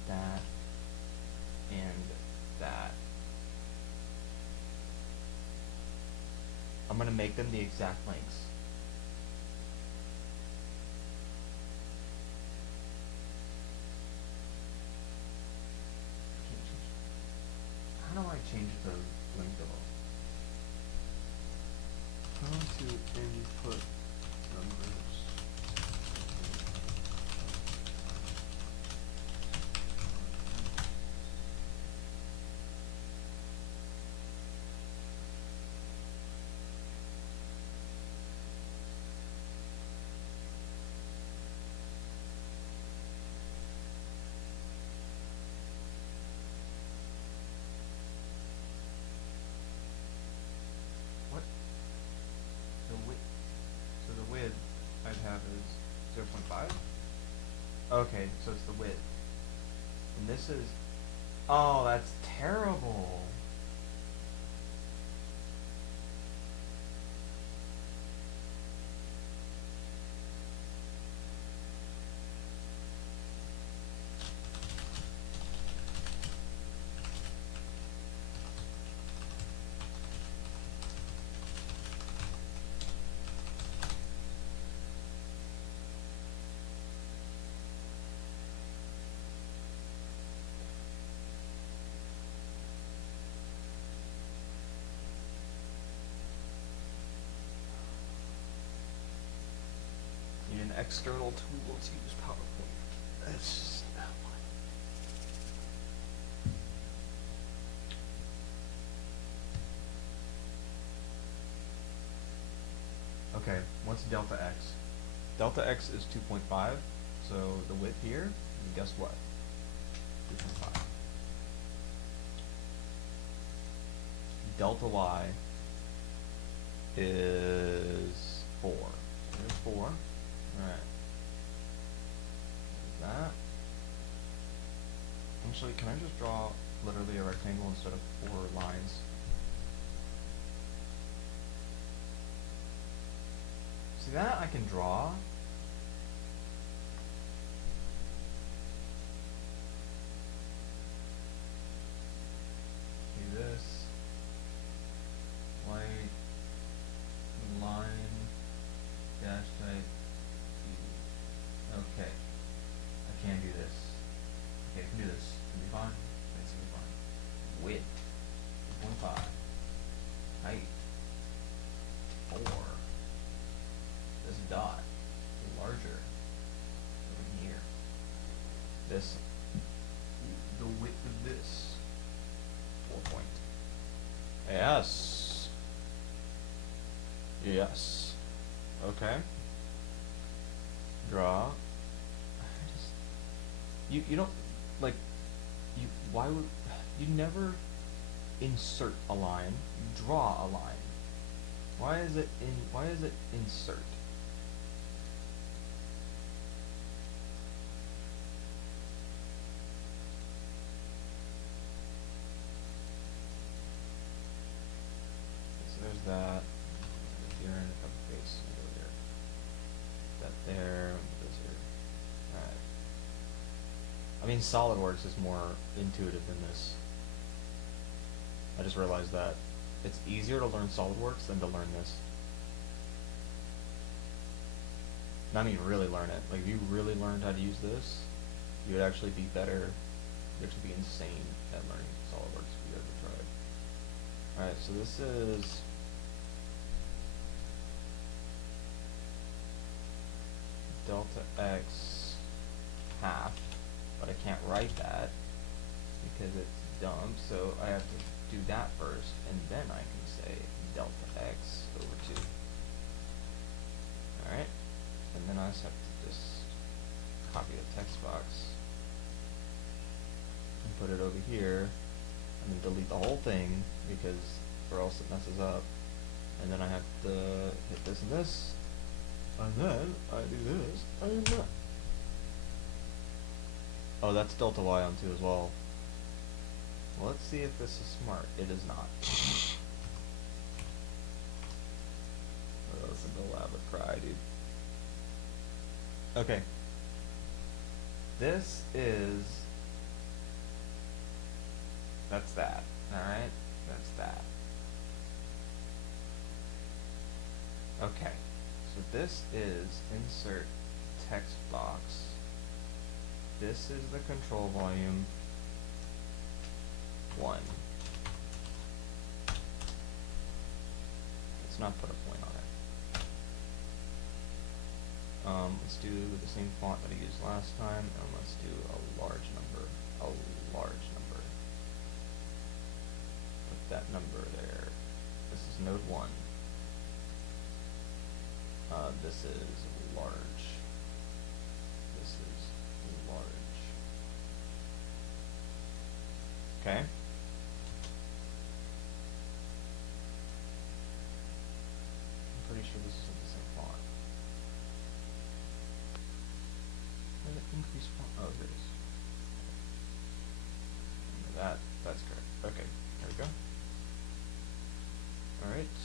That, and that. I'm gonna make them the exact lengths. How do I change the length of them? How to input numbers. What? So the width I'd have is 0.5? Okay, so it's the width. And this is, oh, that's terrible. Need an external tool to use PowerPoint. That's just not fun. Okay, what's delta x? Delta x is 2.5, so the width here, and guess what? 2.5. Delta y is 4. There's 4. Alright. There's that. Actually, can I just draw literally a rectangle instead of 4 lines? See that I can draw? See this? White line dash type. Okay. I can do this. Okay, I can do this. It's gonna be fine. It's gonna be fine. Width 2.5. Height 4. This dot is larger over here. This, the width of this 4 point. Yes. Yes. Okay. Draw. You don't like why would you never insert a line, you draw a line. Why is it insert? So there's that. Here and a couple face over there. That there, those are alright. I mean SolidWorks is more intuitive than this. I just realized that it's easier to learn SolidWorks than to learn this. And I mean really learn it. Like if you really learned how to use this, you would actually be better. You'd actually be insane at learning SolidWorks if you ever tried. Alright, so this is delta x half, but I can't write that because it's dump, so I have to do that first, and then I can say delta x over 2. Alright, and then I just have to just copy the text box and put it over here, and then delete the whole thing, because or else it messes up. And then I have to hit this and this, and then I do this and that. Oh, that's delta y on 2 as well. Well, let's see if this is smart. It is not. Oh, listen to Lava cry, dude. Okay. This is... That's that. Alright? That's that. Okay. So this is insert text box. This is the control volume 1. Let's not put a point on it. Let's do the same font that I used last time, and let's do a large number. A large number. Put that number there. This is node 1. This is large. This is large. Okay. I'm pretty sure this is the same font. Where's the increase font? Oh, here it is. That's correct. Okay, there we go. Alright.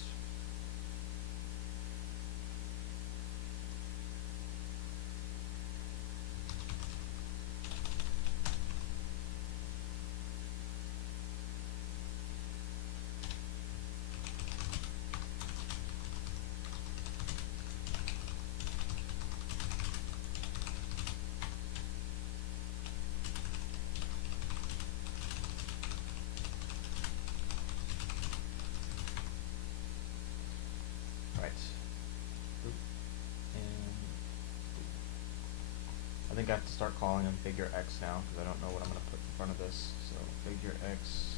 I think I have to start calling them figure x now, because I don't know what I'm going to put in front of this. So figure x.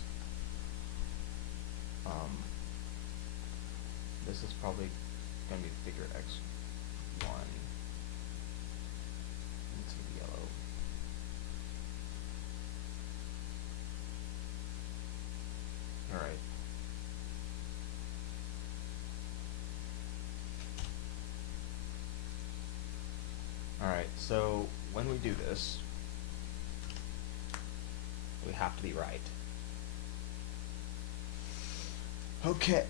This is probably going to be figure x1 into the yellow. Alright. Alright, so when we do this, we have to be right. Okay.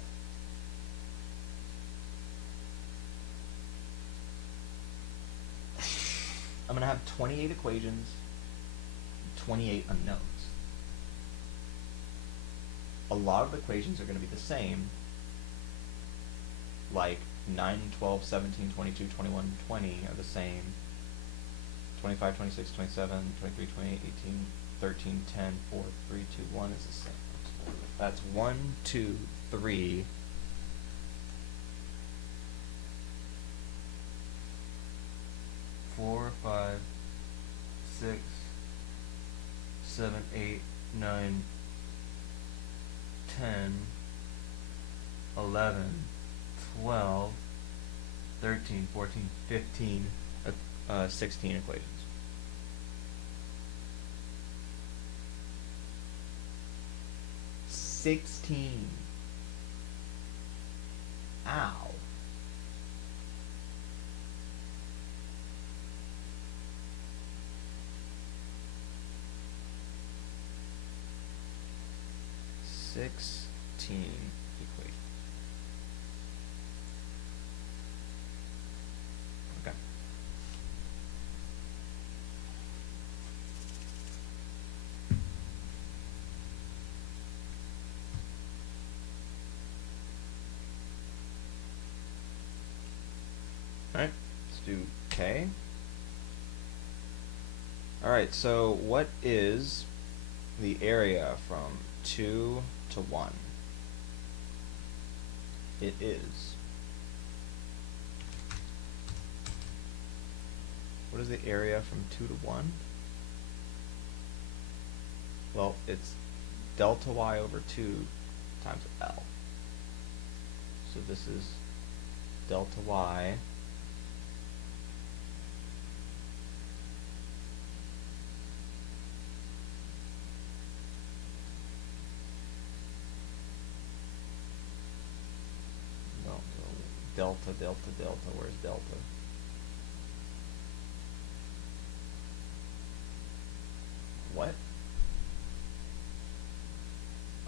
I'm going to have 28 equations, 28 unknowns. A lot of the equations are going to be the same, like 9, 12, 17, 22, 21, 20 are the same. 25, 26, 27, 23, 28, 18, 13, 10, 4, 3, 2, 1 is the same. That's 1, 2, 3. Four, 5, 6, 7, 8, 9, 10, 11, 12, 13, 14, 15, 16 equations. Ow. Sixteen equations. Okay. Alright, let's do K. Alright, so what is the area from 2 to 1? It is. What is the area from 2 to 1? Well, it's delta y over 2 times L. So this is delta y delta, where's delta? What?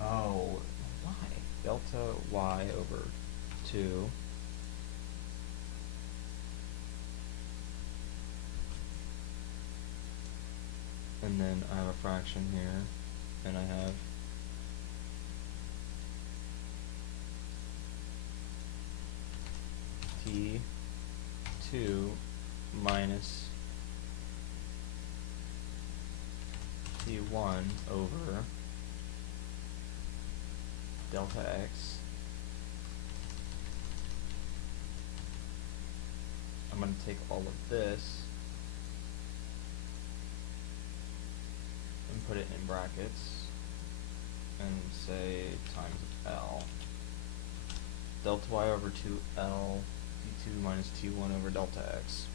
Oh, why? Delta y over 2 and then I have a fraction here, and I have T2 minus T1 over delta x. I'm going to take all of this and put it in brackets and say times L. Delta y over 2L T2 minus T1 over delta x.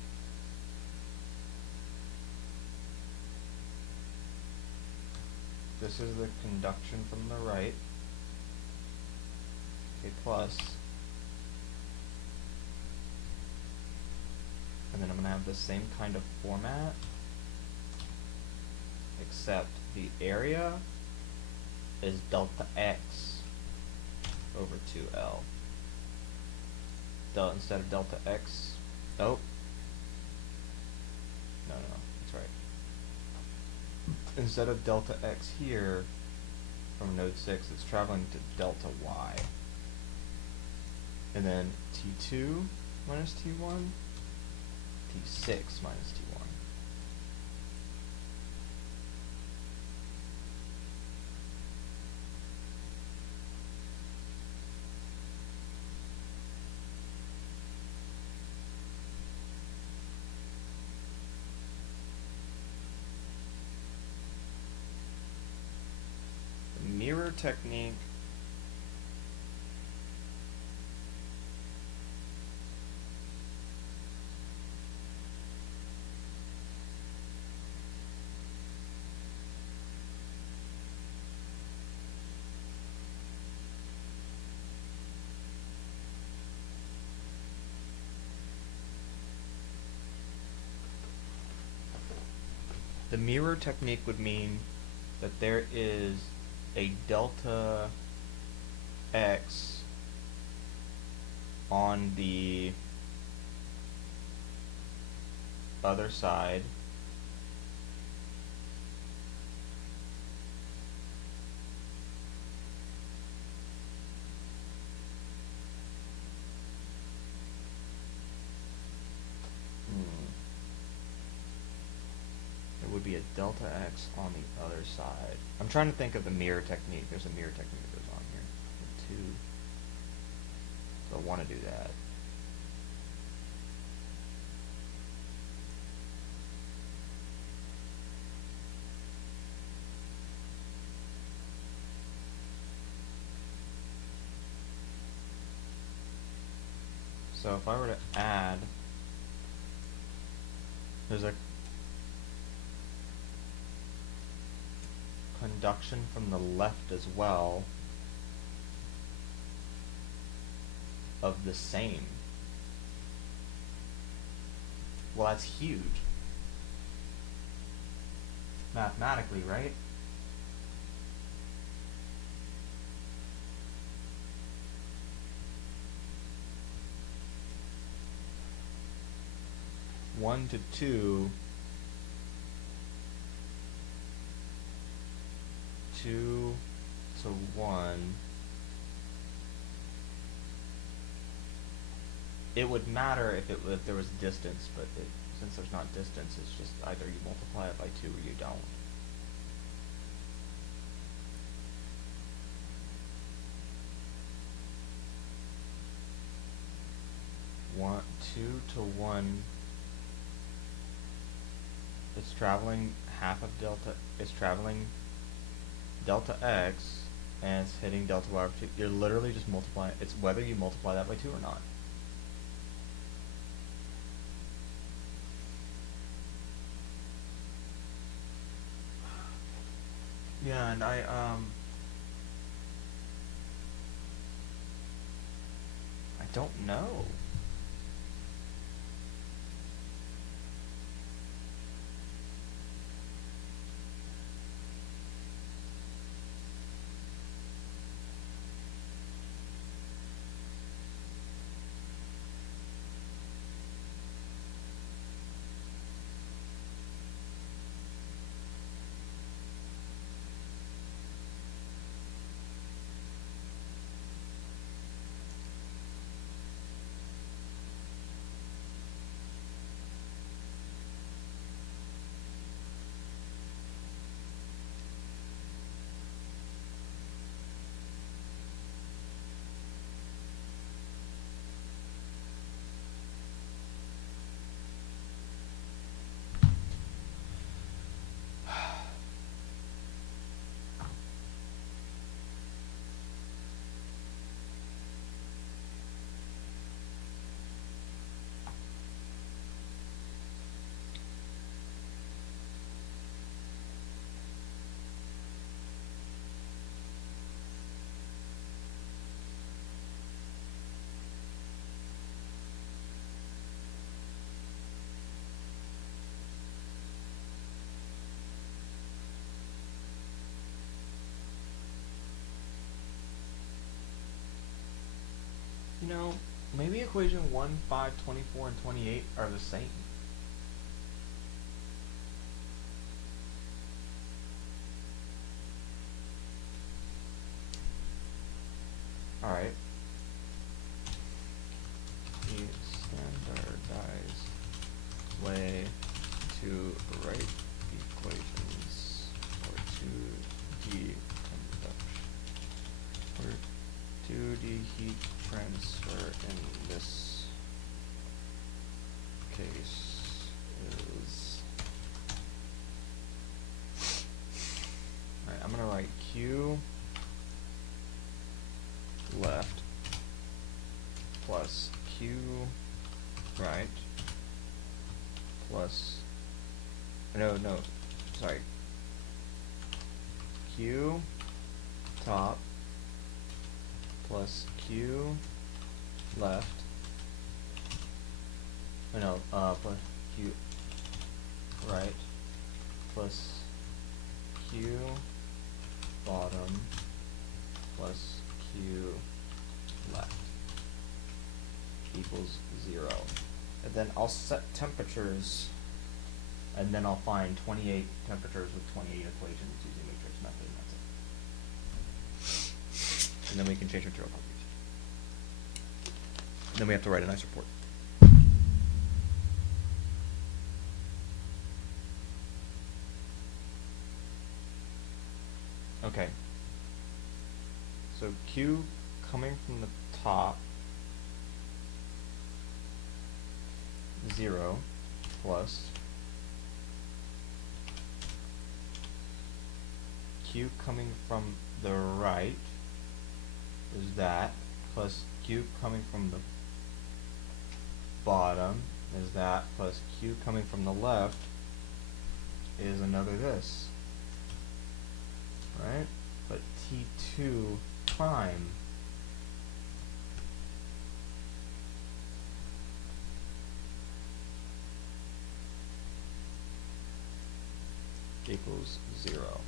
This is the conduction from the right. Okay, plus. And then I'm going to have the same kind of format, except the area is delta x over 2L. Instead of delta x, oh, no, that's right. Instead of delta x here, from node 6, it's traveling to delta y. And then T2 minus T1, T6 minus T1. Mirror technique the mirror technique would mean that there is a delta x on the other side would be a delta x on the other side. I'm trying to think of the mirror technique. There's a mirror technique that goes on here. 2. So I want to do that. So if I were to add, there's a conduction from the left as well of the same. Well, that's huge. Mathematically, right? One to two, 2 to 1, it would matter if there was distance, but since there's not distance, it's just either you multiply it by 2 or you don't. One, 2 to 1, it's traveling half of delta, it's traveling delta x, and it's hitting delta y over 2. You're literally just multiplying. It's whether you multiply that by 2 or not. Yeah, and I don't know. You know, maybe equation 1, 5, 24, and 28 are the same. Alright. The standardized way to write equations for 2D conduction, or 2D heat transfer in this case is, alright, I'm gonna write Q left plus Q right plus, no, sorry, Q top plus Q left, plus Q right plus Q bottom plus Q left equals 0. And then I'll set temperatures, and then I'll find 28 temperatures with 28 equations using matrix method, and that's it. And then we can change material properties. And then we have to write a nice report. Okay. So Q coming from the top, 0 plus Q coming from the right is that, plus Q coming from the bottom is that, plus Q coming from the left is another this, right? But T2 prime equals 0.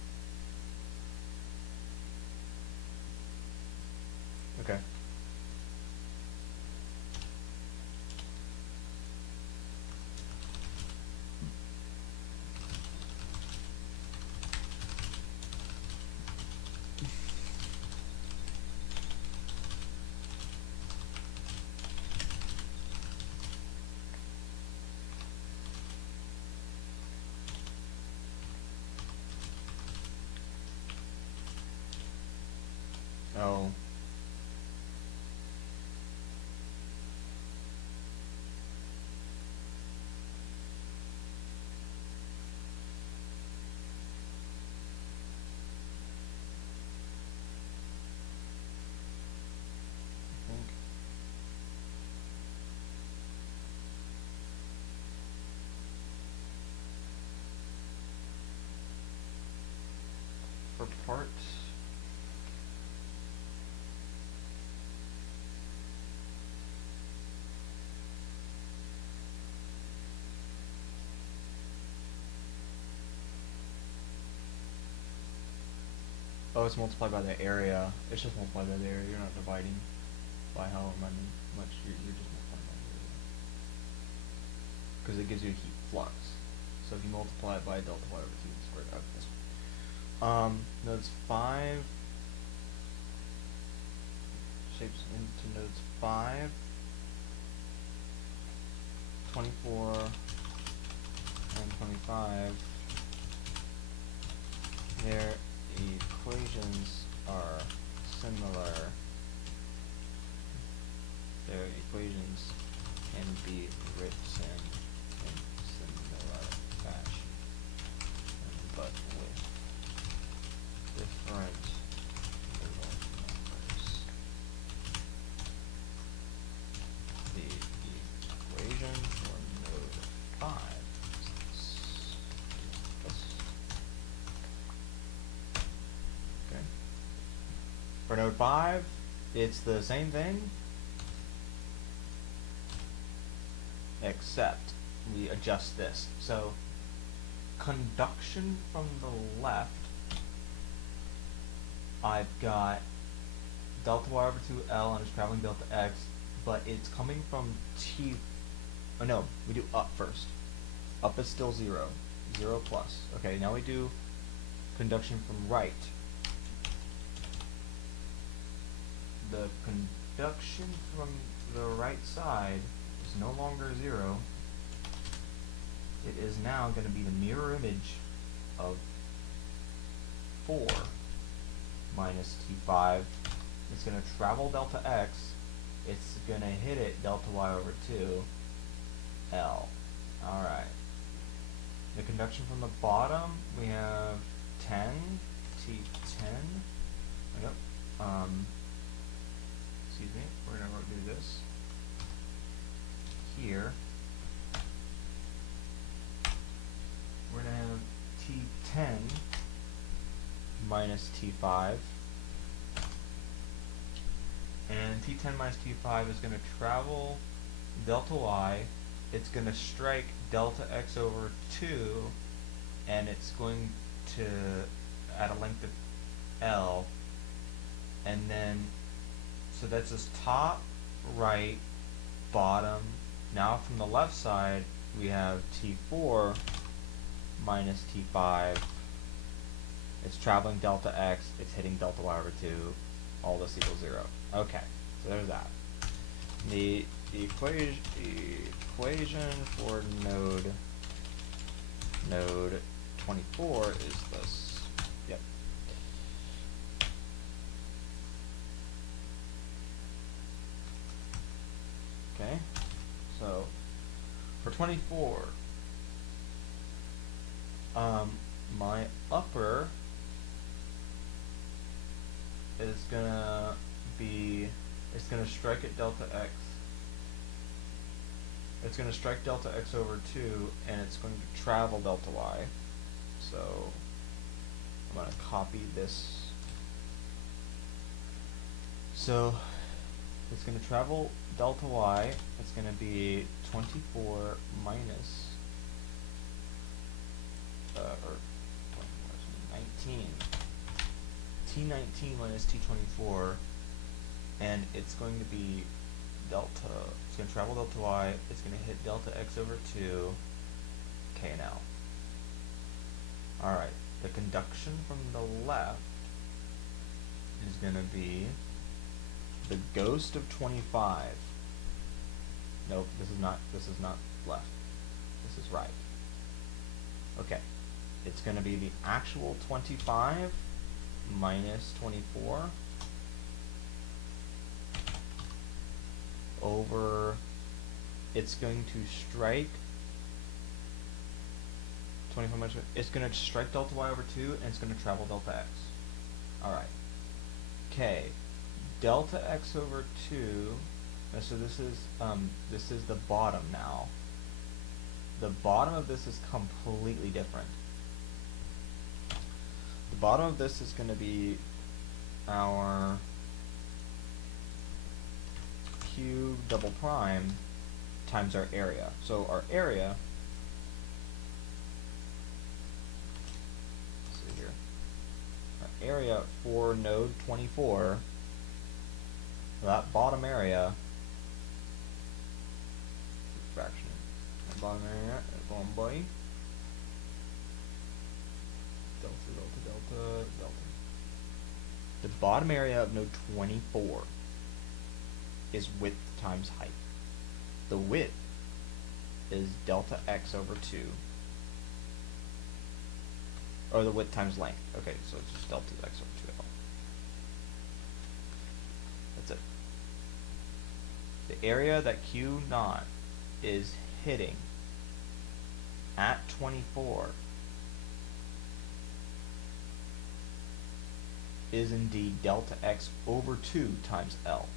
Okay. Oh. part. Oh, it's multiplied by the area. It's just multiplied by the area. You're not dividing by how much. You're just multiplying by the area. Because it gives you a heat flux. So if you multiply it by delta y over 2 squared, oh, this one. Nodes 5. Shapes into nodes 5. 24 and 25. Their equations are similar. Their equations can be written in similar fashion, but with different little numbers. The equation for node 5 is this. Okay. For node 5, it's the same thing, except we adjust this. So conduction from the left, I've got delta y over 2L and it's traveling delta x, but it's coming from T. Oh no, we do up first. Up is still 0. 0 plus. Okay, now we do conduction from right. The conduction from the right side is no longer 0. It is now going to be the mirror image of 4 minus T5. It's going to travel delta x. It's going to hit it delta y over 2L. Alright. The conduction from the bottom, we have 10, T10. Yep. Excuse me, we're going to do this here. We're going to have T10 minus T5. And T10 minus T5 is going to travel delta y. It's going to strike delta x over 2, and it's going to, at a length of L, and then, so that's just top, right, bottom. Now from the left side, we have T4 minus T5. It's traveling delta x, it's hitting delta y over 2, all this equals 0. Okay, so there's that. The equation for node 24 is this. Yep. Okay, so for 24, my upper is gonna be, it's gonna strike at delta x. It's gonna strike delta x over 2, and it's going to travel delta y. So I'm gonna copy this. So it's gonna travel delta y. It's gonna be 24 minus or 19. T19 minus T24, and it's going to be delta, it's going to travel delta y, it's going to hit delta x over 2, k and l. Alright, the conduction from the left is going to be the ghost of 25. Nope, this is not left. This is right. Okay, it's going to be the actual 25 minus 24 over, it's going to strike 25 minus, it's going to strike delta y over 2, and it's going to travel delta x. Alright. Okay. Delta x over 2, so this is the bottom now. The bottom of this is completely different. The bottom of this is going to be our Q double prime times our area. So our area, let's see here, our area for node 24, that bottom area, fraction, that bottom area, bottom boy, delta, delta, delta, delta. The bottom area of node 24 is width times height. The width is delta x over 2, or the width times length. Okay, so it's just delta x over 2L. That's it. The area that Q naught is hitting at 24 is indeed delta x over 2 times L.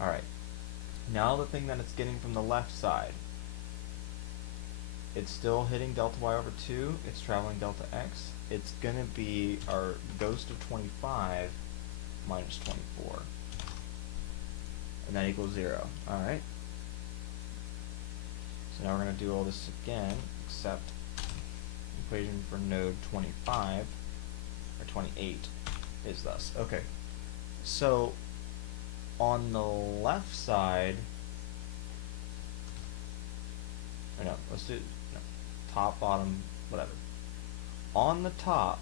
Alright, now the thing that it's getting from the left side, it's still hitting delta y over 2, it's traveling delta x, it's going to be our ghost of 25 minus 24, and that equals 0. Alright, so now we're going to do all this again, except equation for node 25, or 28, is thus. Okay, so on the left side, or no, let's do no, top, bottom, whatever. On the top,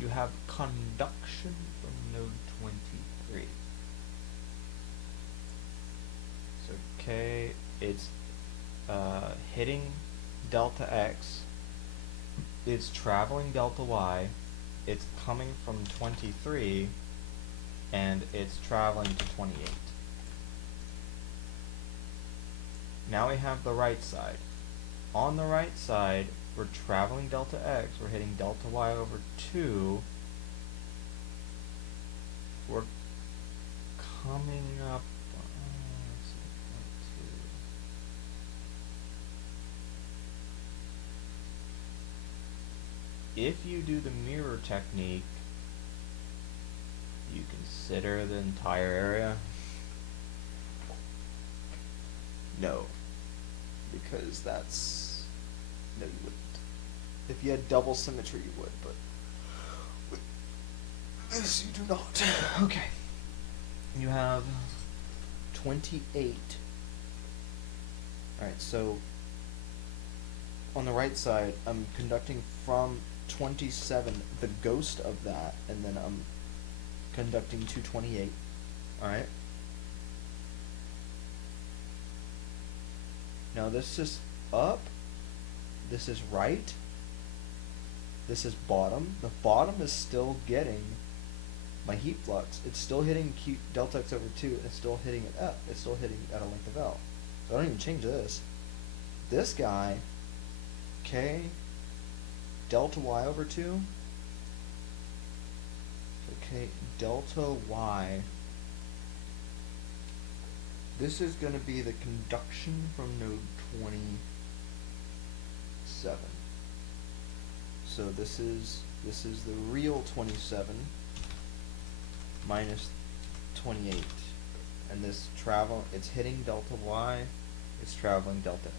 you have conduction from node 23. So K, it's hitting delta x, it's traveling delta y, it's coming from 23, and it's traveling to 28. Now we have the right side. On the right side, we're traveling delta x, we're hitting delta y over 2, we're coming up, let's see, 0.2. If you do the mirror technique, you consider the entire area? No, because that's, no, you wouldn't. If you had double symmetry, you would, but with this you do not. Okay, you have 28. Alright, so on the right side, I'm conducting from 27, the ghost of that, and then I'm conducting to 28. Alright. Now this is up, this is right, this is bottom. The bottom is still getting my heat flux. It's still hitting Q delta x over 2, and it's still hitting it up. It's still hitting at a length of L. So I don't even change this. This guy, K delta y over 2, okay, delta y, this is going to be the conduction from node 27. So this is the real 27 minus 28, and this travel, it's hitting delta y, it's traveling delta x.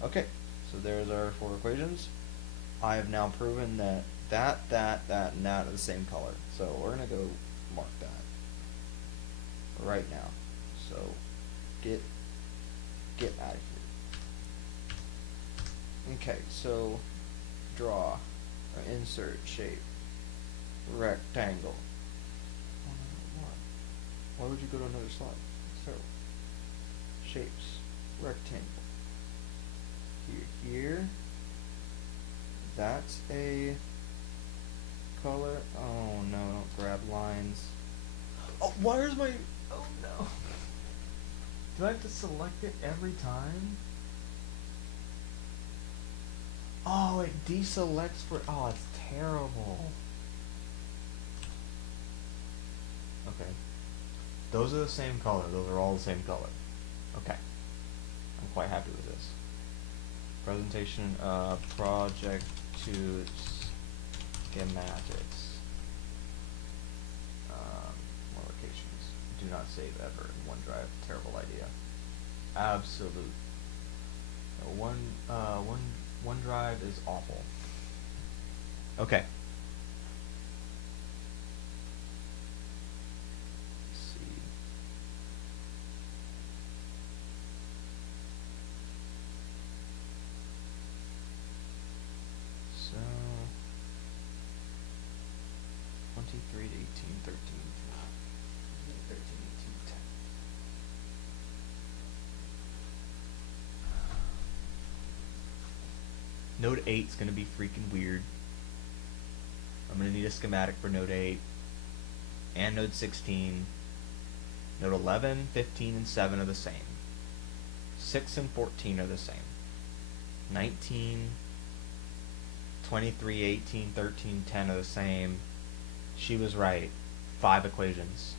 Okay, so there's our 4 equations. I have now proven that that, and that are the same color. So we're gonna go mark that right now. So get out of here. Okay, so draw or insert shape rectangle. Oh, no, why would you go to another slide? So shapes rectangle. Here. That's a color. Oh no, don't grab lines. Oh, where's my, oh no. Do I have to select it every time? Oh, it deselects for, oh, it's terrible. Okay. Those are the same color. Those are all the same color. Okay. I'm quite happy with this. Presentation, project to schematics. More locations. Do not save ever in OneDrive. Terrible idea. Absolute. OneDrive is awful. Okay. Let's see. So 23 to 18, 13, 13, 18, 10. Node 8 is going to be freaking weird. I'm going to need a schematic for node 8 and node 16. Node 11, 15, and 7 are the same. 6 and 14 are the same. 19, 23, 18, 13, 10 are the same. She was right. 5 equations.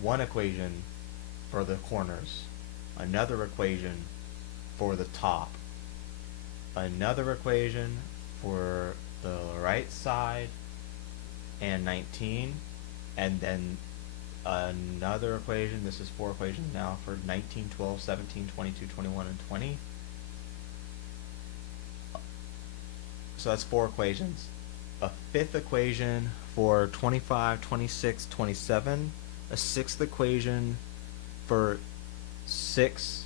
1 equation for the corners. Another equation for the top. Another equation for the right side and 19, and then another equation, this is 4 equations now, for 19, 12, 17, 22, 21, and 20. So that's 4 equations. A 5th equation for 25, 26, 27. A 6th equation for 6,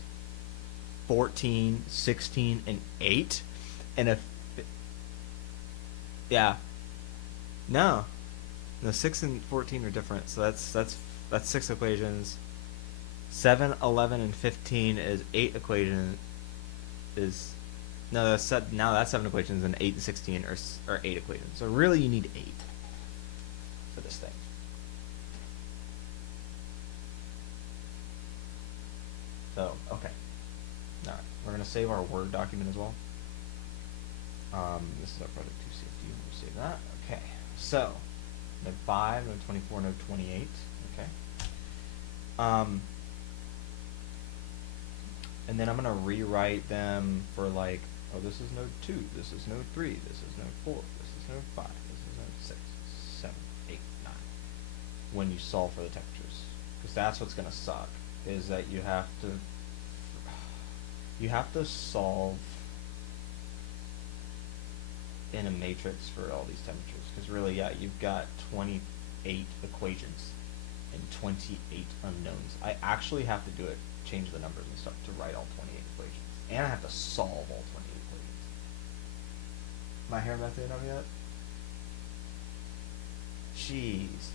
14, 16, and 8. And yeah. No. The 6 and 14 are different. So that's 6 equations. 7, 11, and 15 is 8 equations. Now that's 7 equations, and 8 and 16 are 8 equations. So really you need 8 for this thing. So, okay. Alright, we're going to save our Word document as well. This is our project 2CFD. We'll save that. Okay. So, node 5, node 24, node 28. Okay. And then I'm going to rewrite them for like, oh, this is node 2, this is node 3, this is node 4, this is node 5, this is node 6, 7, 8, 9. When you solve for the temperatures. Because that's what's going to suck, is that you have to solve in a matrix for all these temperatures. Because really, yeah, you've got 28 equations and 28 unknowns. I actually have to do it, change the numbers and stuff to write all 28 equations. And I have to solve all 28 equations. Am I hearing about that enough yet? Jeez.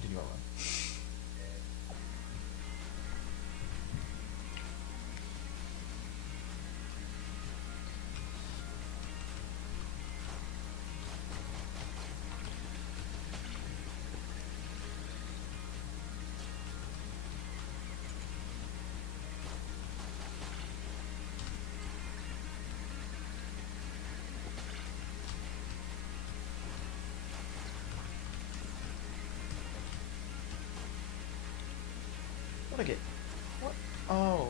Continue on. What I get? What? Oh.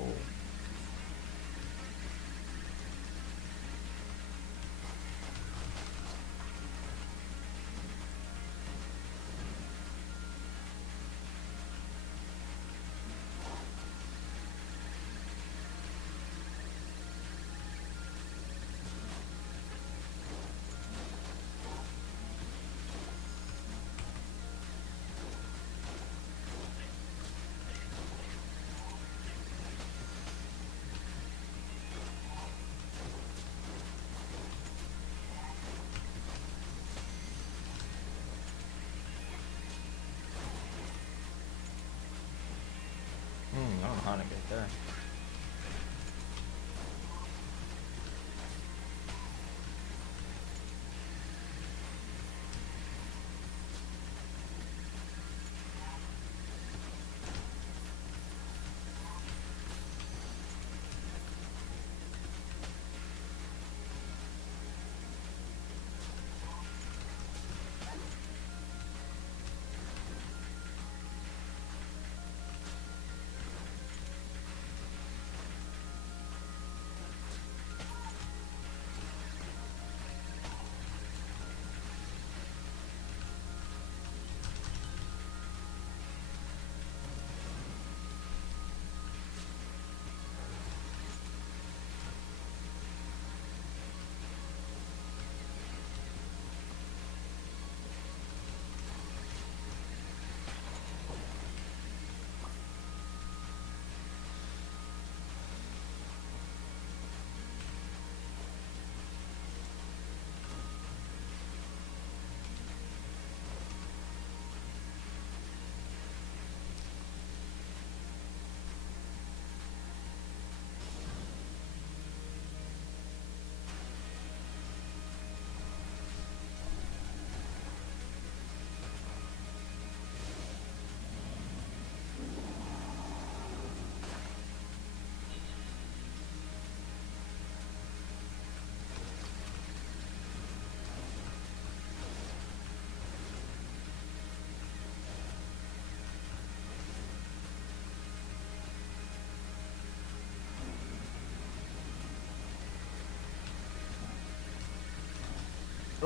I don't know how to get there.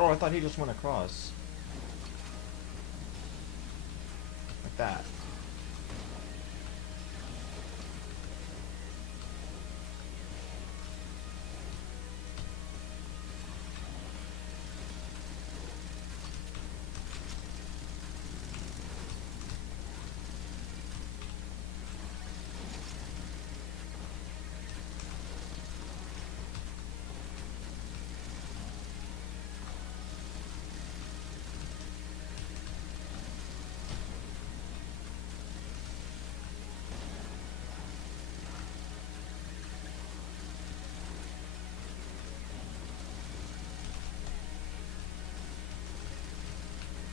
Oh, I thought he just went across. Like that.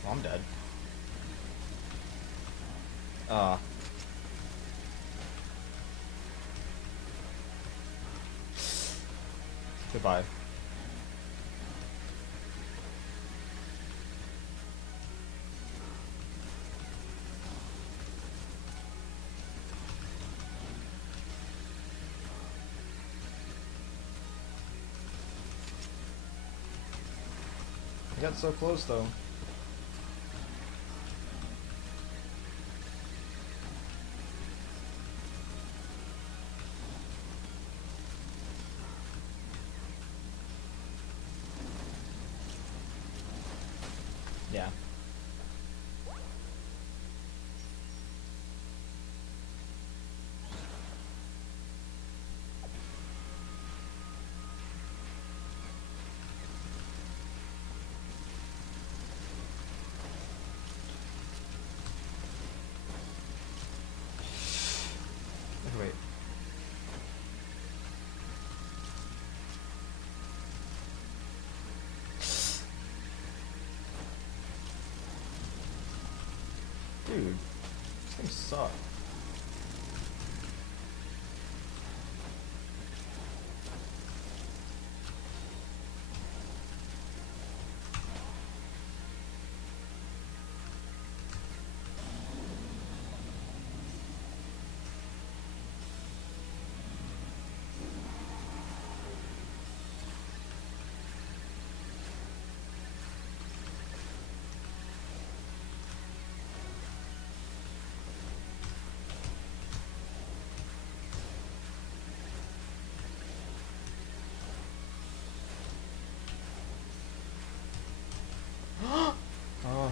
Oh, I'm dead. Goodbye. I got so close though. Yeah. Wait. Dude, this game sucks. Oh.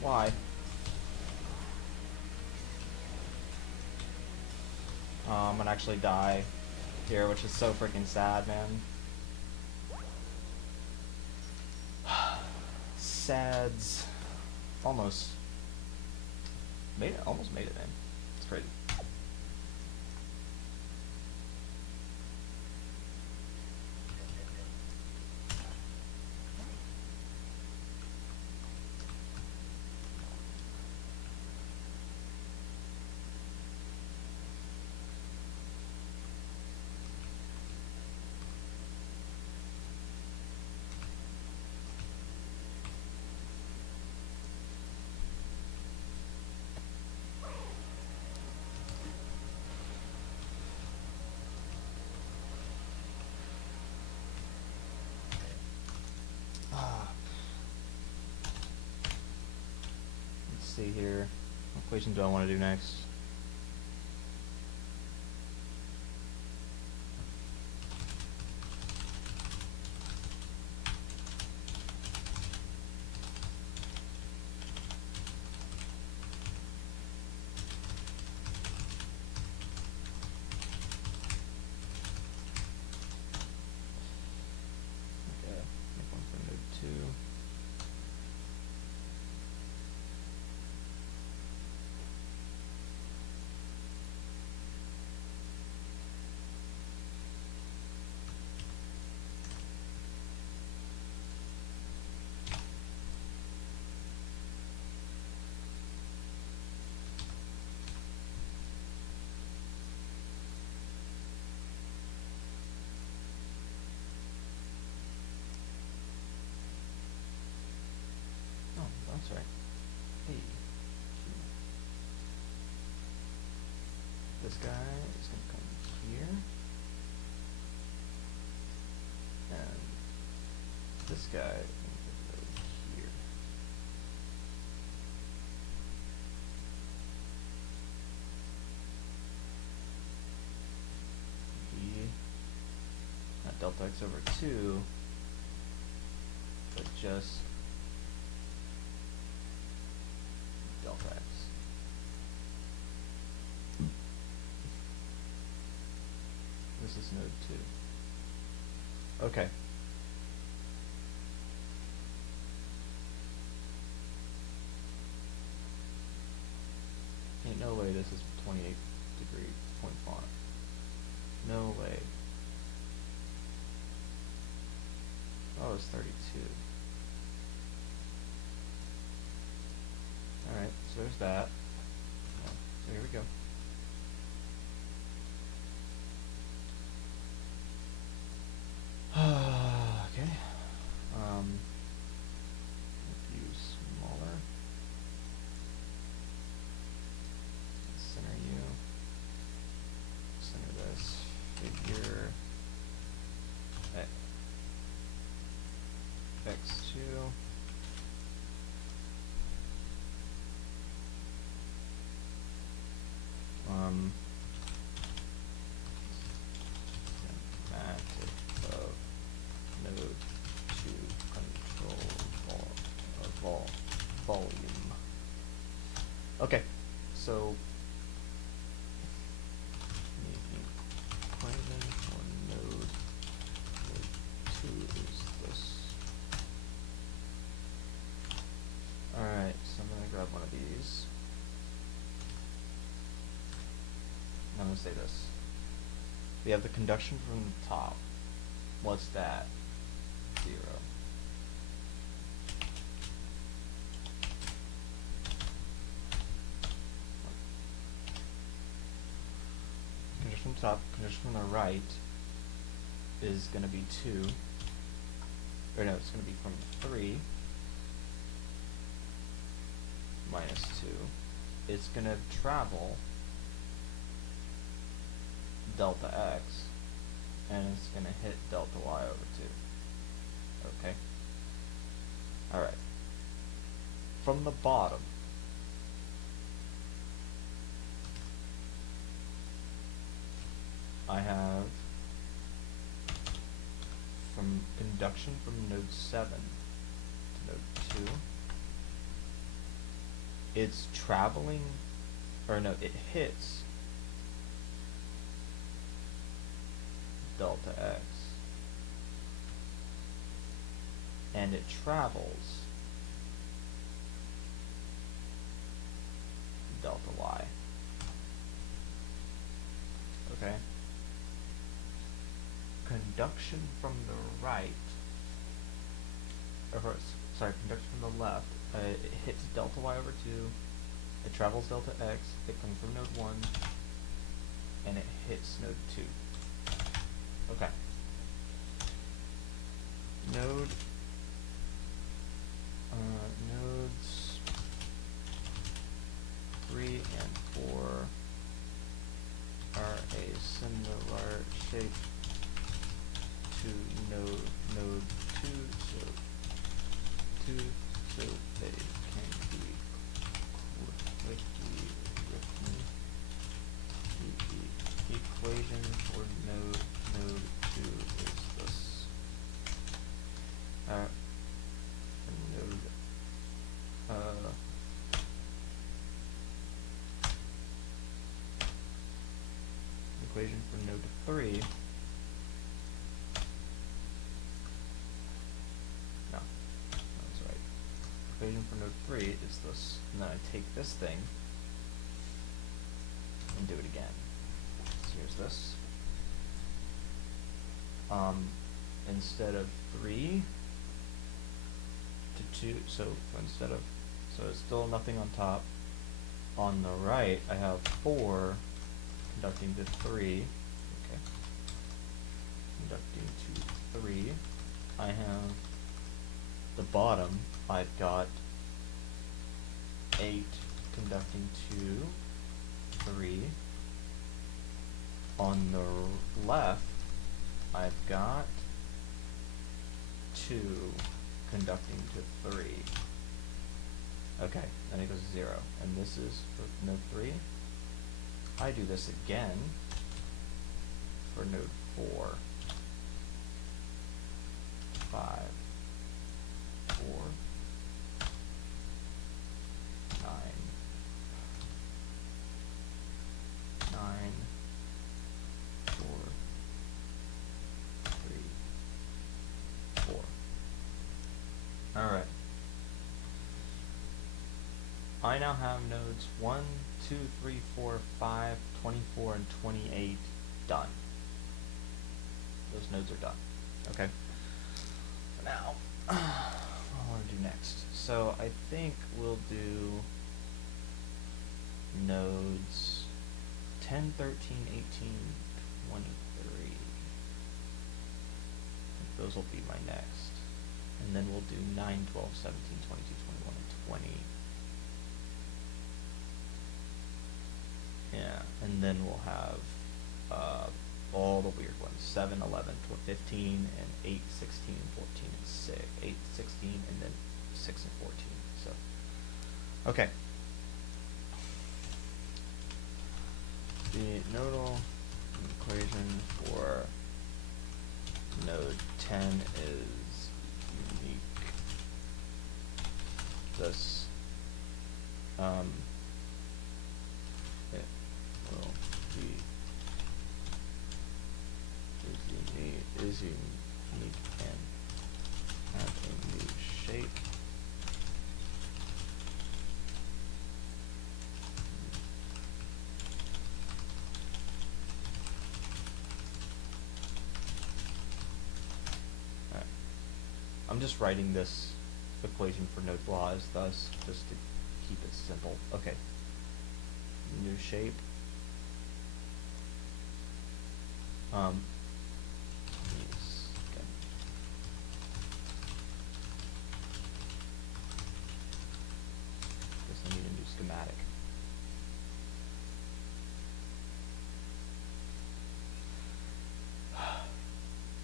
Why? I'm gonna actually die here, which is so freaking sad, man. Sads. Almost made it. Almost made it, man. It's crazy. Let's see here. What equation do I want to do next? Okay, make one for node 2. that's right. Hey. This guy is going to come here. And this guy is going to go here. Not delta x over 2, but just delta x. This is node 2. Okay. Ain't no way this is 28-degree point font. No way. Oh, it's 32. Alright, so there's that. Yeah, so here we go. Okay. View smaller. Center you. Center this. Figure x2. Schematic of node 2 control volume. Okay, so equation for node 2 is this. Alright, so I'm gonna grab one of these. And I'm gonna say this. We have the conduction from the top. What's that? 0. Conduction from the top, conduction from the right is gonna be 2. Or no, it's gonna be from 3 minus 2. It's gonna travel delta x, and it's going to hit delta y over 2. Okay? Alright. From the bottom, I have from conduction from node 7 to node 2. It's traveling, or no, it hits delta x, and it travels delta y. Okay? Conduction from the right, or sorry, conduction from the left, it hits delta y over 2, it travels delta x, it comes from node 1, and it hits node 2. Okay. Nodes 3 and 4 are a similar shape to node 2, so they can be quickly written. The equation for node 2 is this. Equation for node 3. No, that's right. Equation for node 3 is this, and then I take this thing and do it again. So here's this. Instead of 3 to 2, so it's still nothing on top. On the right, I have 4 conducting to 3. Okay. Conducting to 3. I have the bottom, I've got 8 conducting to 3. On the left, I've got 2 conducting to 3. Okay, then it goes 0. And this is for node 3. I do this again for node 4. 5, 4, 9, 9, 4, 3, 4. Alright. I now have nodes 1, 2, 3, 4, 5, 24, and 28 done. Those nodes are done. Okay? Now, what do I want to do next? So I think we'll do nodes 10, 13, 18, 23. I think those will be my next. And then we'll do 9, 12, 17, 22, 21, and 20. Yeah, and then we'll have all the weird ones, 7, 11, 12, 15, and 8, 16, 14, and 6. 8, 16, and then 6 and 14. So, okay. The nodal equation for node 10 is unique. Thus, it will be is unique and have a new shape. Alright. I'm just writing this equation for node blah as thus, just to keep it simple. Okay. New shape. Guess I need a new schematic.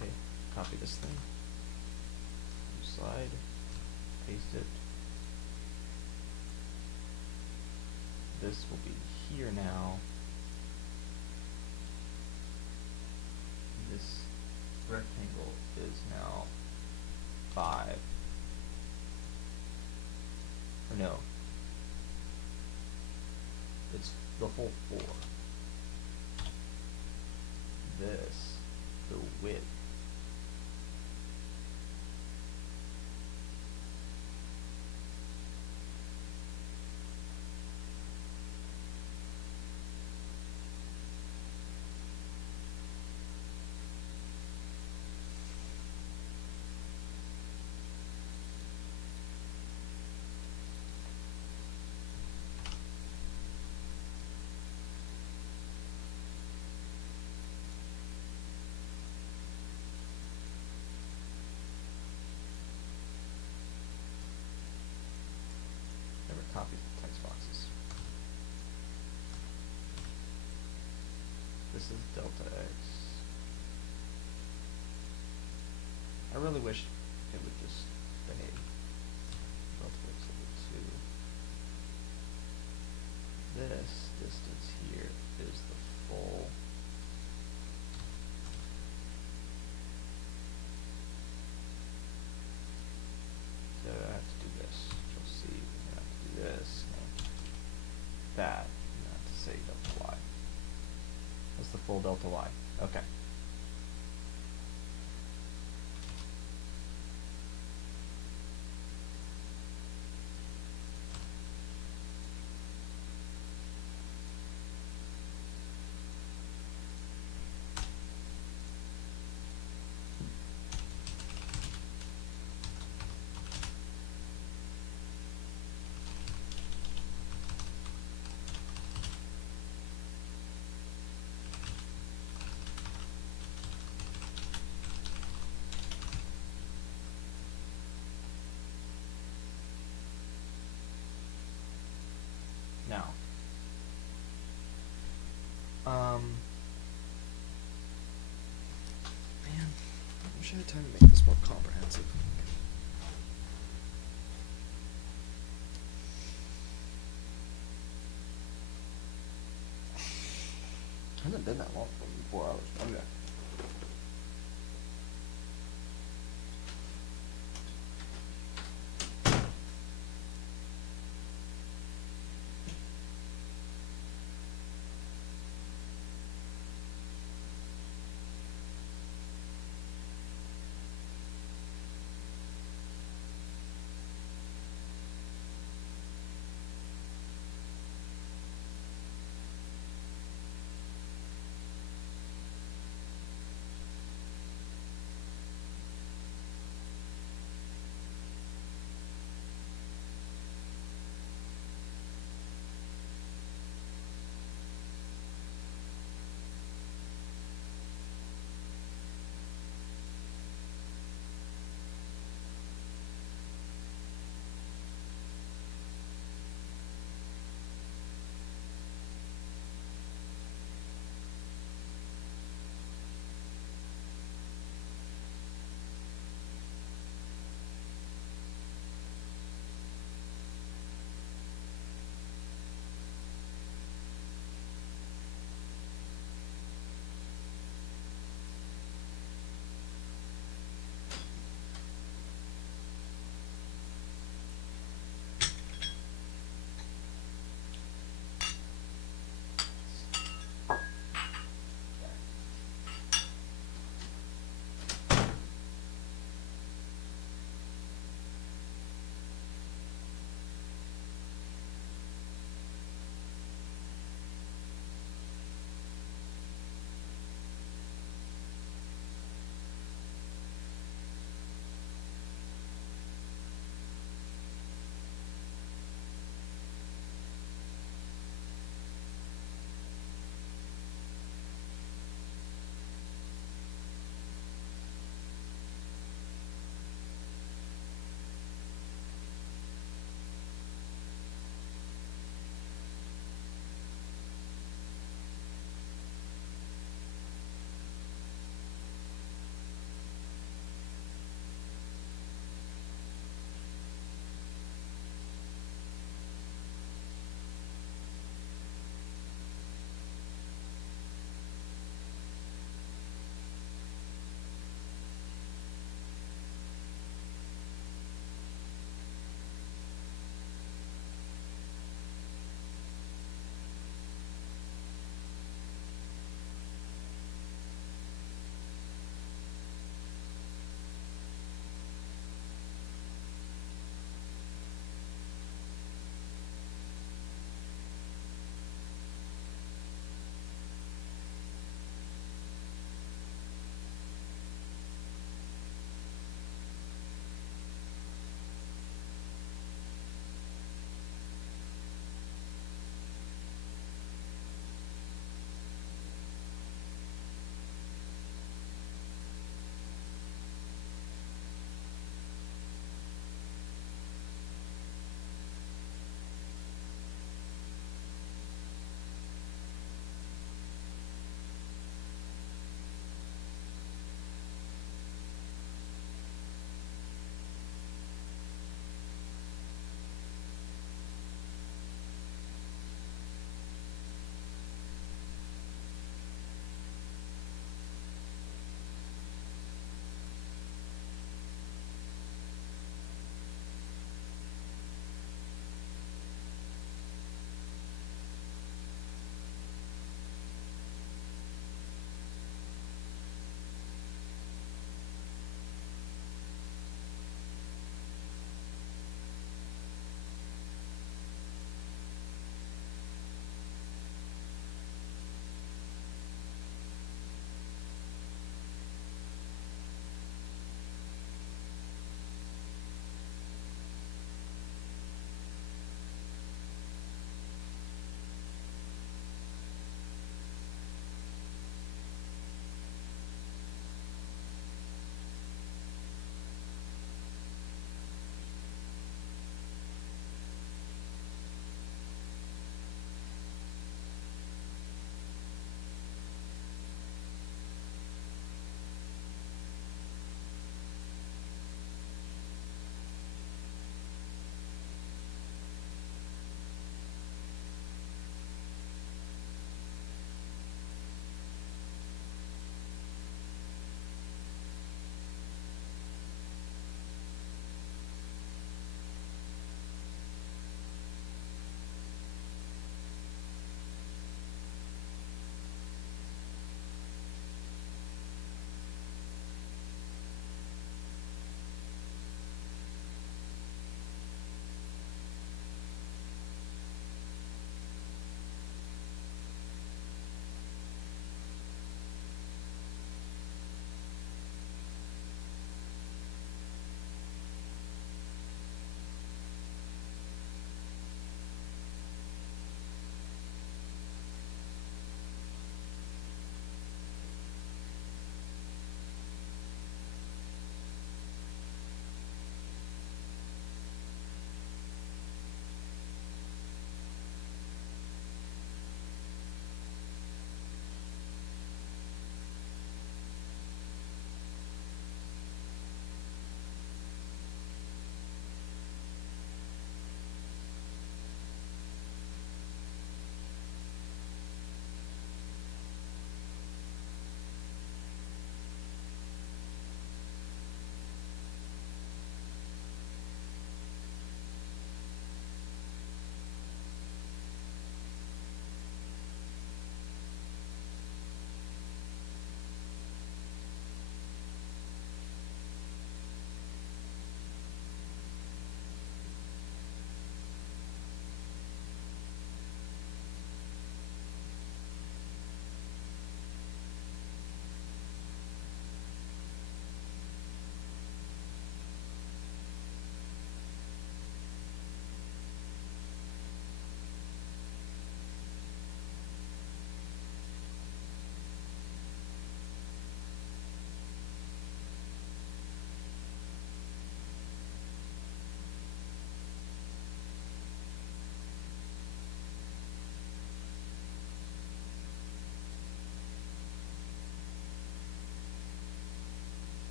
Okay, copy this thing. New slide. Paste it. This will be here now. This rectangle is now 5. Or no. It's the full 4. This, the width. Never copy the text boxes. This is delta x. I really wish it would just behave. Delta x equal 2. This distance here is the full so I have to do this. You'll see I have to do this, and I have to do that, and I have to say delta y. That's the full delta y. Okay. Man, I wish I had time to make this more comprehensive. Hasn't been that long for 4 hours. Okay.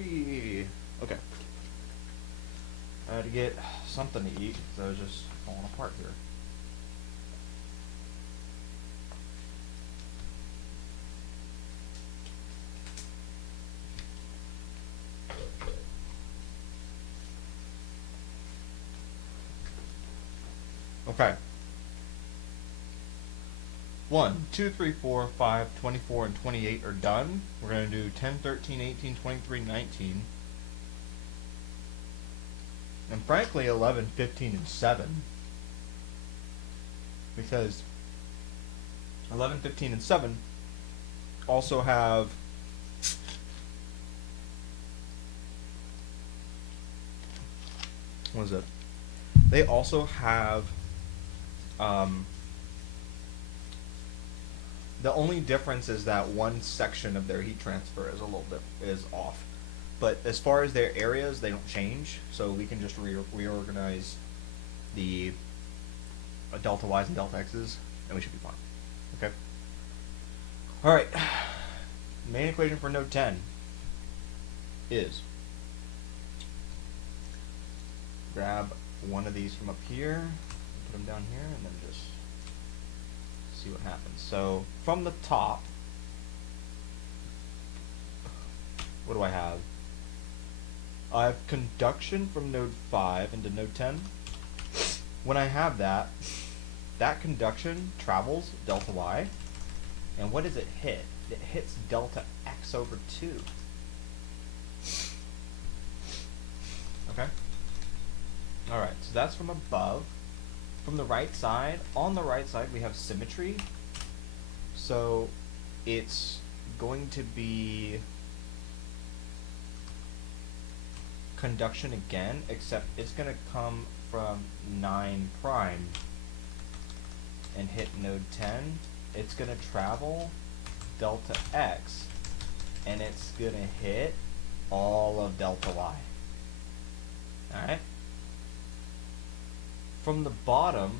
Whee! Okay. I had to get something to eat because I was just falling apart here. Okay. 1, 2, 3, 4, 5, 24, and 28 are done. We're going to do 10, 13, 18, 23, 19. And frankly, 11, 15, and 7. Because 11, 15, and 7 also have what is it? They also have the only difference is that one section of their heat transfer is a little bit is off. But as far as their areas, they don't change, so we can just reorganize the delta y's and delta x's, and we should be fine. Okay? Alright. Main equation for node 10 is, grab one of these from up here, put them down here, and then just see what happens. So, from the top, what do I have? I have conduction from node 5 into node 10. When I have that, that conduction travels delta y, and what does it hit? It hits delta x over 2. Okay? Alright, so that's from above. From the right side, on the right side we have symmetry. So it's going to be conduction again, except it's going to come from 9 prime and hit node 10. It's going to travel delta x, and it's going to hit all of delta y. Alright? From the bottom,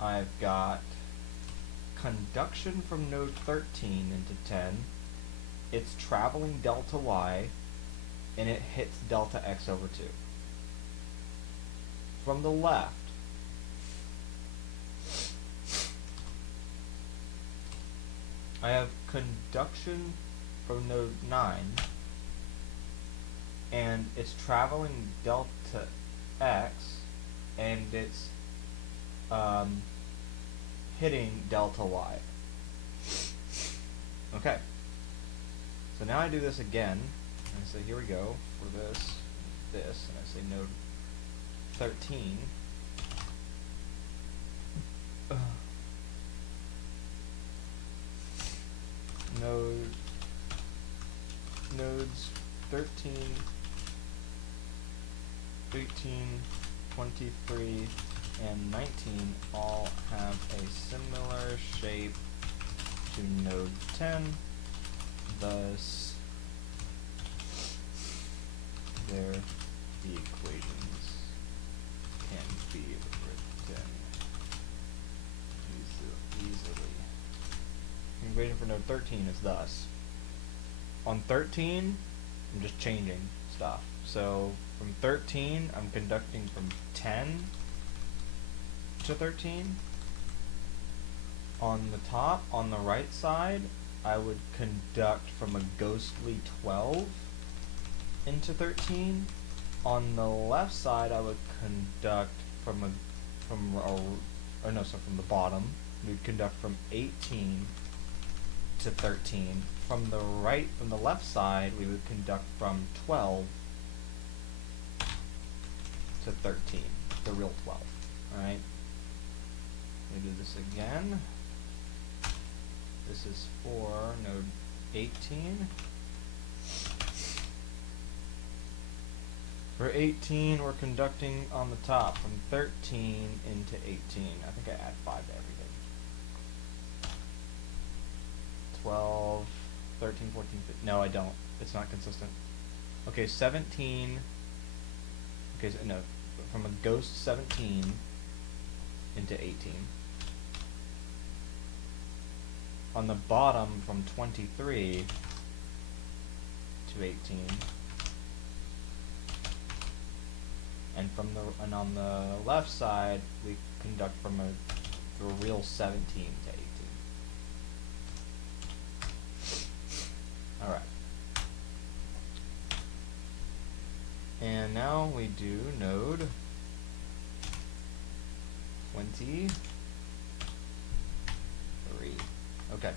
I've got conduction from node 13 into 10. It's traveling delta y, and it hits delta x over 2. From the left, I have conduction from node 9, and it's traveling delta x, and it's hitting delta y. Okay. So now I do this again, and I say here we go for this, and I say node 13. Nodes 13, 18, 23, and 19 all have a similar shape to node 10, thus their equations can be written easily. The equation for node 13 is thus. On 13, I'm just changing stuff. So from 13, I'm conducting from 10 to 13. On the top, on the right side, I would conduct from a ghostly 12 into 13. On the left side, I would conduct from the bottom. We'd conduct from 18 to 13. From the left side, we would conduct from 12 to 13, the real 12. Alright? We do this again. This is for node 18. For 18, we're conducting on the top from 13 into 18. I think I add 5 to everything. 12, 13, 14, 15. No, I don't. It's not consistent. Okay, 17. Okay, so, no. From a ghost 17 into 18. On the bottom from 23, to 18. And on the left side, we conduct from the real 17 to 18. All right. And now we do node 23. Okay.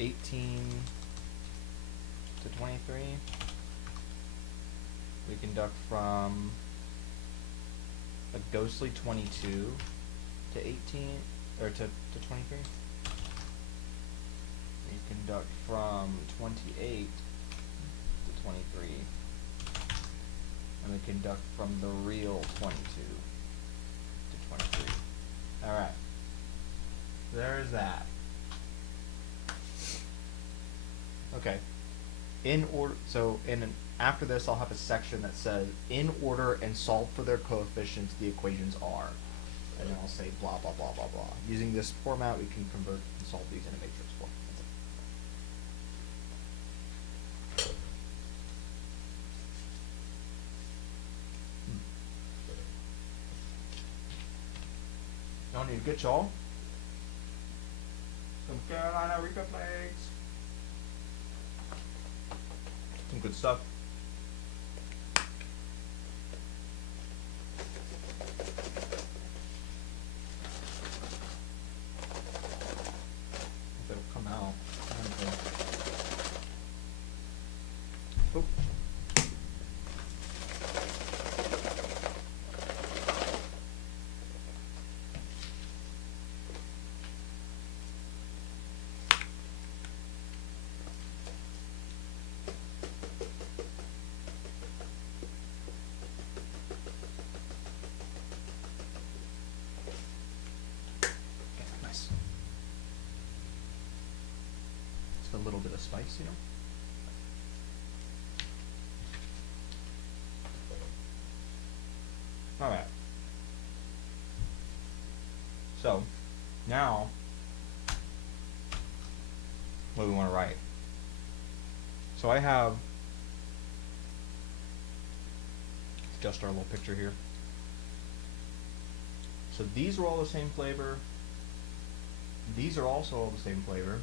(18) to 23. We conduct from a ghostly 22 to 18, or to 23. We conduct from 28 to 23. And we conduct from the real 22 to 23. Alright. There's that. Okay. After this, I'll have a section that says, in order and solve for their coefficients, the equations are. And then I'll say blah, blah, blah, blah, blah. Using this format, we can convert and solve these in a matrix form. That's it. Don't need to get y'all some Carolina Reaper plates. Some good stuff. They'll come out. Oh. Nice. Just a little bit of spice, you know? Alright. So, now, what do we want to write? So I have just our little picture here. So these are all the same flavor. These are also all the same flavor.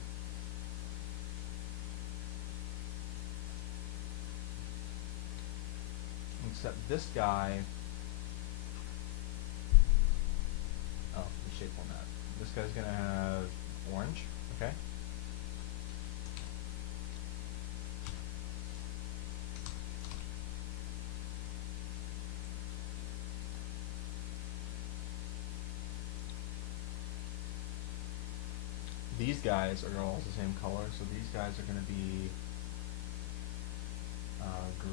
Except this guy, oh, the shape format. This guy's gonna have orange, okay? These guys are all the same color, so these guys are going to be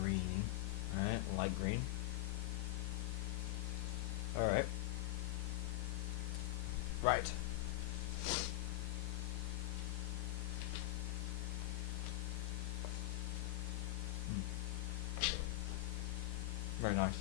green, alright, light green. Alright. Right. Very nice.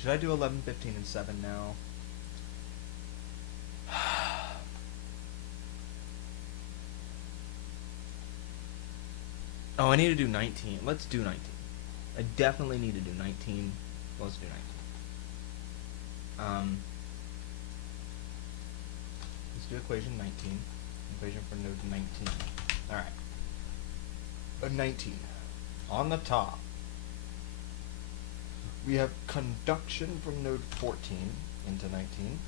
Should I do 11, 15, and 7 now? Oh, I need to do 19. Let's do 19. I definitely need to do 19. Let's do 19. Let's do equation 19. Equation for node 19. Alright. 19. On the top, we have conduction from node 14 into 19.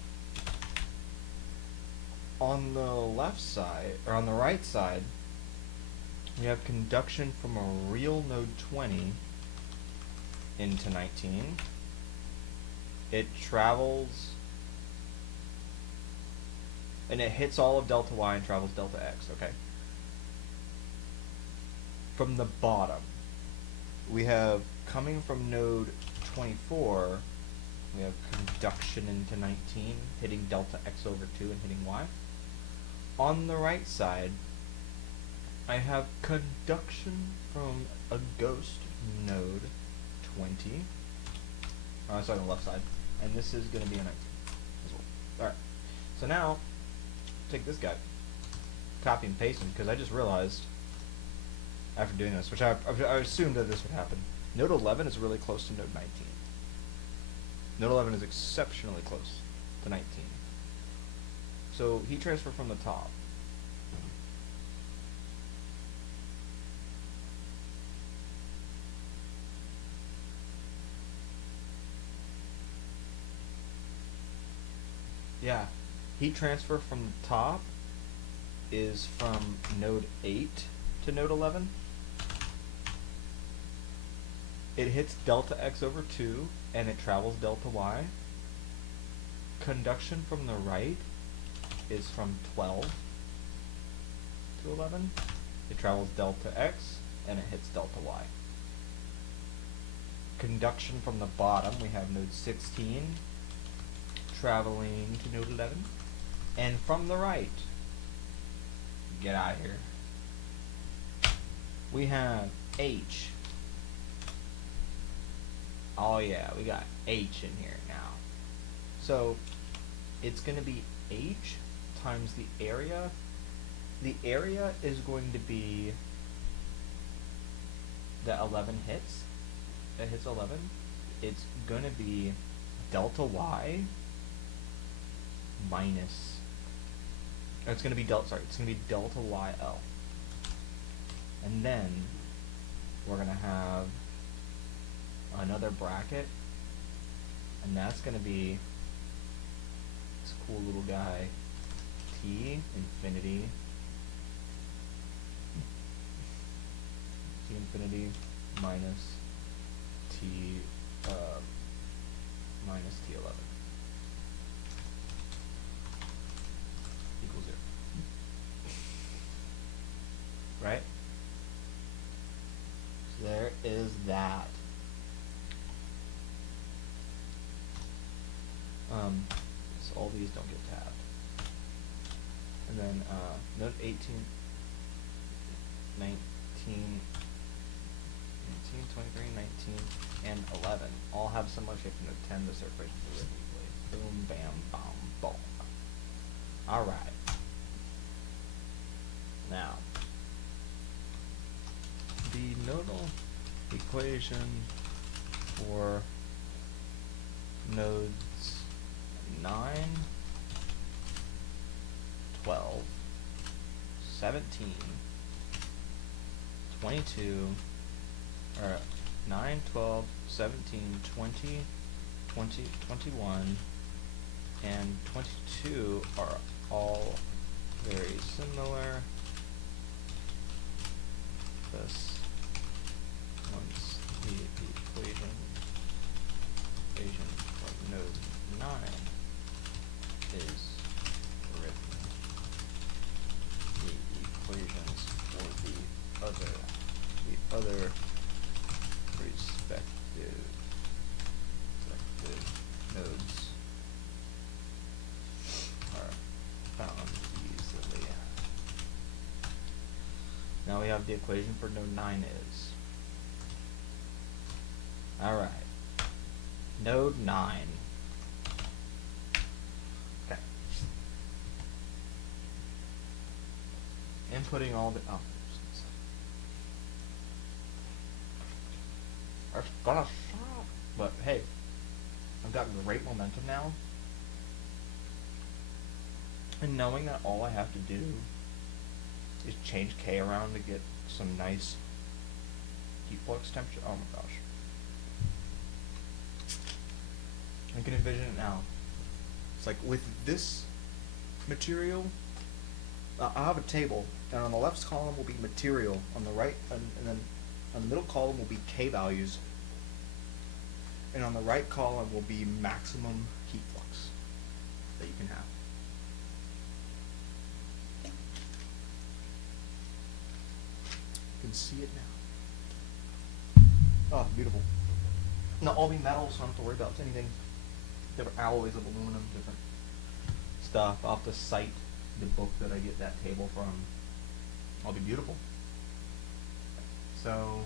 On the left side, or on the right side, We have conduction from a real node 20 into 19. It travels, and it hits all of delta y and travels delta x, okay? From the bottom, we have coming from node 24, we have conduction into 19, hitting delta x over 2 and hitting y. On the right side, I have conduction from a ghost node 20. Sorry, on the left side. And this is going to be a 19 as well. Alright. So now, take this guy, copy and paste him, because I just realized, after doing this, which I assumed that this would happen, node 11 is really close to node 19. Node 11 is exceptionally close to 19. So heat transfer from the top. Yeah, heat transfer from the top is from node 8 to node 11. It hits delta x over 2 and it travels delta y. Conduction from the right is from 12 to 11. It travels delta x and it hits delta y. Conduction from the bottom, we have node 16 traveling to node 11. And from the right, get out of here, we have H. Oh yeah, we got H in here now. So it's going to be H times the area. The area is going to be the 11 hits. That hits 11. It's going to be delta y minus, it's going to be delta delta YL. And then we're going to have another bracket, and that's going to be this cool little guy, T infinity minus T minus T11 equals 0. Right? So there is that. So all these don't get tabbed. And then note 18, 19, 23, 19, and 11 all have similar shape to node 10. The circulation is equally. Boom, bam, bom, boom. Alright. Now, the nodal equation for nodes 9, 12, 17, 22, or 9, 12, 17, 20, 20, 21, and 22 are all very similar. This once the equation for node 9 is written, the equations for the other respective nodes are found easily. Now we have the equation for node 9 is. Alright. Node 9. Okay. Inputting all the options. It's gonna stop. But hey, I've got great momentum now. And knowing that all I have to do is change K around to get some nice heat flux temperature. Oh my gosh. I can envision it now. It's like with this material, I'll have a table, and on the left column will be material, on the right, and then on the middle column will be K values, and on the right column will be maximum heat flux that you can have. You can see it now. Oh, beautiful. And they'll all be metal, so I don't have to worry about anything. Different alloys of aluminum, different stuff. I'll have to cite the book that I get that table from. I'll be beautiful. So,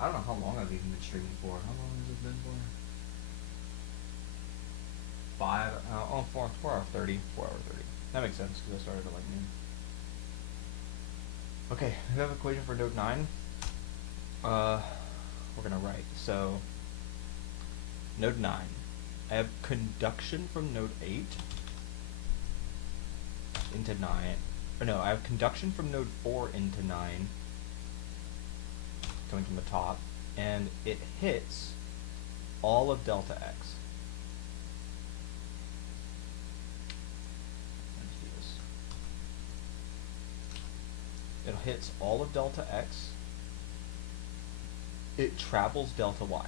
I don't know how long I've even been streaming for. How long has it been for? 4 hours 30. 4 hours 30. That makes sense because I started at like noon. Okay, we have an equation for node 9. We're gonna write. So, node 9. I have conduction from node 8 into 9. Or no, I have conduction from node 4 into 9. Coming from the top, and it hits all of delta x. Let's do this. It hits all of delta x. It travels delta y.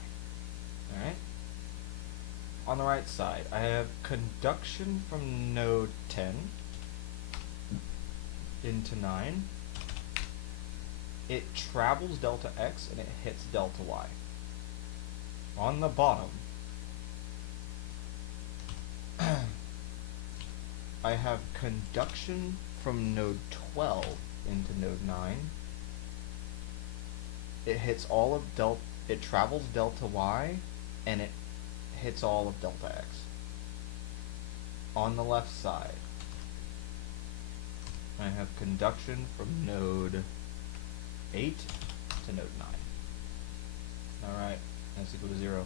Alright? On the right side, I have conduction from node 10 into 9. It travels delta x and it hits delta y. On the bottom, I have conduction from node 12 into node 9. It hits all of it travels delta y and it hits all of delta x. On the left side, I have conduction from node 8 to node 9. Alright, that's equal to 0.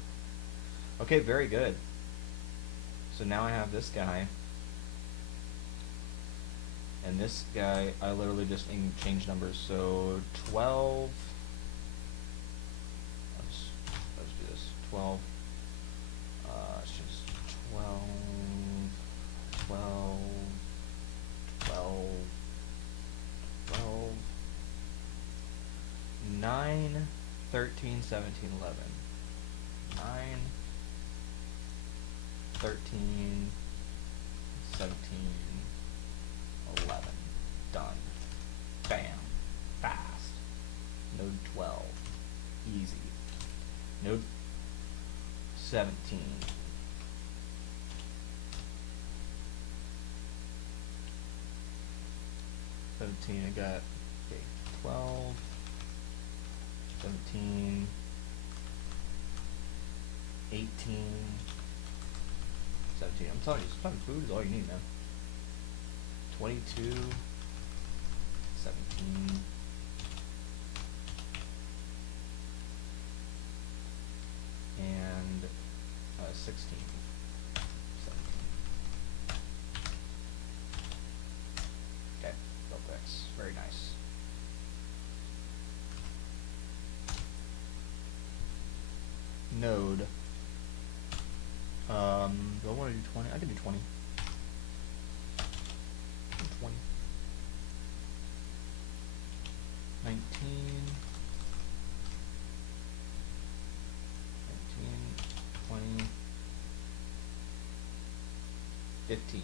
Okay, very good. So now I have this guy. And this guy, I literally just change numbers. So 12. Let's do this. 12. It's just 12. 12. 12. 12. 9, 13, 17, 11. 9, 13, 17, 11. Done. Bam. Fast. Node 12. Easy. Node 17. I got 12. 17, 18, 17. I'm telling you, sometimes food is all you need, man. 22, 17, and 16, 17. Okay, delta x. Very nice. Node. Do I want to do 20? I can do 20. 20. 19. 20. 15.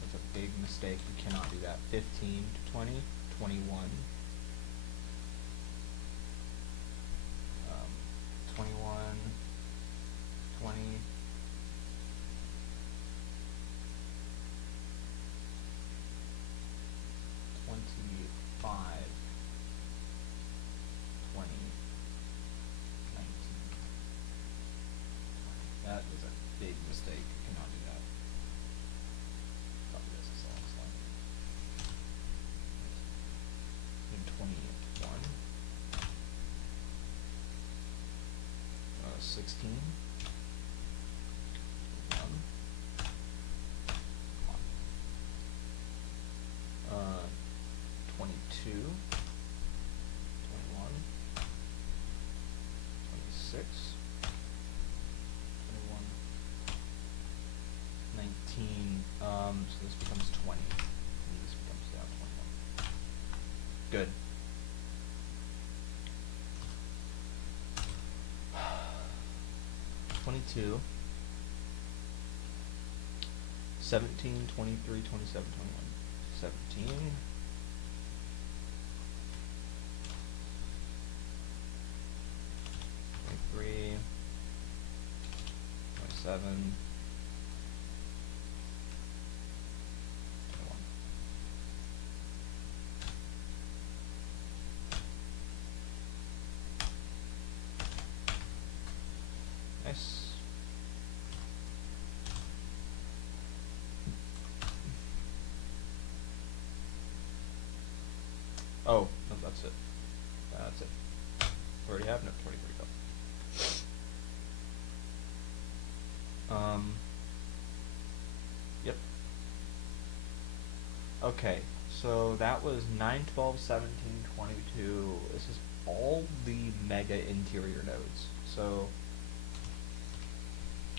That's a big mistake. You cannot do that. 15 to 20. 21. 21, 20, 25, 20, 19. That is a big mistake. You cannot do that. Copy this. It's all slide. 21. 16. 22. 21. 26. 21. 19. So this becomes 20. And this Good. (22) 17, 23, 27, 21. 17. 23, 27, 21. Nice. Oh, no, that's it. That's it. We already have no 23 go. Yep. Okay, so that was 9, 12, 17, 22. This is all the mega interior nodes. So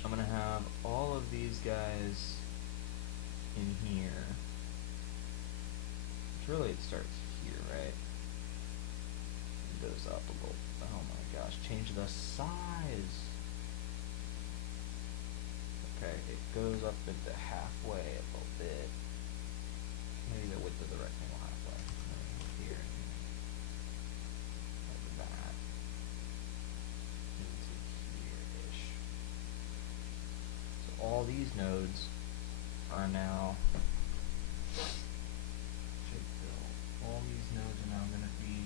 I'm gonna have all of these guys in here. Which really it starts here, right? It goes up a little. Oh my gosh, change the size. Okay, it goes up into halfway a little bit. Maybe the width of the rectangle halfway. Here and here. Like that. Into here-ish. So all these nodes are now all these nodes are now going to be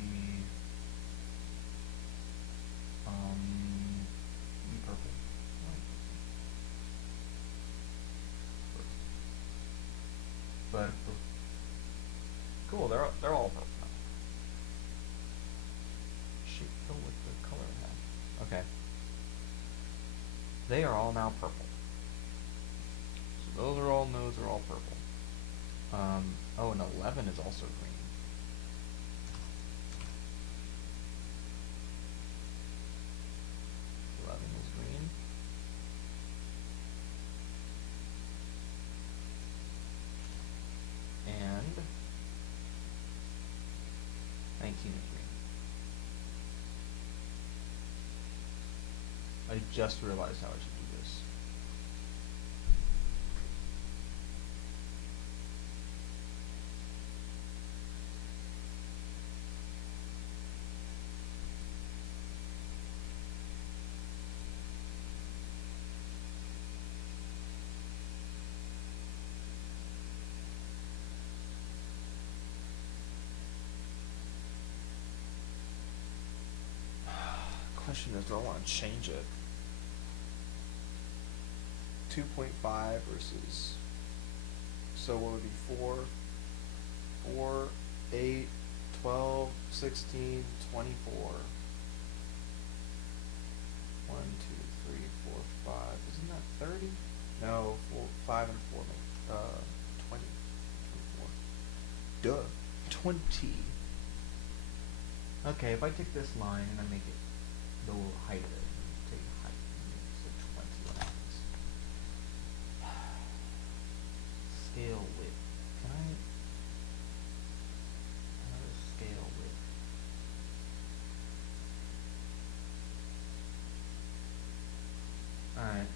purple. But cool, they're all purple now. Shape fill with the color I have. Okay. They are all now purple. So those are all nodes are all purple. Oh, and 11 is also green. And 19 is green. I just realized how I should do this. Question is, do I want to change it? 2.5 versus, so what would be 4, 4, 8, 12, 16, 24. 1, 2, 3, 4, 5. Isn't that 30? No, 4, 5 and 4 make 20. 24. Duh. 20. Okay, if I take this line and I make it the height of it, take the height and make it so 20, what happens? Scale width. Can I how does scale width? Alright.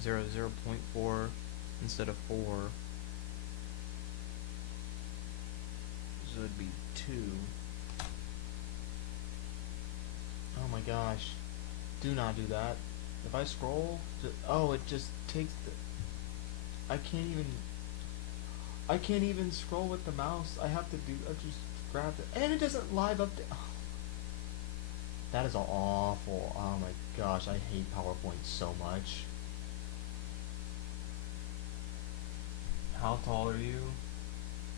0.4 instead of 4. So it'd be 2. Oh my gosh. Do not do that. If I scroll, oh, it just takes the... I can't even scroll with the mouse. I just grab it. And it doesn't live up oh. That is awful. Oh my gosh, I hate PowerPoint so much. How tall are you?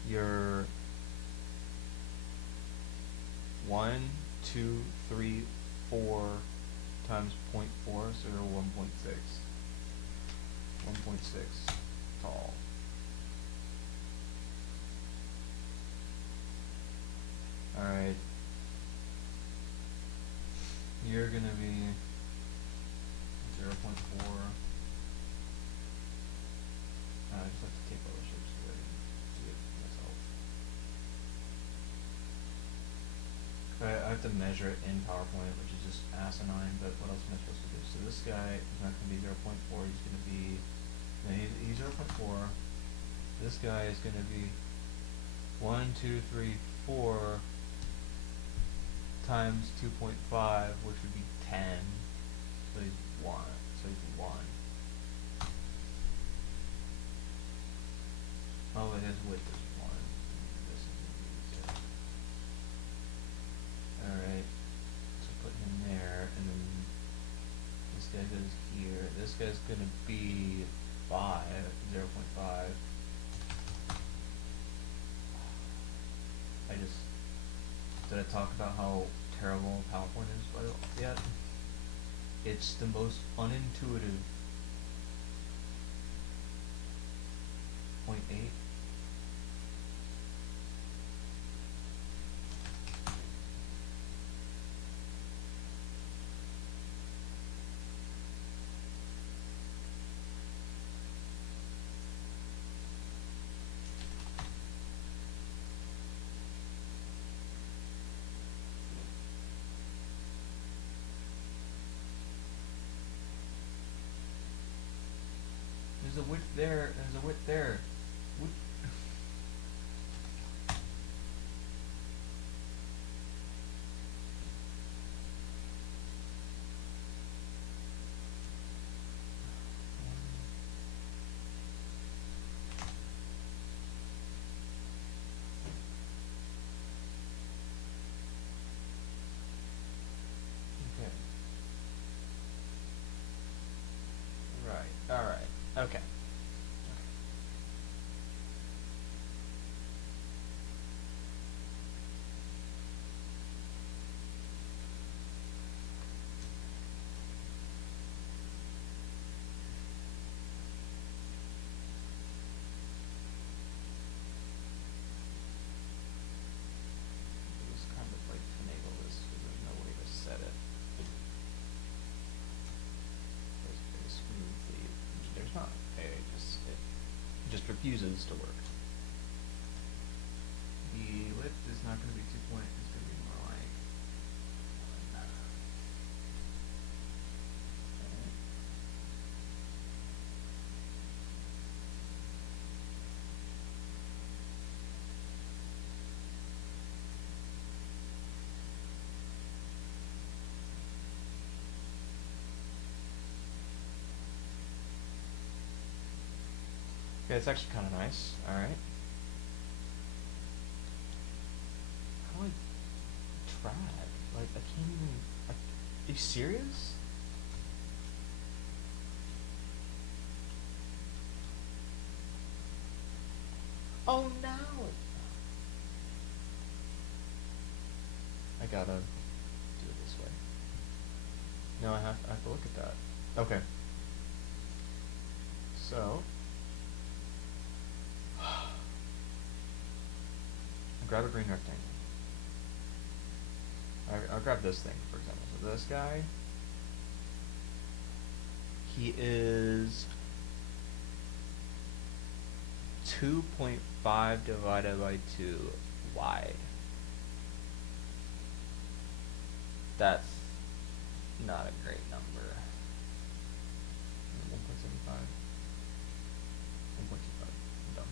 You're 1, 2, 3, 4 times 0.4, so you're 1.6. 1.6 tall. Alright. You're gonna be 0.4. I just have to take all the shapes away and do it myself. I have to measure it in PowerPoint, which is just asinine, but what else am I supposed to do? So this guy is not going to be 0.4, he's going to be, no, he's 0.4. This guy is going to be 1, 2, 3, 4 times 2.5, which would be 10. So he's 1. So he's 1. Oh, and his width is 1. This is going to be 0. Alright. So put him there, and then this guy goes here. This guy's going to be 5, 0.5. Did I talk about how terrible PowerPoint is by the way yet? It's the most unintuitive 0.8. There's a width there, there's a width there. Okay. Right, alright, okay. It just refuses to work. The width is not going to be 2 point, it's going to be more like 1. Okay, it's actually kind of nice. Alright. How do I drag? Like, I can't even... are you serious? Oh, no! I gotta do it this way. No, I have to look at that. Okay. So... grab a green rectangle. I'll grab this thing, for example. So this guy, he is 2.5 divided by 2 wide. That's not a great number. 1.6 1.75. 1.25. I'm dumb.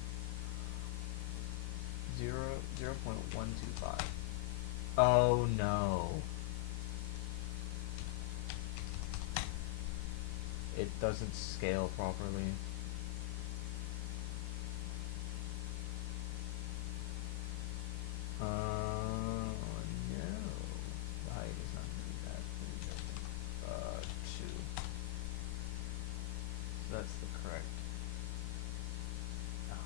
0.125. Oh no. It doesn't scale properly. Oh no. The height is not going to be that. 2. So that's the correct. Oh.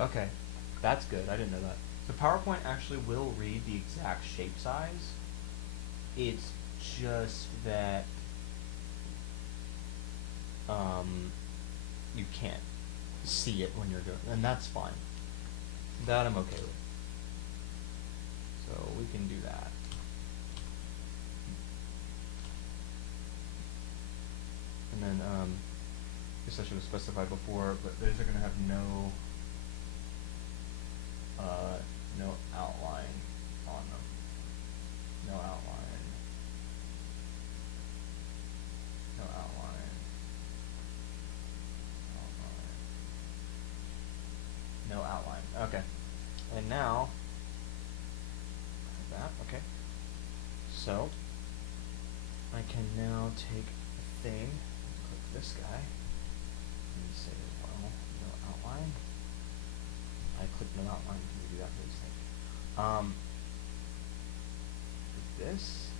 Okay, that's good. I didn't know that. So PowerPoint actually will read the exact shape size. It's just that you can't see it when you're doing, and that's fine. That I'm okay with. So we can do that. And then I guess I should have specified before, but those are going to have no outline on them. No outline. No outline. Outline. No outline. Okay. And now that, okay. So I can now take a thing, click this guy, and say, well, no outline. I clicked no outline because we do that for this thing. This,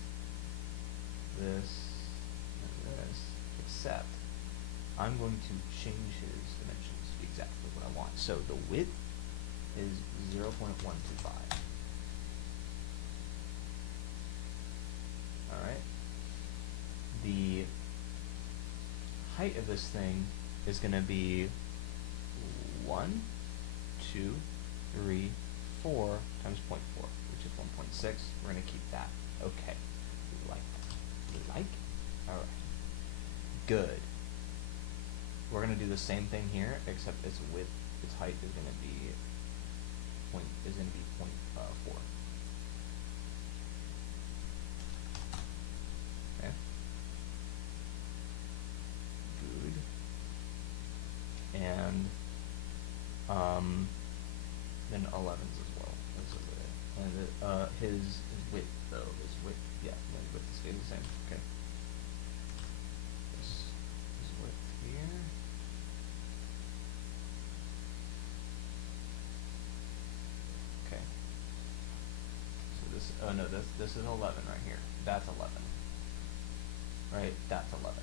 and this, except I'm going to change his dimensions to be exactly what I want. So the width is 0.125. Alright. the height of this thing is going to be 1, 2, 3, 4 times 0.4, which is 1.6. We're going to keep that. Okay. We like that. We like it? Alright. Good. We're going to do the same thing here, except its width, its height is going to be 0.4. Okay. Good. And then 11s as well. And his width though, his width, yeah, his width stays the same. Okay. This is width here. Okay. So this, oh no, this is 11 right here. That's 11. Right, that's 11.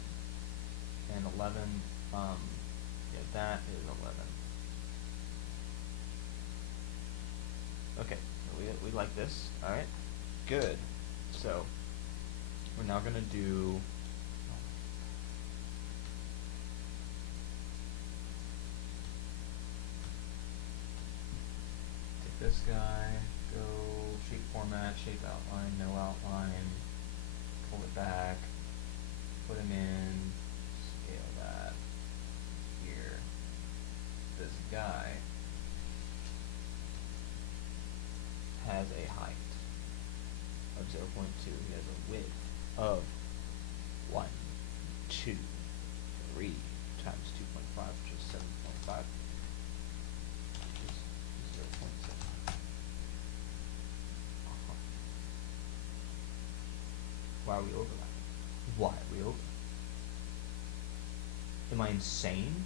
And 11, yeah, that is 11. Okay, so we like this. All right, good. So we're now gonna do. Take this guy, go shape format, shape outline, no outline, pull it back, put him in, scale that here. This guy has a height of 0.2. He has a width of 1, 2, 3 times 2.5, which is 7.5, which is 0.7. Why are we overlapping? Why are we over? Am I insane?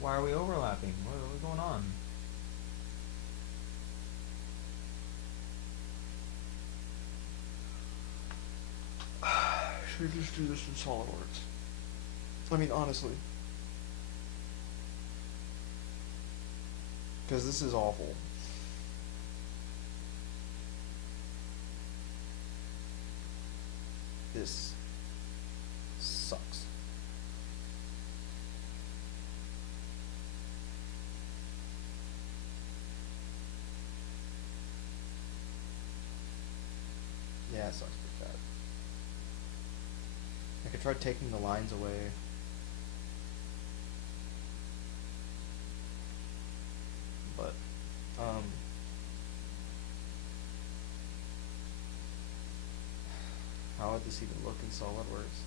Why are we overlapping? What's going on? Should we just do this in SolidWorks? I mean, honestly. Because this is awful. This sucks. Yeah, it sucks pretty bad. I could try taking the lines away. But, how would this even look in SolidWorks?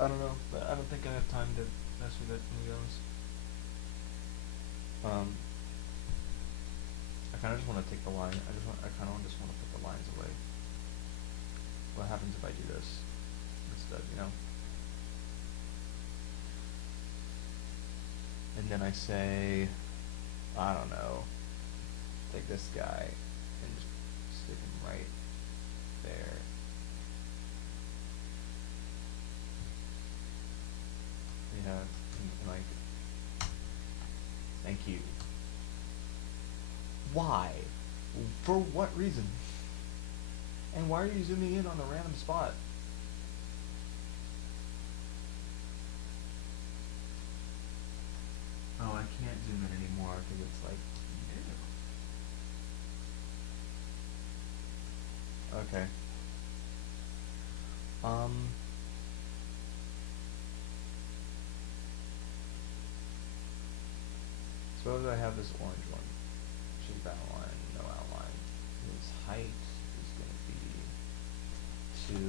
I don't know, but I don't think I have time to mess with it, to be honest. I kind of just want to take the line. I kind of just want to put the lines away. What happens if I do this instead? You know. And then I say, I don't know, take this guy and just stick him right there. Yeah, and like, thank you. Why? For what reason? And why are you zooming in on a random spot? Oh, I can't zoom in anymore because it's like, ew. Okay. Suppose I have this orange one. Shape outline, no outline. His height is going to be 2.2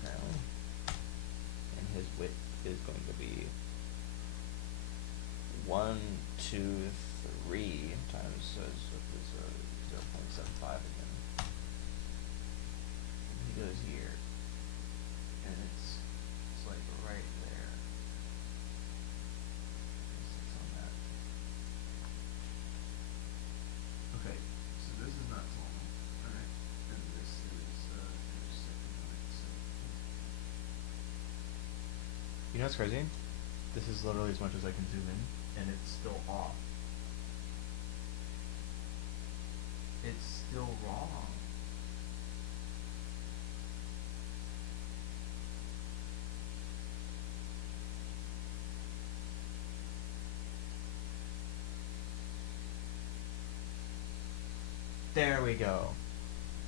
apparently. And his width is going to be 1, 2, 3 times, so it's 0.75 again. And he goes here. And it's like right there. On that. Okay, so this is not tall. Alright. And this is know what's crazy? This is literally as much as I can zoom in, and it's still off. It's still wrong. There we go.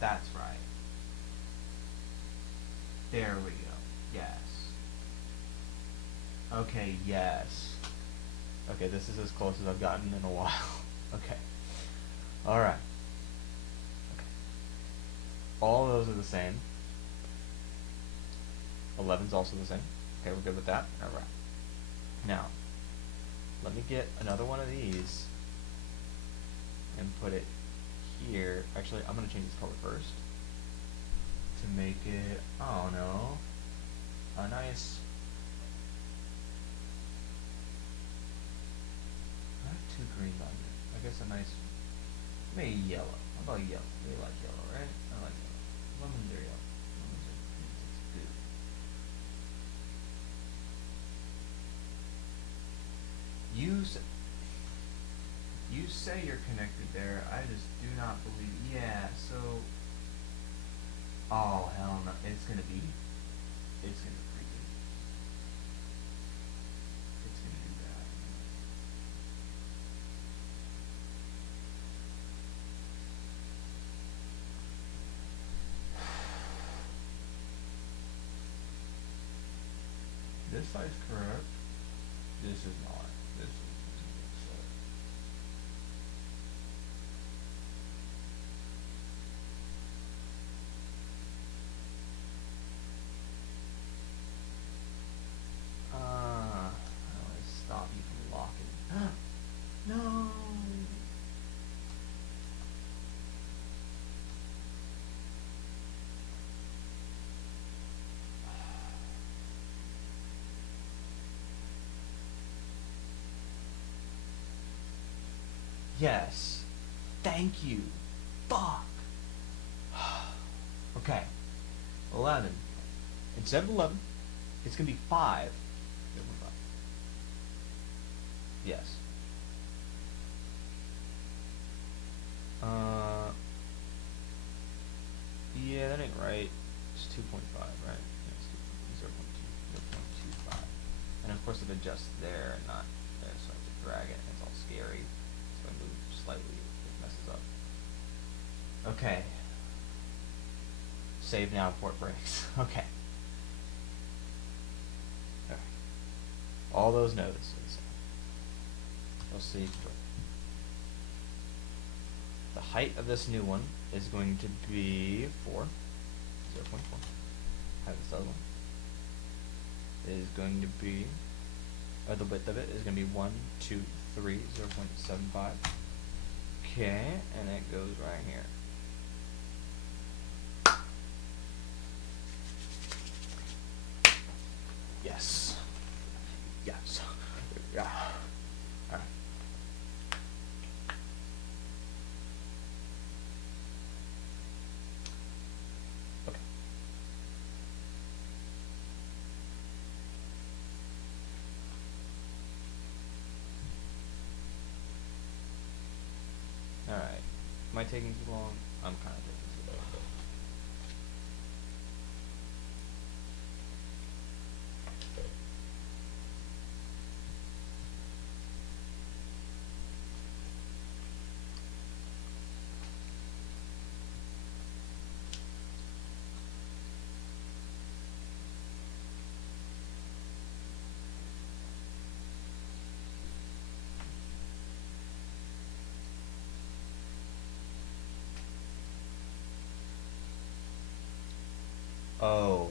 That's right. There we go. Yes. Okay, yes. Okay, this is as close as I've gotten in a while. Okay. Alright. Okay. All those are the same. 11's also the same. Okay, we're good with that. Alright. Now, let me get another one of these and put it here. Actually, I'm going to change this color first to make it, I don't know, a nice, I have two green on it. I guess a nice, maybe yellow. How about yellow? We like yellow, right? I like yellow. Lemons are yellow. Lemons are good. You say you're connected there. I just do not believe. Yeah. So. Oh hell no! It's gonna be freaking. It's gonna do that. This side's correct. This is not. This is this side. How do I stop you from locking? No. Yes. Thank you. Fuck. Okay. 11. Instead of 11, it's going to be 5. Yes. Yeah, that ain't right. It's 2.5, right? Yeah, it's 0.2, 0.25. And of course it adjusts there and not there, so I have to drag it, and it's all scary. So I move slightly, it messes up. Okay. Save now before it breaks. Okay. Alright. All those nodes are the same. We'll see. The height of this new one is going to be 4. 0.4. Height of this other one is going to be, or the width of it is going to be 1, 2, 3, 0.75. Okay, and it goes right here. Yes. Yes. Yeah. Alright. Okay. Alright. Am I taking too long? I'm kind of taking too long. Oh.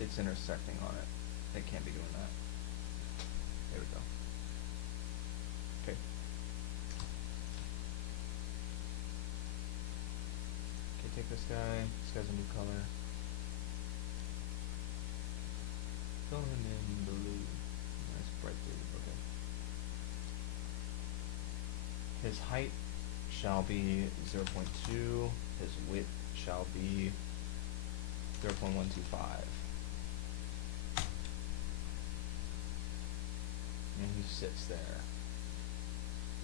It's intersecting on it. It can't be doing that. There we go. Okay. Okay, take this guy. This guy's a new color. Fill him in blue. Nice bright blue. Okay. His height shall be 0.2. His width shall be 0.125. And he sits there.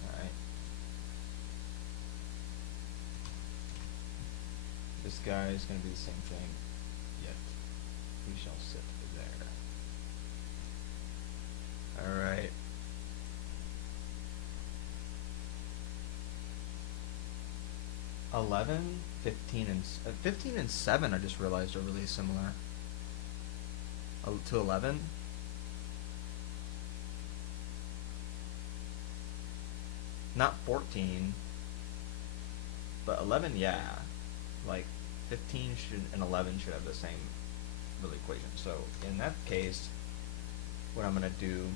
Alright. This guy is going to be the same thing, yet we shall sit there. Alright. (11), 15, and 15 and 7 I just realized are really similar to 11. Not 14, but 11, yeah. Like 15 and 11 should have the same real equation. So in that case, what I'm going to do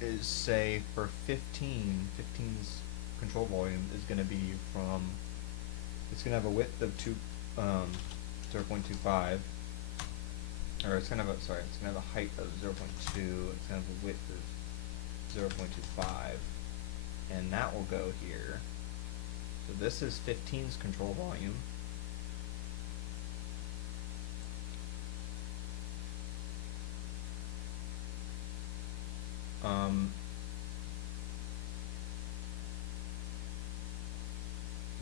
is say for 15's control volume is going to be from, it's going to have a width of 0.25, or it's going to have a, sorry, it's going to have a height of 0.2, it's going to have a width of 0.25, and that will go here. So this is 15's control volume.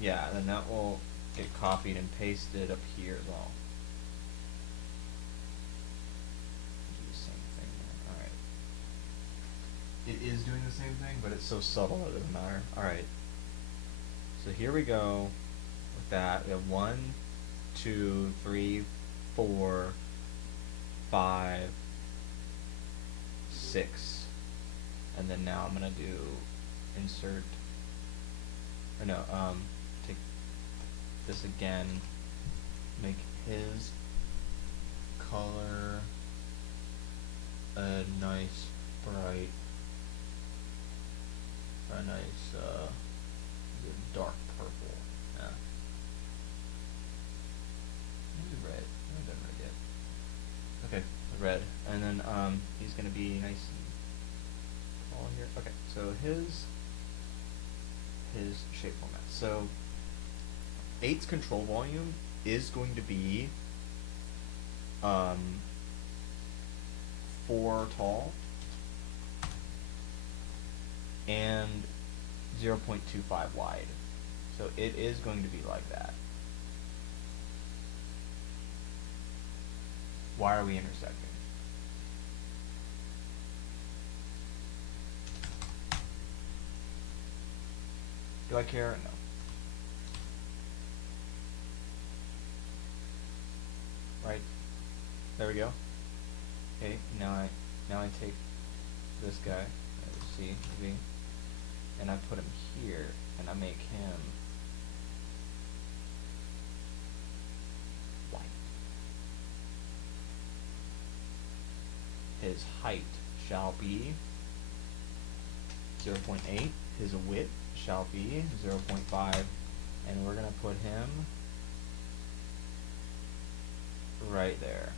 Yeah, then that will get copied and pasted up here as well. Do the same thing there. Alright. It is doing the same thing, but it's so subtle that it doesn't matter. Alright. So here we go with that. We have 1, 2, 3, 4, 5, 6. And then now I'm going to do insert, or no, take this again, make his color a nice bright, a nice dark purple. Yeah. Maybe red. I haven't done red yet. Okay, red. And then he's gonna be nice and tall here. Okay, so his shape format. So 8's control volume is going to be 4 tall and 0.25 wide. So it is going to be like that. Why are we intersecting? Do I care? No. Right? There we go. Okay, now I take this guy, C, V, and I put him here, and I make him white. His height shall be 0.8. His width shall be 0.5, and we're going to put him right there.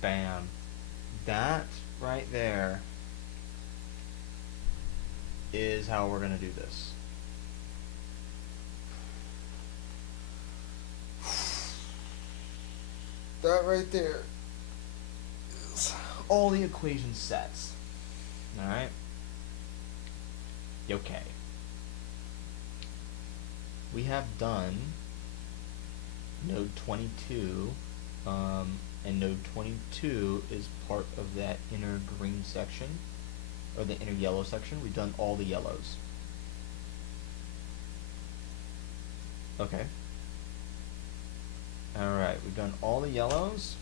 Bam. That right there is how we're going to do this. That right there is all the equation sets. Alright? Okay. We have done node 22, and node 22 is part of that inner green section, or the inner yellow section. We've done all the yellows. Okay. Alright, we've done all the yellows.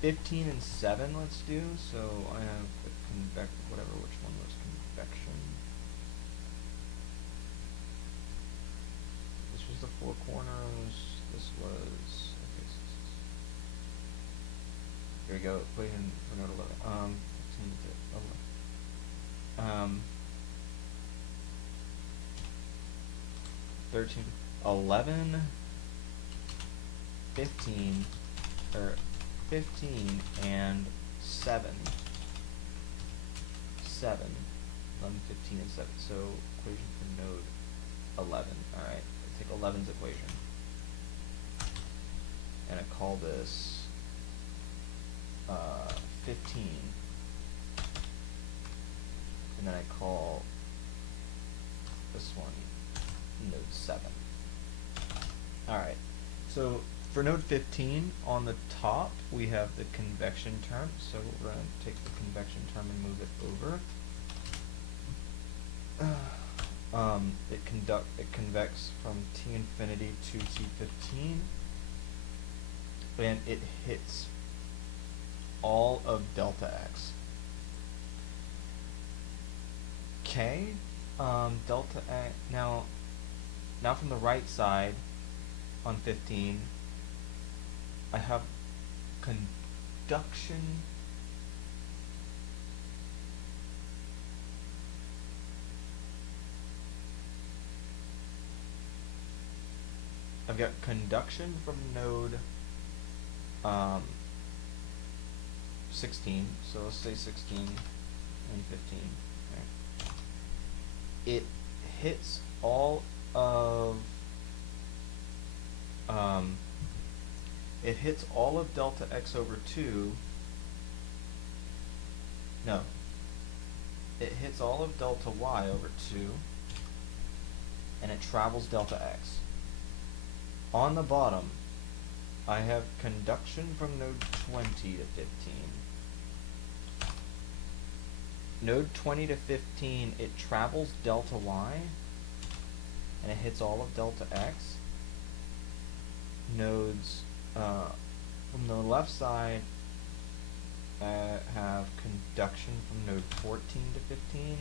15 and 7 let's do. So I have whatever, which one was convection. This was the 4 corners. This was, okay, here we go, put in for node 11. 15 to 11. 13, 11, 15, or 15 and 7. 11, 15, and 7. So equation for node 11. All right, I take 11's equation, and I call this 15, and then I call this one node 7. All right, so for node 15 on the top we have the convection term, so we're going to take the convection term and move it over. It convex from T infinity to T15, and it hits all of delta x. Okay, delta x, now from the right side on 15, I have conduction I've got conduction from node 16, so let's say 16 and 15. Right. It hits all of delta x over 2. No. It hits all of delta y over 2, and it travels delta x. On the bottom, I have conduction from node 20 to 15. Node 20 to 15, it travels delta y, and it hits all of delta x. Nodes from the left side, I have conduction from node 14 to 15.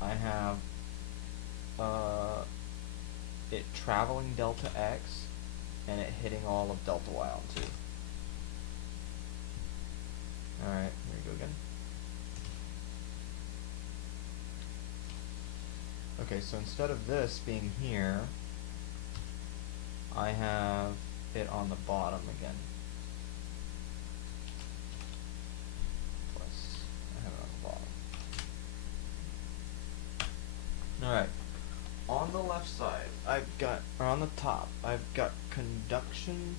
I have it traveling delta x, and it hitting all of delta y on 2. Alright, here we go again. Okay, so instead of this being here, I have it on the bottom again. Plus, I have it on the bottom. Alright. On the left side, or on the top, I've got conduction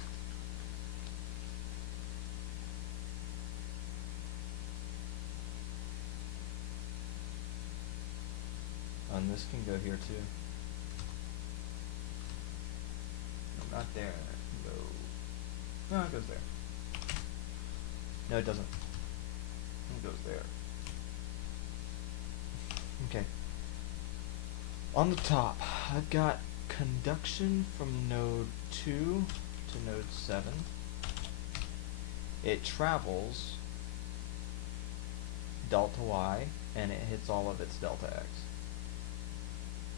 and this can go here too. No, not there. It can go. No, it goes there. No, it doesn't. It goes there. Okay. On the top, I've got conduction from node 2 to node 7. It travels delta y, and it hits all of its delta x.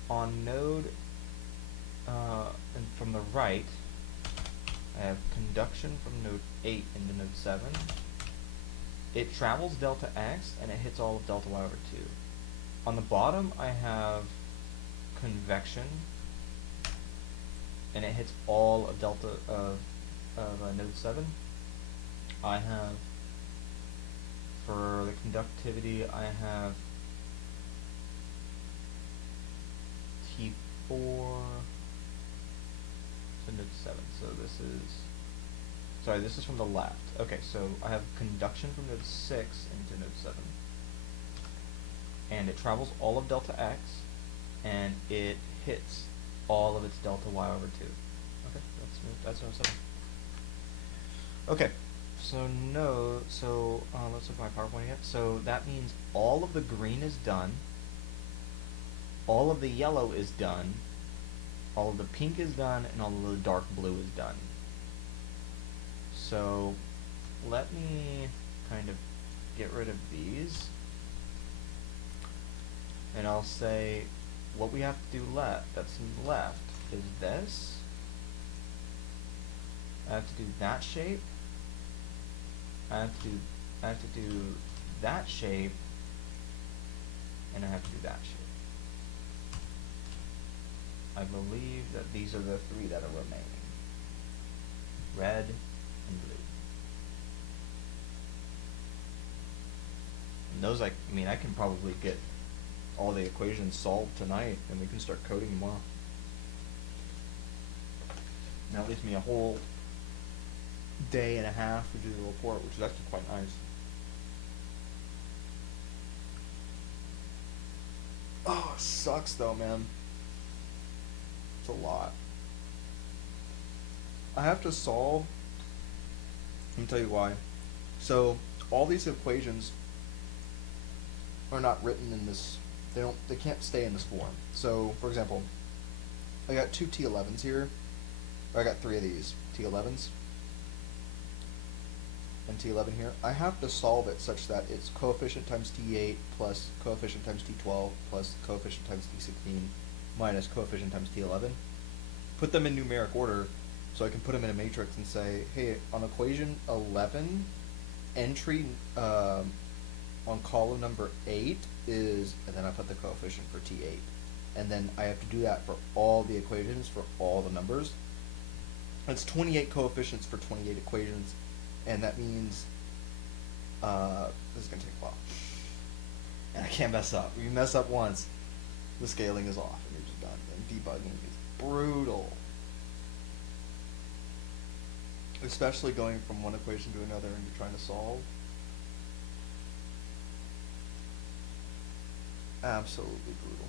On node, and from the right, I have conduction from node 8 into node 7. It travels delta x, and it hits all of delta y over 2. On the bottom, I have convection, and it hits all of delta of node 7. I have, for the conductivity, I have T4 to node 7. So this is from the left. Okay, so I have conduction from node 6 into node 7. And it travels all of delta x, and it hits all of its delta y over 2. Okay, that's node 7. Okay, so let's look at my PowerPoint again. So that means all of the green is done, all of the yellow is done, all of the pink is done, and all of the dark blue is done. So let me kind of get rid of these, and I'll say what we have to do that's left is this. I have to do that shape. I have to do that shape, and I have to do that shape. I believe that these are the 3 that are remaining. Red and blue. And those, I can probably get all the equations solved tonight, and we can start coding tomorrow. Now it leaves me a whole day and a half to do the report, which is actually quite nice. Oh, it sucks though, man. It's a lot. I have to solve. Let me tell you why. So all these equations are not written in this. They can't stay in this form. So for example, I got two T11s here. Or I got three of these T11s and T11 here. I have to solve it such that it's coefficient times T8 plus coefficient times T12 plus coefficient times T16 minus coefficient times T11. Put them in numeric order so I can put them in a matrix and say, hey, on equation 11, entry on column number 8 is, and then I put the coefficient for T8. And then I have to do that for all the equations for all the numbers. That's 28 coefficients for 28 equations, and that means this is going to take a while. And I can't mess up. If you mess up once, the scaling is off, and you're just done. And debugging is brutal. Especially going from one equation to another and you're trying to solve. Absolutely brutal.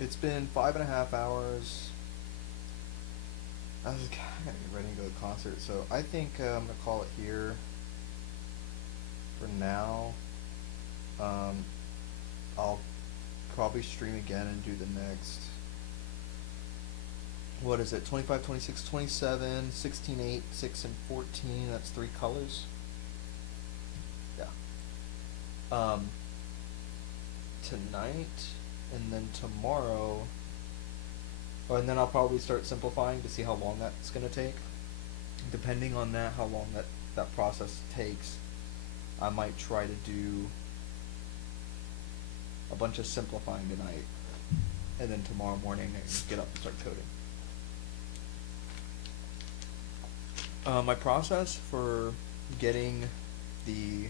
It's been 5.5 hours. I gotta get ready to go to the concert, so I think I'm gonna call it here for now. I'll probably stream again and do the next. What is it? 25, 26, 27, 16, 8, 6, and 14. That's 3 colors. Yeah. Tonight. And then tomorrow, and then I'll probably start simplifying to see how long that's going to take. Depending on that, how long that process takes, I might try to do a bunch of simplifying tonight, and then tomorrow morning I can get up and start coding. My process for getting the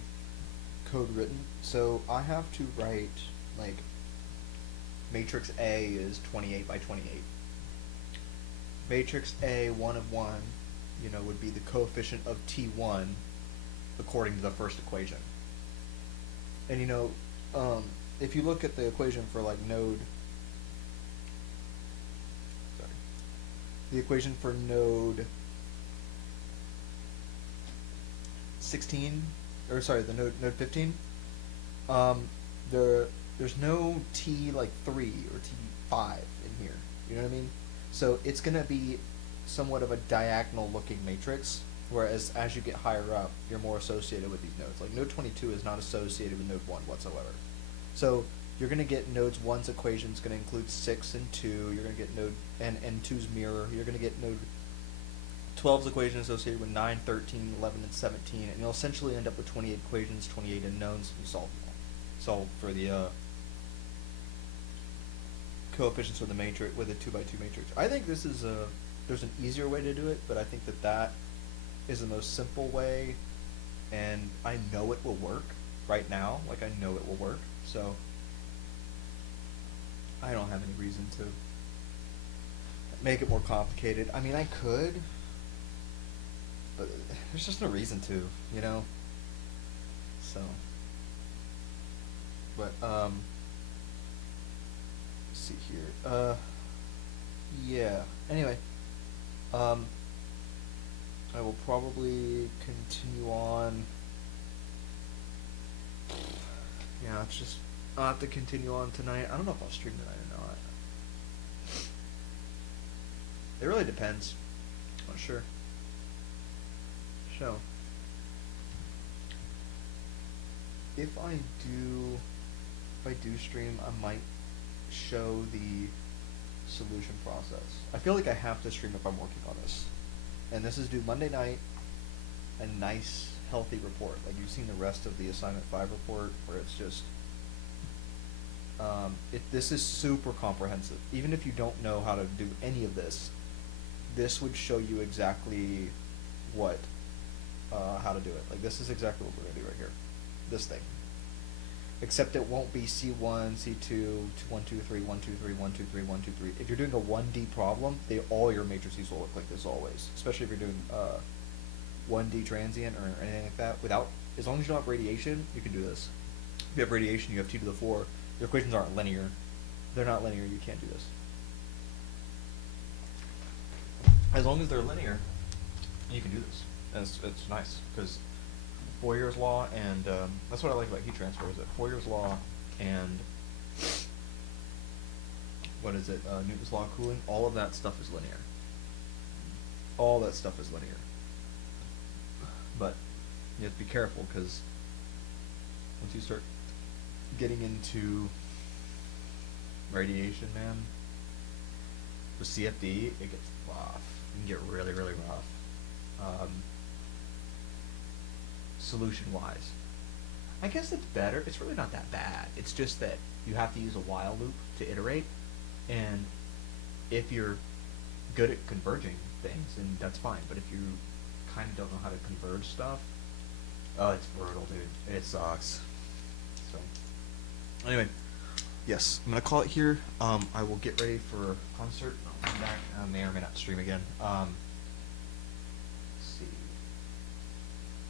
code written, so I have to write, like, matrix A is 28 by 28. Matrix A 1 of 1, would be the coefficient of T1 according to the first equation. And if you look at the equation for like node, the equation for node 16, or sorry, the node 15, there's no T like 3 or T5 in here. You know what I mean? So it's going to be somewhat of a diagonal looking matrix, whereas as you get higher up, you're more associated with these nodes. Like node 22 is not associated with node 1 whatsoever. So you're going to get nodes 1's equation is going to include 6 and 2. You're going to get node and 2's mirror. You're going to get node 12's equation associated with 9, 13, 11, and 17. And you'll essentially end up with 28 equations, 28 unknowns, and you solve them all. Solve for the coefficients of the matrix with a 2 by 2 matrix. I think this is there's an easier way to do it, but I think that is the most simple way, and I know it will work right now. Like, I know it will work, so I don't have any reason to make it more complicated. I mean, I could, but there's just no reason to, so, but let's see here. Yeah. Anyway, I will probably continue on. Yeah, it's just I'll have to continue on tonight. I don't know if I'll stream tonight or not. It really depends. Not sure. So, if I do stream, I might show the solution process. I feel like I have to stream if I'm working on this. And this is due Monday night. A nice, healthy report. Like, you've seen the rest of the assignment 5 report, where it's just this is super comprehensive. Even if you don't know how to do any of this, this would show you exactly what how to do it. Like this is exactly what we're gonna do right here. This thing. Except it won't be C1, C2, 1, 2, 3, 1, 2, 3, 1, 2, 3, 1, 2, 3. If you're doing a 1D problem, all your matrices will look like this always. Especially if you're doing 1D transient or anything like that. As long as you don't have radiation, you can do this. If you have radiation, you have t to the 4. Your equations aren't linear. They're not linear, you can't do this. As long as they're linear, you can do this. And it's nice, because Fourier's law and, that's what I like about heat transfer, is that Fourier's law and, Newton's law of cooling, all of that stuff is linear. All that stuff is linear. But you have to be careful, because once you start getting into radiation, man, with CFD, it gets rough. It can get really, really rough. Solution-wise, I guess it's better. It's really not that bad. It's just that you have to use a while loop to iterate, and if you're good at converging things, then that's fine. But if you kind of don't know how to converge stuff, oh, it's brutal, dude. It sucks. So, anyway, yes, I'm gonna call it here. I will get ready for concert. I'll come back. I may or may not stream again. Let's see.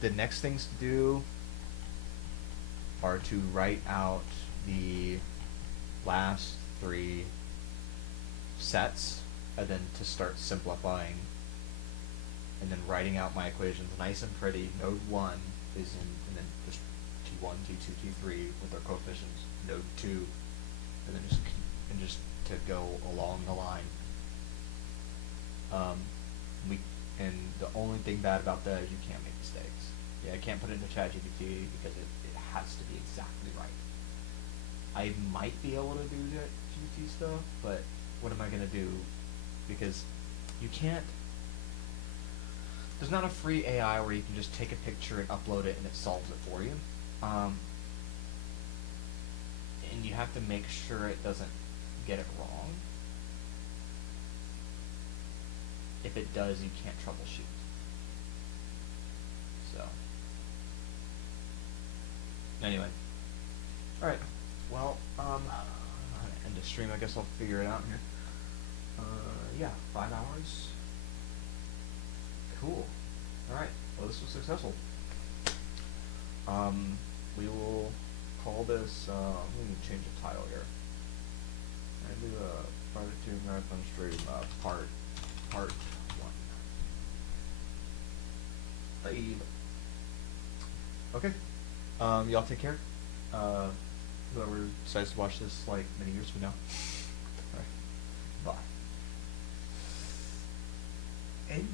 The next things to do are to write out the last 3 sets, and then to start simplifying, and then writing out my equations nice and pretty. Node 1 is in, and then just T1, T2, T3 with their coefficients. Node 2, and then just to go along the line. And the only thing bad about that is you can't make mistakes. Yeah, I can't put it into ChatGPT because it has to be exactly right. I might be able to do that GPT stuff, but what am I gonna do? Because you can't. There's not a free AI where you can just take a picture and upload it and it solves it for you. And you have to make sure it doesn't get it wrong. If it does, you can't troubleshoot. So, anyway. Alright, well, I'm gonna end the stream. I guess I'll figure it out here. Yeah, 5 hours. Cool. Alright, well, this was successful. We will call this, I'm going to change the title here. I'm going to do a Project 2 Marathon Stream, part 1. Bye. Okay. Y'all take care. Whoever decides to watch this, like, many years from now. Alright. Bye. And